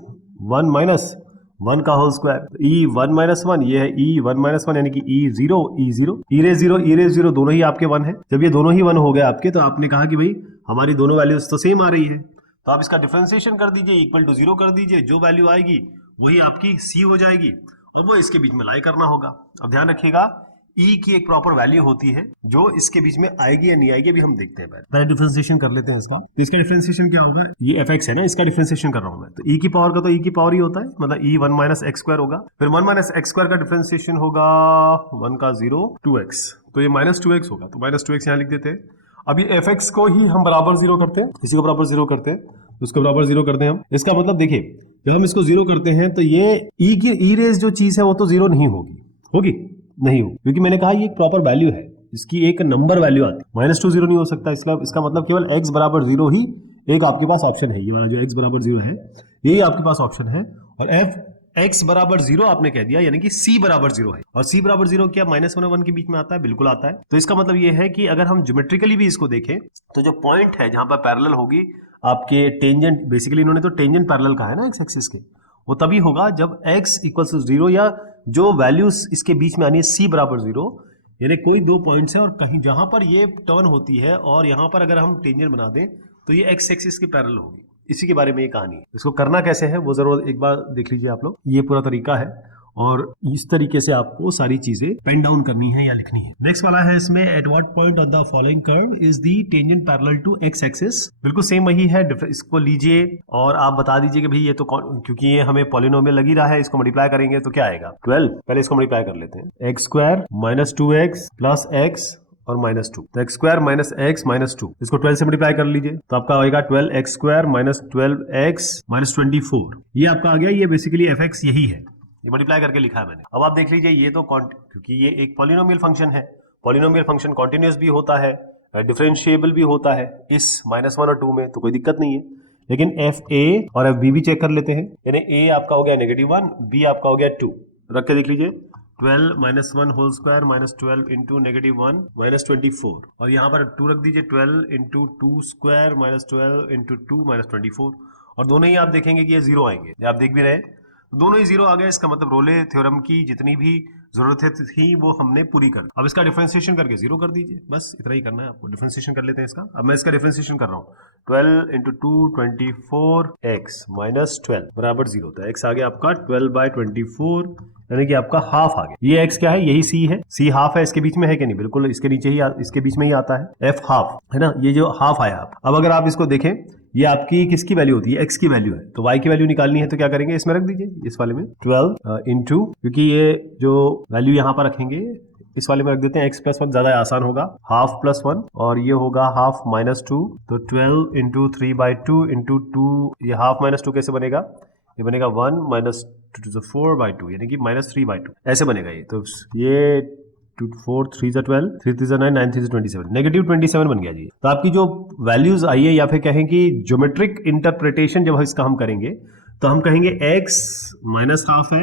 1 माइनस 1 का होल स्क्वायर, e1 माइनस 1 ये है e1 माइनस 1 यानी कि e0 e रेज 0 दोनों ही आपके 1 है। जब ये दोनों ही 1 हो गए आपके तो आपने कहा कि भाई हमारी दोनों वैल्यूज तो सेम आ रही है, तो आप इसका डिफरेंशिएशन कर दीजिए, इक्वल टू 0 कर दीजिए, जो वैल्यू आएगी वही आपकी c हो जाएगी और वो इसके बीच में लाई करना होगा। अब ध्यान रखिएगा e की एक प्रॉपर वैल्यू होती है जो इसके बीच में आएगी या नहीं आएगी अभी हम देखते हैं। पहले डिफरेंशिएशन कर लेते हैं इसका, तो इसका डिफरेंशिएशन क्या होगा, ये fx है ना, इसका डिफरेंशिएशन कर रहा हूं मैं, तो e की पावर का तो e की पावर ही होता है, मतलब e1 माइनस एक्स स्क्वायर होगा, फिर 1 माइनस एक्स स्क्वायर का डिफरेंशिएशन होगा 1 का 0 2x, तो ये -2x होगा, तो -2x यहाँ लिख देते हैं। अब ये fx को ही हम बराबर 0 करते हैं, इसी को बराबर 0 करते हैं, उसको बराबर 0 करते हैं हम। इसका मतलब देखिए जब हम इसको 0 करते हैं तो ये e रेज जो चीज है वो तो 0 नहीं होगी नहीं होगी, क्योंकि मैंने कहा ये एक प्रॉपर वैल्यू है, इसकी एक नंबर वैल्यू आती है। -2 0 नहीं हो सकता, इसका मतलब केवल x बराबर 0 ही एक आपके पास ऑप्शन है, ये वाला जो x बराबर 0 है यही आपके पास ऑप्शन है। और x बराबर 0 आपने कह दिया यानी कि c बराबर 0 है, और c बराबर 0 क्या -1 और 1 के बीच में आता है, बिल्कुल आता है। तो इसका मतलब ये है कि अगर हम ज्योमेट्रिकली भी इसको देखें तो जो पॉइंट है जहां पर पैरेलल होगी आपके टेंजेंट, बेसिकली इन्होंने तो टेंजेंट पैरेलल कहा है ना x एक्सिस के, वो तभी होगा जब x इक्वल्स टू 0 या जो वैल्यूज इसके बीच में आनी है c बराबर 0, यानी कोई दो पॉइंट्स है और कहीं जहां पर ये टर्न होती है और यहां पर अगर हम टेंजेंट बना दें तो ये x एक्सिस के पैरेलल होगी। इसी के बारे में ये कहानी है। इसको करना कैसे है वो जरूर एक बार देख लीजिए आप लोग, ये पूरा तरीका है और इस तरीके से आपको सारी चीजें पेन डाउन करनी है या लिखनी है। नेक्स्ट वाला है इसमें, at what point on the following curve is the tangent parallel to x axis. बिल्कुल सेम वही है, इसको लीजिए और आप बता दीजिए कि भाई ये तो क्योंकि ये हमें पॉलिनोमियल लग ही रहा है, इसको मल्टीप्लाई करेंगे तो क्या आएगा 12। पहले इसको मल्टीप्लाई कर लेते हैं, x square minus 2x plus x और -2, तो x square minus x minus 2, इसको 12 से मल्टीप्लाई कर लीजिए तो आपका आएगा 12x square minus 12x minus 24, ये आपका आ गया। ये बेसिकली fx यही है, ये मल्टीप्लाई करके लिखा है मैंने। अब आप देख लीजिए ये तो क्योंकि ये एक पॉलिनोमियल फंक्शन है, पॉलिनोमियल फंक्शन कॉन्टिन्यूस भी होता है, डिफरेंशिएबल भी होता है इस -1 और 2 में, तो कोई दिक्कत नहीं है। लेकिन fa और fb भी चेक कर लेते हैं, यानी a आपका हो गया -1, b आपका हो गया 2, रख के देख लीजिए 12 minus 1 whole square minus 12 into -1 minus 24, और यहाँ पर 2 रख दीजिए 12 into 2 square minus 12 into 2 minus 24, और दोनों ही आप देखेंगे कि ये 0 आएंगे, आप देख भी रहे हैं दोनों ही 0 आ गए। इसका मतलब रोले थ्योरम की जितनी भी जरूरत थी वो हमने पूरी कर दी। अब इसका डिफरेंशिएशन करके 0 कर दीजिए, बस इतना ही करना है आपको। डिफरेंशिएशन कर लेते हैं इसका। अब मैं इसका डिफरेंशिएशन कर रहा हूँ। 12 इंटू 2 24x माइनस 12 बराबर 0। तो x आ गया आपका 12/24, यानी कि आपका हाफ आ गया। ये x क्या है? यही c है। c हाफ है, इसके बीच में है कि नहीं? बिल्कुल इसके नीचे ही इसके बीच में ही आता है, f हाफ है ना। ये जो हाफ आया आप, अब अगर आप इसको देखें, ये आपकी किसकी वैल्यू होती है? x की वैल्यू है। तो y की वैल्यू निकालनी है तो क्या करेंगे? इसमें रख दीजिए, इस वाले में 12 इंटू, क्योंकि ये जो वैल्यू यहाँ पर रखेंगे इस वाले में रख देते हैं, x प्लस 1 ज्यादा आसान होगा। हाफ प्लस 1 और ये होगा हाफ माइनस 2। तो 12 इंटू 3/2 इंटू 2, ये हाफ माइनस 2 कैसे बनेगा? ये बनेगा 1 माइनस 2 टू 4/2, यानी कि माइनस 3/2 ऐसे बनेगा ये। तो ये 4 3 12, 3 3 9, 9 3 27, नेगेटिव 27 बन गया जी। तो आपकी जो वैल्यूज आई है, या फिर कहें कि ज्योमेट्रिक इंटरप्रिटेशन जब इसका हम करेंगे तो हम कहेंगे x माइनस हाफ है,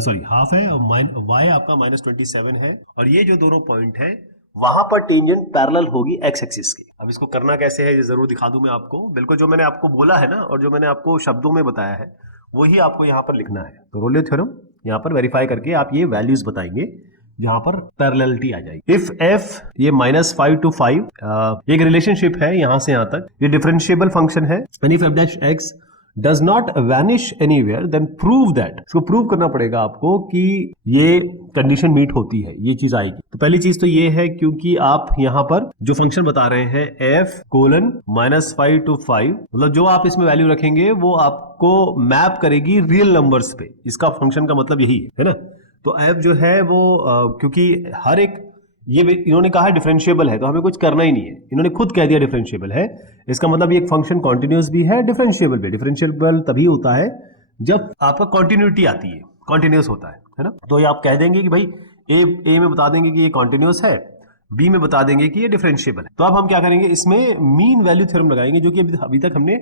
सॉरी हाफ है, और y आपका माइनस 27 है, और ये जो दोनों पॉइंट है वहां पर टेंजेंट पैरेलल होगी x एक्सिस की। अब इसको करना कैसे है ये जरूर दिखा दूं मैं आपको। बिल्कुल जो मैंने आपको बोला है ना, और जो मैंने आपको शब्दों में बताया है वही आपको यहाँ पर लिखना है। तो रोले थ्योरम यहाँ पर वेरीफाई करके आप ये वैल्यूज बताएंगे जहां पर पैरेललिटी आ जाएगी। इफ f ये -5 to 5 एक रिलेशनशिप है यहां से यहां तक, ये डिफरेंशिएबल फंक्शन है, and if f dash x does not vanish anywhere then prove that, इसको प्रूव करना पड़ेगा आपको कि ये कंडीशन मीट होती है, ये चीज आएगी। तो पहली चीज तो ये है, क्योंकि आप यहां पर जो फंक्शन बता रहे हैं f कोलन -5 to 5, मतलब जो आप इसमें वैल्यू रखेंगे वो आपको मैप करेगी रियल नंबर्स पे। इसका फंक्शन का मतलब यही है ना। तो f जो है वो क्योंकि हर एक, ये इन्होंने कहा है डिफरेंशिएबल है, तो हमें कुछ करना ही नहीं है, इन्होंने खुद कह दिया डिफरेंशिएबल है। इसका मतलब ये एक फंक्शन कॉन्टिन्यूस भी है, डिफरेंशिएबल भी। डिफरेंशिएबल तभी होता है जब आपका कॉन्टिन्यूटी आती है, कॉन्टिन्यूस होता है ना। तो ये आप कह देंगे कि भाई ए में बता देंगे कि ये कॉन्टिन्यूस है, बी में बता देंगे कि ये डिफरेंशिएबल है। तो अब हम क्या करेंगे, इसमें मीन वैल्यू थ्योरम लगाएंगे, जो कि अभी तक हमने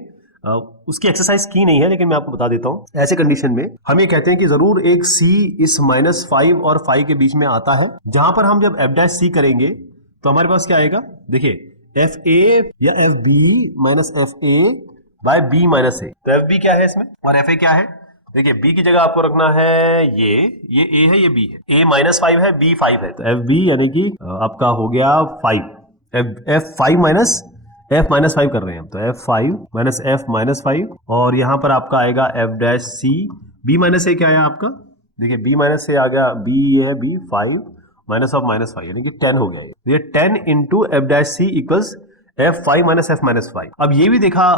उसकी एक्सरसाइज की नहीं है, लेकिन मैं आपको बता देता हूं। ऐसे कंडीशन में हम ये कहते हैं कि जरूर एक c इस -5 और 5 के बीच में आता है, जहां पर हम जब f' करेंगे तो हमारे पास क्या आएगा? देखिए fa या fb minus fa by b minus a। तो fb क्या है इसमें और fa क्या है? देखिए b की जगह आपको रखना है ये a है, ये b है, a -5 है, b 5 है, तो fb यानी कि आपका हो गया 5, f5 माइनस f -5 कर रहे हैं हम, तो f5 माइनस f -5, और यहां पर आपका आएगा f' b माइनस a क्या आया आपका? देखिए b माइनस a आ गया, b ये है b 5 माइनस ऑफ -5, यानी कि 10 हो गया ये 10 into f' equals f5 minus f -5। अब ये भी देखा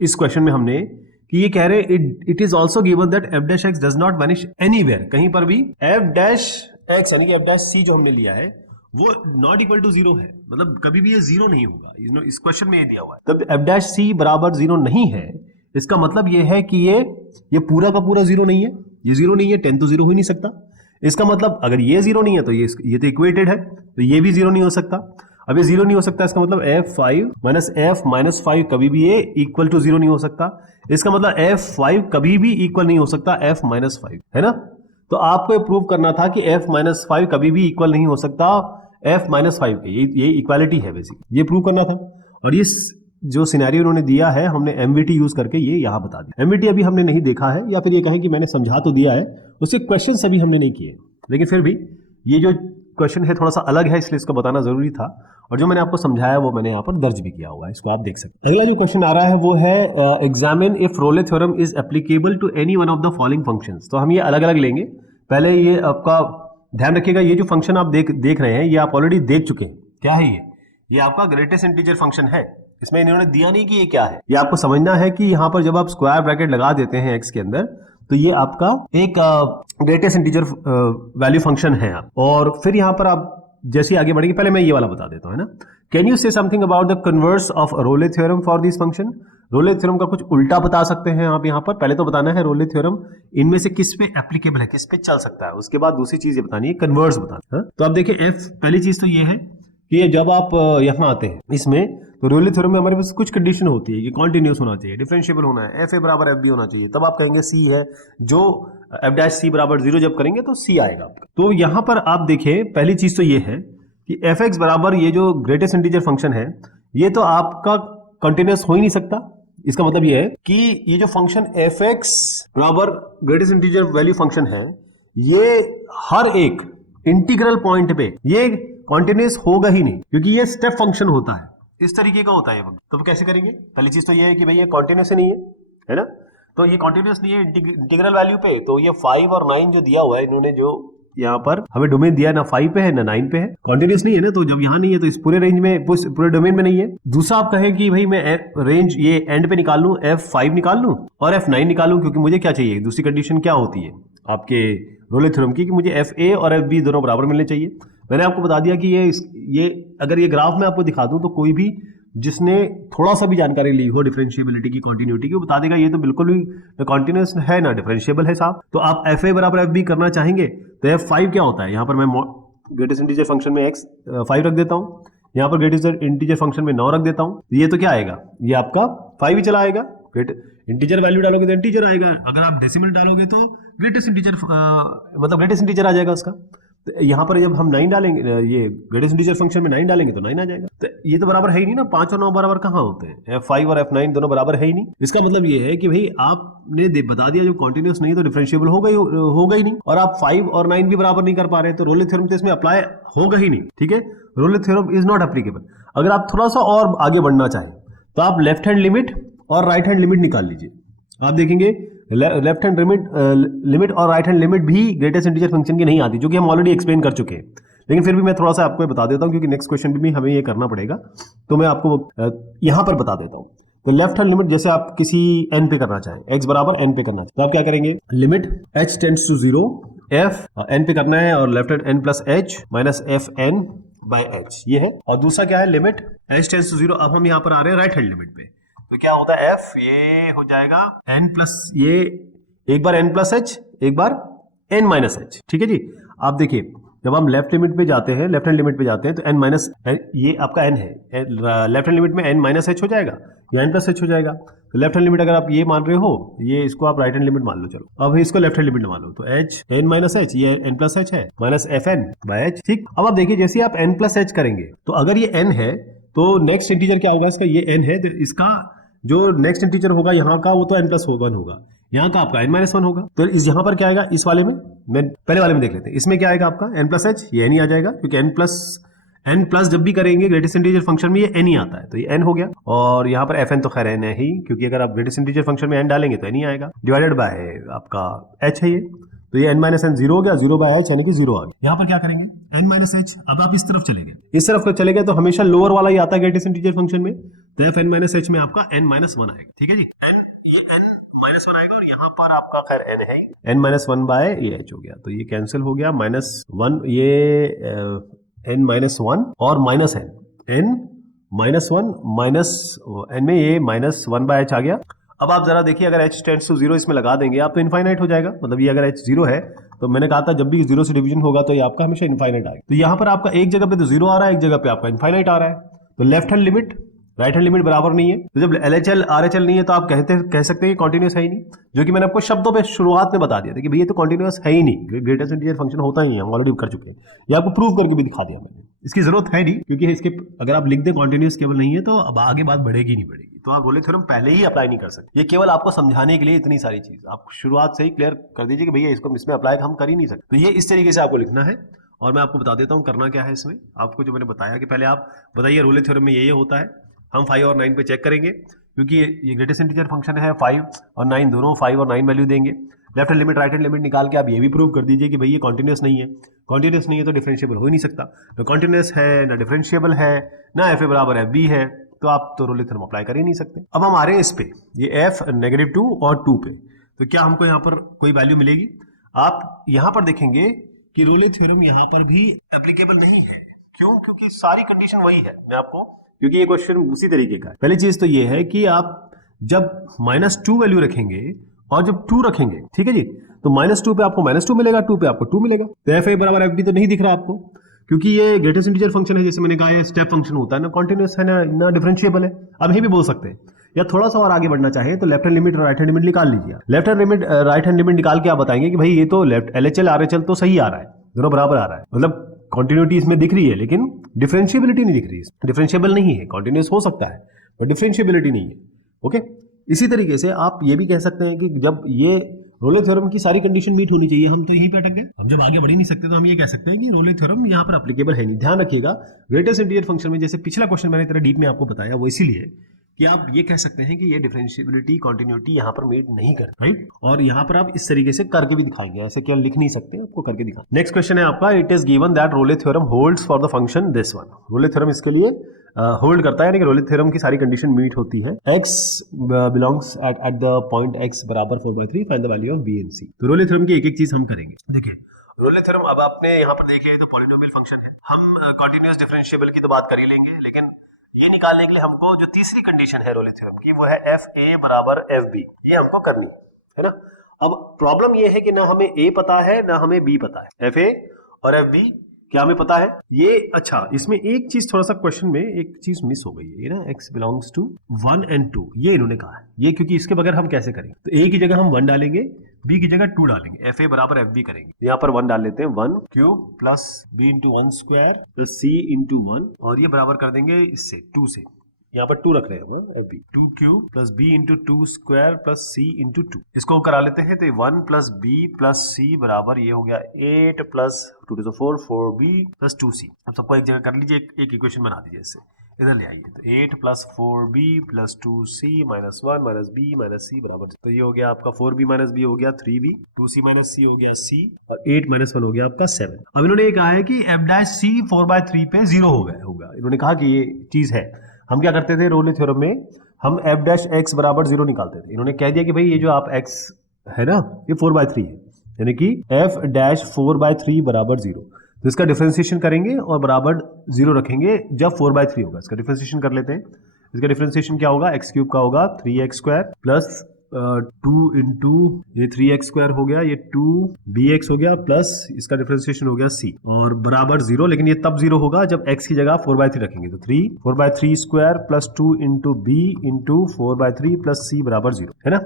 इस क्वेश्चन में हमने कि ये कह रहे हैं it is also given that f' does not vanish anywhere, कहीं पर भी f' यानी कि f' जो हमने लिया है वो नॉट इक्वल टू 0 है, मतलब कभी भी ये 0 नहीं होगा। इस क्वेश्चन में ये दिया हुआ है, तब f' बराबर 0 नहीं है, इसका मतलब ये है कि ये पूरा का पूरा 0 नहीं है, ये 0 नहीं है, 10 तो 0 हो ही नहीं सकता। इसका मतलब अगर ये 0 नहीं है तो ये तो इक्वेटेड है, तो ये भी 0 नहीं हो सकता। अब ये 0 नहीं हो सकता, इसका मतलब f5 माइनस f माइनस 5 कभी भी ये इक्वल टू 0 नहीं हो सकता। इसका मतलब f5 कभी भी इक्वल नहीं हो सकता f माइनस 5, है ना। तो आपको ये प्रूव करना था कि f माइनस 5 कभी भी इक्वल नहीं हो सकता f माइनस 5 के, ये इक्वालिटी है बेसिक, ये प्रूव करना था। और इस जो सिनेरियो उन्होंने दिया है, हमने MVT यूज करके ये यहाँ बता दिया। MVT अभी हमने नहीं देखा है, या फिर ये कहें कि मैंने समझा तो दिया है, उसके क्वेश्चन अभी हमने नहीं किए, लेकिन फिर भी ये जो क्वेश्चन है थोड़ा सा अलग है, इसलिए इसको बताना जरूरी था। और जो मैंने आपको समझाया वो मैंने यहाँ पर दर्ज भी किया हुआ है, इसको आप देख सकते हैं। अगला जो क्वेश्चन आ रहा है वो है examine if Rolle theorem is applicable to any one of the following functions. तो हम ये अलग अलग लेंगे। पहले ये आपका ध्यान रखिएगा, ये जो फंक्शन आप देख रहे हैं ये आप ऑलरेडी देख चुके हैं। क्या है ये आपका ग्रेटेस्ट इंटीजर फंक्शन है। इसमें इन्होंने दिया नहीं कि ये क्या है, ये आपको समझना है कि यहाँ पर जब आप स्क्वायर ब्रैकेट लगा देते हैं x के अंदर, तो ये आपका एक ग्रेटेस्ट इंटीजर वैल्यू फंक्शन है। और फिर यहाँ पर आप जैसे आगे बढ़ेंगे, पहले मैं ये वाला बता देता हूँ, है ना। कैन यू से something about the converse of role theorem for this function. Role theorem का कुछ उल्टा बता सकते हैं आप यहाँ पर। पहले तो बताना है रोले थ्योरम इनमें से किस पे एप्लीकेबल है, किस पे चल सकता है, उसके बाद दूसरी चीज ये बतानी है, कन्वर्स बताना है। तो आप देखिए f, पहली चीज तो ये है कि जब आप यहाँ आते हैं इसमें, तो रोले थ्योरम में हमारे पास कुछ कंडीशन होती है कि कॉन्टिन्यूस होना चाहिए, डिफरेंशिएबल होना है, fa बराबर fb होना चाहिए, तब आप कहेंगे c है। जो f' बराबर 0 जब करेंगे तो c आएगा आपका। तो यहाँ पर आप देखिए पहली चीज तो ये है कि fx बराबर ये जो ग्रेटेस्ट इंटीजर फंक्शन है, ये तो आपका कंटिन्यूस हो ही नहीं सकता। इसका मतलब ये है कि ये जो फंक्शन fx बराबर ग्रेटेस्ट इंटीजर वैल्यू फंक्शन है, ये हर एक इंटीग्रल पॉइंट पे ये कॉन्टिन्यूस होगा ही नहीं, क्योंकि ये स्टेप फंक्शन होता है, इस तरीके का होता है। तो कैसे करेंगे? पहली चीज तो ये है कि भाई ये कॉन्टिन्यूस नहीं है ना, तो ये कॉन्टिन्यूस नहीं है इंटीग्रल वैल्यू पे, तो ये 5 और 9 जो दिया हुआ है इन्होंने, जो यहाँ पर हमें डोमेन दिया ना 5 पे है ना 9 पे है, कॉन्टिन्यूस नहीं है ना, तो जब यहाँ नहीं है तो इस पूरे रेंज में, पूरे डोमेन में नहीं है। दूसरा आप कहें कि भाई मैं रेंज ये एंड पे निकाल लूं, F5 निकाल लूं और F9 निकाल लूं, क्योंकि मुझे क्या चाहिए, दूसरी कंडीशन क्या होती है आपके रोले थ्योरम की, कि मुझे FA और FB दोनों बराबर मिलने चाहिए। मैंने आपको बता दिया कि ये अगर ये ग्राफ में आपको दिखा दूं तो कोई भी जिसने थोड़ा सा भी जानकारी ली हो डिफरेंशिएबिलिटी की, कॉन्टिन्यूटी की, वो बता देगा ये तो बिल्कुल भी कॉन्टिन्यूस है ना डिफरेंशिएबल है साहब। तो आप FA बराबर FB करना चाहेंगे तो F5 क्या होता है, यहाँ पर मैं ग्रेटेस्ट इंटीजर फंक्शन में x 5 रख देता हूँ, यहाँ पर ग्रेटेस्ट इंटीजर फंक्शन में 9 रख देता हूँ, ये तो क्या आएगा, ये आपका 5 ही चला आएगा। इंटीजर वैल्यू डालोगे तो इंटीजर आएगा, अगर आप डेसिमल डालोगे तो ग्रेटेस्ट इंटीजर मतलब ग्रेटेस्ट इंटीजर आ जाएगा उसका। तो यहाँ पर जब हम 9 डालेंगे, ये ग्रेटेस्ट इंटीजर फंक्शन में 9 डालेंगे तो 9 आ जाएगा। तो ये तो बराबर है ही नहीं ना, 5 और 9 बराबर कहाँ होते हैं, F5 और F9 दोनों बराबर है ही नहीं। इसका मतलब ये है कि भाई आपने बता दिया जो कॉन्टिन्यूस नहीं तो डिफरेंशिएबल होगा ही नहीं, और आप 5 और 9 भी बराबर नहीं कर पा रहे, तो रोले थ्योरम तो इसमें अप्लाई होगा ही नहीं। ठीक है, रोले थ्योरम इज नॉट एप्लीकेबल। अगर आप थोड़ा सा और आगे बढ़ना चाहें तो आप लेफ्ट हैंड लिमिट और राइट हैंड लिमिट निकाल लीजिए। आप देखेंगे लेफ्ट हैंड लिमिट और राइट हैंड लिमिट भी ग्रेटेस्ट इंटीजर फंक्शन की नहीं आती, जो कि हम ऑलरेडी एक्सप्लेन कर चुके हैं, लेकिन फिर भी मैं थोड़ा सा आपको बता देता हूं, क्योंकि नेक्स्ट क्वेश्चन भी हमें ये करना पड़ेगा, तो मैं आपको यहां पर बता देता हूं। तो लेफ्ट हैंड लिमिट जैसे आप किसी n पे करना चाहें, x बराबर n पे करना चाहें, तो आप क्या करेंगे, limit h tends to 0 f n पे करना है, और left hand n plus h minus f n by h ये है। और दूसरा क्या है, लिमिट h टेंड्स टू 0, अब हम यहाँ पर आ रहे हैं राइट हैंड लिमिट पे, तो क्या होता है f, ये हो जाएगा n प्लस, ये एक बार n प्लस h, एक बार n माइनस h। ठीक है जी, आप देखिए जब हम लेफ्ट लिमिट पे जाते हैं, लेफ्ट हैंड लिमिट पे जाते हैं, तो n माइनस, ये आपका n है, लेफ्ट हैंड लिमिट में n माइनस h हो जाएगा या n प्लस h हो जाएगा। तो लेफ्ट हैंड लिमिट अगर आप ये मान रहे हो, ये इसको आप राइट हैंड लिमिट मान लो, चलो अब इसको लेफ्ट हैंड लिमिट मान लो, तो h n माइनस h, ये n प्लस h है, minus f n by h। ठीक, अब आप देखिए जैसे आप n प्लस h करेंगे, तो अगर ये n है तो नेक्स्ट इंटीजर क्या होगा इसका, ये n है, तो इसका जो नेक्स्ट इंटीजर होगा यहाँ का, वो तो n प्लस 1 होगा, यहाँ का आपका n माइनस 1 होगा। तो इस यहाँ पर क्या आएगा, इस वाले में, मैं पहले वाले में देख लेते हैं, इसमें क्या आएगा आपका n प्लस h, ये n ही आ जाएगा, क्योंकि n प्लस जब भी करेंगे ग्रेटेस्ट इंटीजर फंक्शन में ये n ही आता है, तो ये n हो गया। और यहाँ पर fn तो खैर n है ही, क्योंकि अगर आप ग्रेटेस्ट इंटीजर फंक्शन में n डालेंगे तो n ही आएगा, डिवाइडेड बाय आपका h है ये, तो ये n माइनस एन 0 हो गया, 0 बाय h यानी कि 0 आ गया। यहाँ पर क्या करेंगे, n माइनस h, अब आप इस तरफ चले गए, इस तरफ चले गए तो हमेशा लोअर वाला ही आता है ग्रेटेस्ट इंटीजर फंक्शन में, तो f n माइनस h में आपका n माइनस 1 आएगा। ठीक है जी, ये n माइनस 1 आएगा, और यहाँ पर आपका खैर n है, n माइनस 1 बाय ये h हो गया, तो ये कैंसिल हो गया, माइनस 1, ये n माइनस 1 और minus n minus 1 minus n में ये माइनस 1 बाय h आ गया। अब आप जरा देखिए, अगर h टेंड्स टू 0 इसमें लगा देंगे आप तो इनफाइनाइट हो जाएगा, मतलब ये अगर h 0 है, तो मैंने कहा था जब भी 0 से डिवीजन होगा तो ये आपका हमेशा इनफाइनाइट आएगा। तो यहाँ पर आपका एक जगह पे तो 0 आ रहा है, एक जगह पे आपका इनफाइनाइट आ रहा है, तो left hand limit right hand limit बराबर नहीं है, तो जब LHL RHL नहीं है तो आप कह सकते हैं कि कॉन्टिन्यूस है ही नहीं, जो कि मैंने आपको शब्दों पे शुरुआत में बता दिया था कि भैया तो कॉन्टिन्यूस है ही नहीं, ग्रेटेस्ट इंटीजर फंक्शन होता ही है, हम ऑलरेडी कर चुके हैं, ये आपको प्रूव करके भी दिखा दिया मैंने, इसकी जरूरत है नहीं, क्योंकि इसके अगर आप लिख दें कॉन्टिन्यूस केवल नहीं है तो अब आगे बात बढ़ेगी नहीं बढ़ेगी, तो आप रोले थ्योरम पहले ही अप्लाई नहीं कर सकते। ये केवल आपको समझाने के लिए इतनी सारी चीज आप शुरुआत से ही क्लियर कर दीजिए कि भैया इसको इसमें अप्लाई हम कर ही नहीं सकते, तो ये इस तरीके से आपको लिखना है। और मैं आपको बता देता हूँ करना क्या है इसमें, आपको जो मैंने बताया कि पहले आप बताइए रोले थ्योरम में ये होता है, हम 5 और 9 पे चेक करेंगे, क्योंकि ये ग्रेटेस्ट इंटीजर फंक्शन है, 5 और 9 दोनों 5 और 9 वैल्यू देंगे, left hand limit right hand limit निकाल के आप ये भी प्रूव कर दीजिए कि भाई ये कॉन्टिन्यूस नहीं है, कॉन्टिन्यूस नहीं है तो डिफरेंशिएबल हो ही नहीं सकता, तो कॉन्टिन्यूस है ना डिफरेंशिएबल है ना FA बराबर FB है, तो आप तो रोले थ्योरम अप्लाई कर ही नहीं सकते। अब हम आ रहे हैं इस पे, ये f -2 और 2 पे, तो क्या हमको यहाँ पर कोई वैल्यू मिलेगी, आप यहाँ पर देखेंगे कि रोले थ्योरम यहाँ पर भी एप्लीकेबल नहीं है, क्यों, क्योंकि सारी कंडीशन वही है, मैं आपको, क्योंकि ये क्वेश्चन उसी तरीके का है। पहली चीज तो ये है कि आप जब -2 वैल्यू रखेंगे और जब 2 रखेंगे, ठीक है जी, तो -2 पे आपको -2 मिलेगा, 2 पे आपको 2 मिलेगा, तो FA बराबर FB तो नहीं दिख रहा आपको, क्योंकि ये ग्रेटेस्ट इंटीजर फंक्शन है, जैसे मैंने कहा है स्टेप फंक्शन होता है, ना कॉन्टिन्यूस है ना डिफरेंशिएबल है। अब ये भी बोल सकते हैं, या थोड़ा सा और आगे बढ़ना चाहे तो लेफ्ट हैंड लिमिट और राइट हैंड लिमिट निकाल लीजिए, left hand limit right hand limit निकाल के आप बताएंगे कि भाई ये तो लेफ्ट LHL RHL तो सही आ रहा है, दोनों बराबर आ रहा है, मतलब कॉन्टिन्यूटी इसमें दिख रही है, लेकिन डिफरेंशिएबिलिटी नहीं दिख रही है, डिफरेंशिएबल नहीं है, कॉन्टिन्यूस हो सकता है पर डिफरेंशिएबिलिटी नहीं है। ओके, इसी तरीके से आप ये भी कह सकते हैं कि जब ये रोले थ्योरम की सारी कंडीशन मीट होनी चाहिए, हम तो यहीं पे अटक गए। हम जब आगे बढ़ ही नहीं सकते तो हम ये कह सकते हैं कि रोले थ्योरम यहाँ पर एप्लीकेबल है नहीं। ध्यान रखिएगा ग्रेटेस्ट इंटीजर फंक्शन में जैसे पिछला क्वेश्चन मैंने तेरा डीप में आपको बताया, वो इसीलिए कि आप ये कह सकते हैं कि ये डिफरेंशिएबिलिटी कॉन्टिन्यूटी यहाँ पर मीट नहीं करता, राइट। और यहाँ पर आप इस तरीके से करके भी दिखाएंगे, ऐसे केवल लिख नहीं सकते, आपको करके दिखा। नेक्स्ट क्वेश्चन है आपका, it is given that role theorem holds for the function this one. Role theorem इसके लिए होल्ड करता है, यानी कि रोले थ्योरम की सारी कंडीशन मीट होती है। x belongs at the point x बराबर 4/3, find the value of b and c। तो रोले थ्योरम की एक एक चीज हम करेंगे। देखिए रोले थ्योरम अब आपने यहाँ पर देख लिया, तो पॉलिनोमियल फंक्शन है, हम कॉन्टिन्यूअस डिफरेंशिएबल की तो बात कर ही लेंगे, लेकिन ये निकालने के लिए हमको जो तीसरी कंडीशन है रोले थ्योरम की, वो है fa बराबर fb, ये हमको करनी है ना। अब प्रॉब्लम ये है कि ना हमें a पता है ना हमें b पता है, fa और fb क्या हमें पता है ये। अच्छा, इसमें एक चीज थोड़ा सा क्वेश्चन में एक चीज मिस हो गई है ना, x बिलोंग्स टू 1 and 2, ये इन्होंने कहा है, ये क्योंकि इसके बगैर हम कैसे करेंगे। तो a की जगह हम 1 डालेंगे, b की जगह 2 डालेंगे, fa बराबर fb करेंगे। यहाँ पर 1 डाल लेते हैं, 1 cube plus b into 1 square plus c into 1, और ये बराबर कर देंगे इससे 2 से, यहाँ पर 2 रख रहे हैं हम, fb 2 cube plus b into 2 square plus c into 2, इसको करा लेते हैं। तो 1 प्लस b प्लस c बराबर ये हो गया 8 plus 2 to the 4 4b plus 2c। अब सबको एक जगह कर लीजिए, एक इक्वेशन बना दीजिए, इससे इधर ले आइए। तो 8 plus 4b plus 2c minus 1 minus b minus c बराबर, तो ये हो गया आपका 4b माइनस b हो गया 3b, 2c माइनस c हो गया c, और 8 माइनस 1 हो गया आपका 7। अब इन्होंने ये कहा है कि f' c 4/3 पे 0 हो गया होगा, इन्होंने कहा कि ये चीज है। हम क्या करते थे रोले थ्योरम में, हम f' बराबर 0 निकालते थे। इन्होंने कह दिया कि भाई ये जो आप x है ना, ये 4/3 है, यानी कि f' 4/3 बराबर 0, तो इसका डिफरेंशिएशन करेंगे और बराबर 0 रखेंगे जब 4/3 होगा। इसका डिफरेंशिएशन कर लेते हैं। इसका डिफरेंशिएशन क्या होगा, x क्यूब का होगा 3x स्क्वायर प्लस 2 इंटू ये 3x स्क्वायर हो गया, ये 2bx हो गया, प्लस इसका डिफरेंशिएशन हो गया c, और बराबर 0, लेकिन ये तब 0 होगा जब x की जगह 4/3 रखेंगे। तो 4/3 square plus 2 into b into 4/3 plus c बराबर 0, है ना।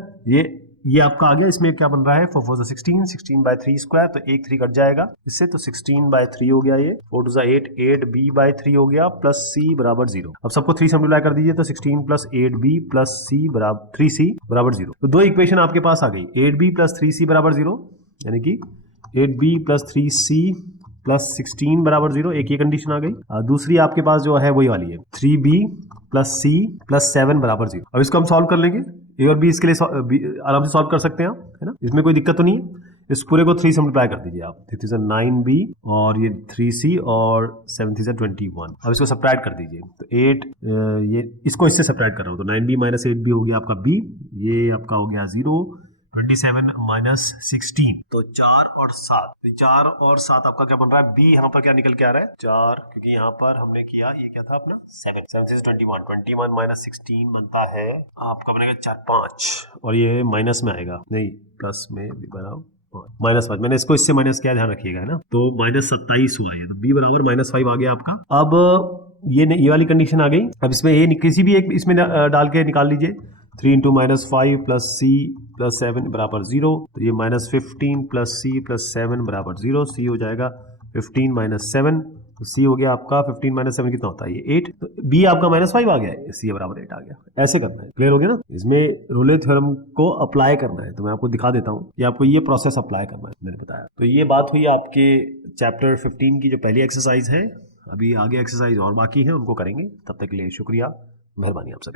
ये आपका आ गया। इसमें क्या बन रहा है, 4 4 16/3 स्क्वायर, तो एक 3 कट जाएगा इससे, तो 16/3 हो गया ये, 4 2 8 8b/3 हो गया प्लस c बराबर 0। अब सबको 3 से मल्टीप्लाई कर दीजिए, तो 16 प्लस 8b प्लस c बराबर 3c बराबर 0। तो दो इक्वेशन आपके पास आ गई, 8b प्लस 3c बराबर 0, यानी कि 8b प्लस 3c प्लस 16 बराबर 0, एक ये कंडीशन आ गई। दूसरी आपके पास जो है वही वाली है, 3b प्लस c प्लस 7 बराबर 0। अब इसको हम सॉल्व कर लेंगे, ए और बी इसके लिए आराम से सॉल्व कर सकते हैं आप, है ना, इसमें कोई दिक्कत तो नहीं है। इस पूरे को 3 से मल्टीप्लाई कर दीजिए आप, 3 3 9b और ये 3c और 7 3 21। अब इसको सब्ट्रैक्ट कर दीजिए, तो 8 ये इसको इससे सब्ट्रैक्ट कर रहा हूँ, तो 9b माइनस 8b हो गया आपका b, ये आपका हो गया 0, 27 माइनस 16, तो 4 और 7, तो 4 और 7 आपका क्या बन रहा है, b यहाँ पर क्या निकल के आ रहा है 4, क्योंकि यहाँ पर हमने किया, ये क्या था अपना 7 से 21 माइनस 16 बनता है आपका बनेगा 4 5, और ये माइनस में आएगा, नहीं प्लस में भी बनाओ -5, मैंने इसको इससे माइनस किया, ध्यान रखिएगा, है ना। तो -27 हुआ ये, तो b बराबर -5 आ गया आपका। अब ये वाली कंडीशन आ गई। अब इसमें ये किसी भी एक इसमें डाल के निकाल लीजिए, 3 इंटू -5 प्लस c प्लस 7 बराबर 0, तो ये -15 प्लस c प्लस 7 बराबर 0, c हो जाएगा 15 माइनस 7, तो c हो गया आपका 15 माइनस 7 कितना होता है, ये 8, तो b आपका -5 आ गया है, c बराबर 8 आ गया। ऐसे करना है, क्लियर हो गया ना। इसमें रोले थ्योरम को अप्लाई करना है, तो मैं आपको दिखा देता हूँ कि आपको ये प्रोसेस अप्लाई करना है, मैंने बताया। तो ये बात हुई आपके चैप्टर 15 की जो पहली एक्सरसाइज है। अभी आगे एक्सरसाइज और बाकी है, उनको करेंगे। तब तक के लिए शुक्रिया, मेहरबानी आप सभी।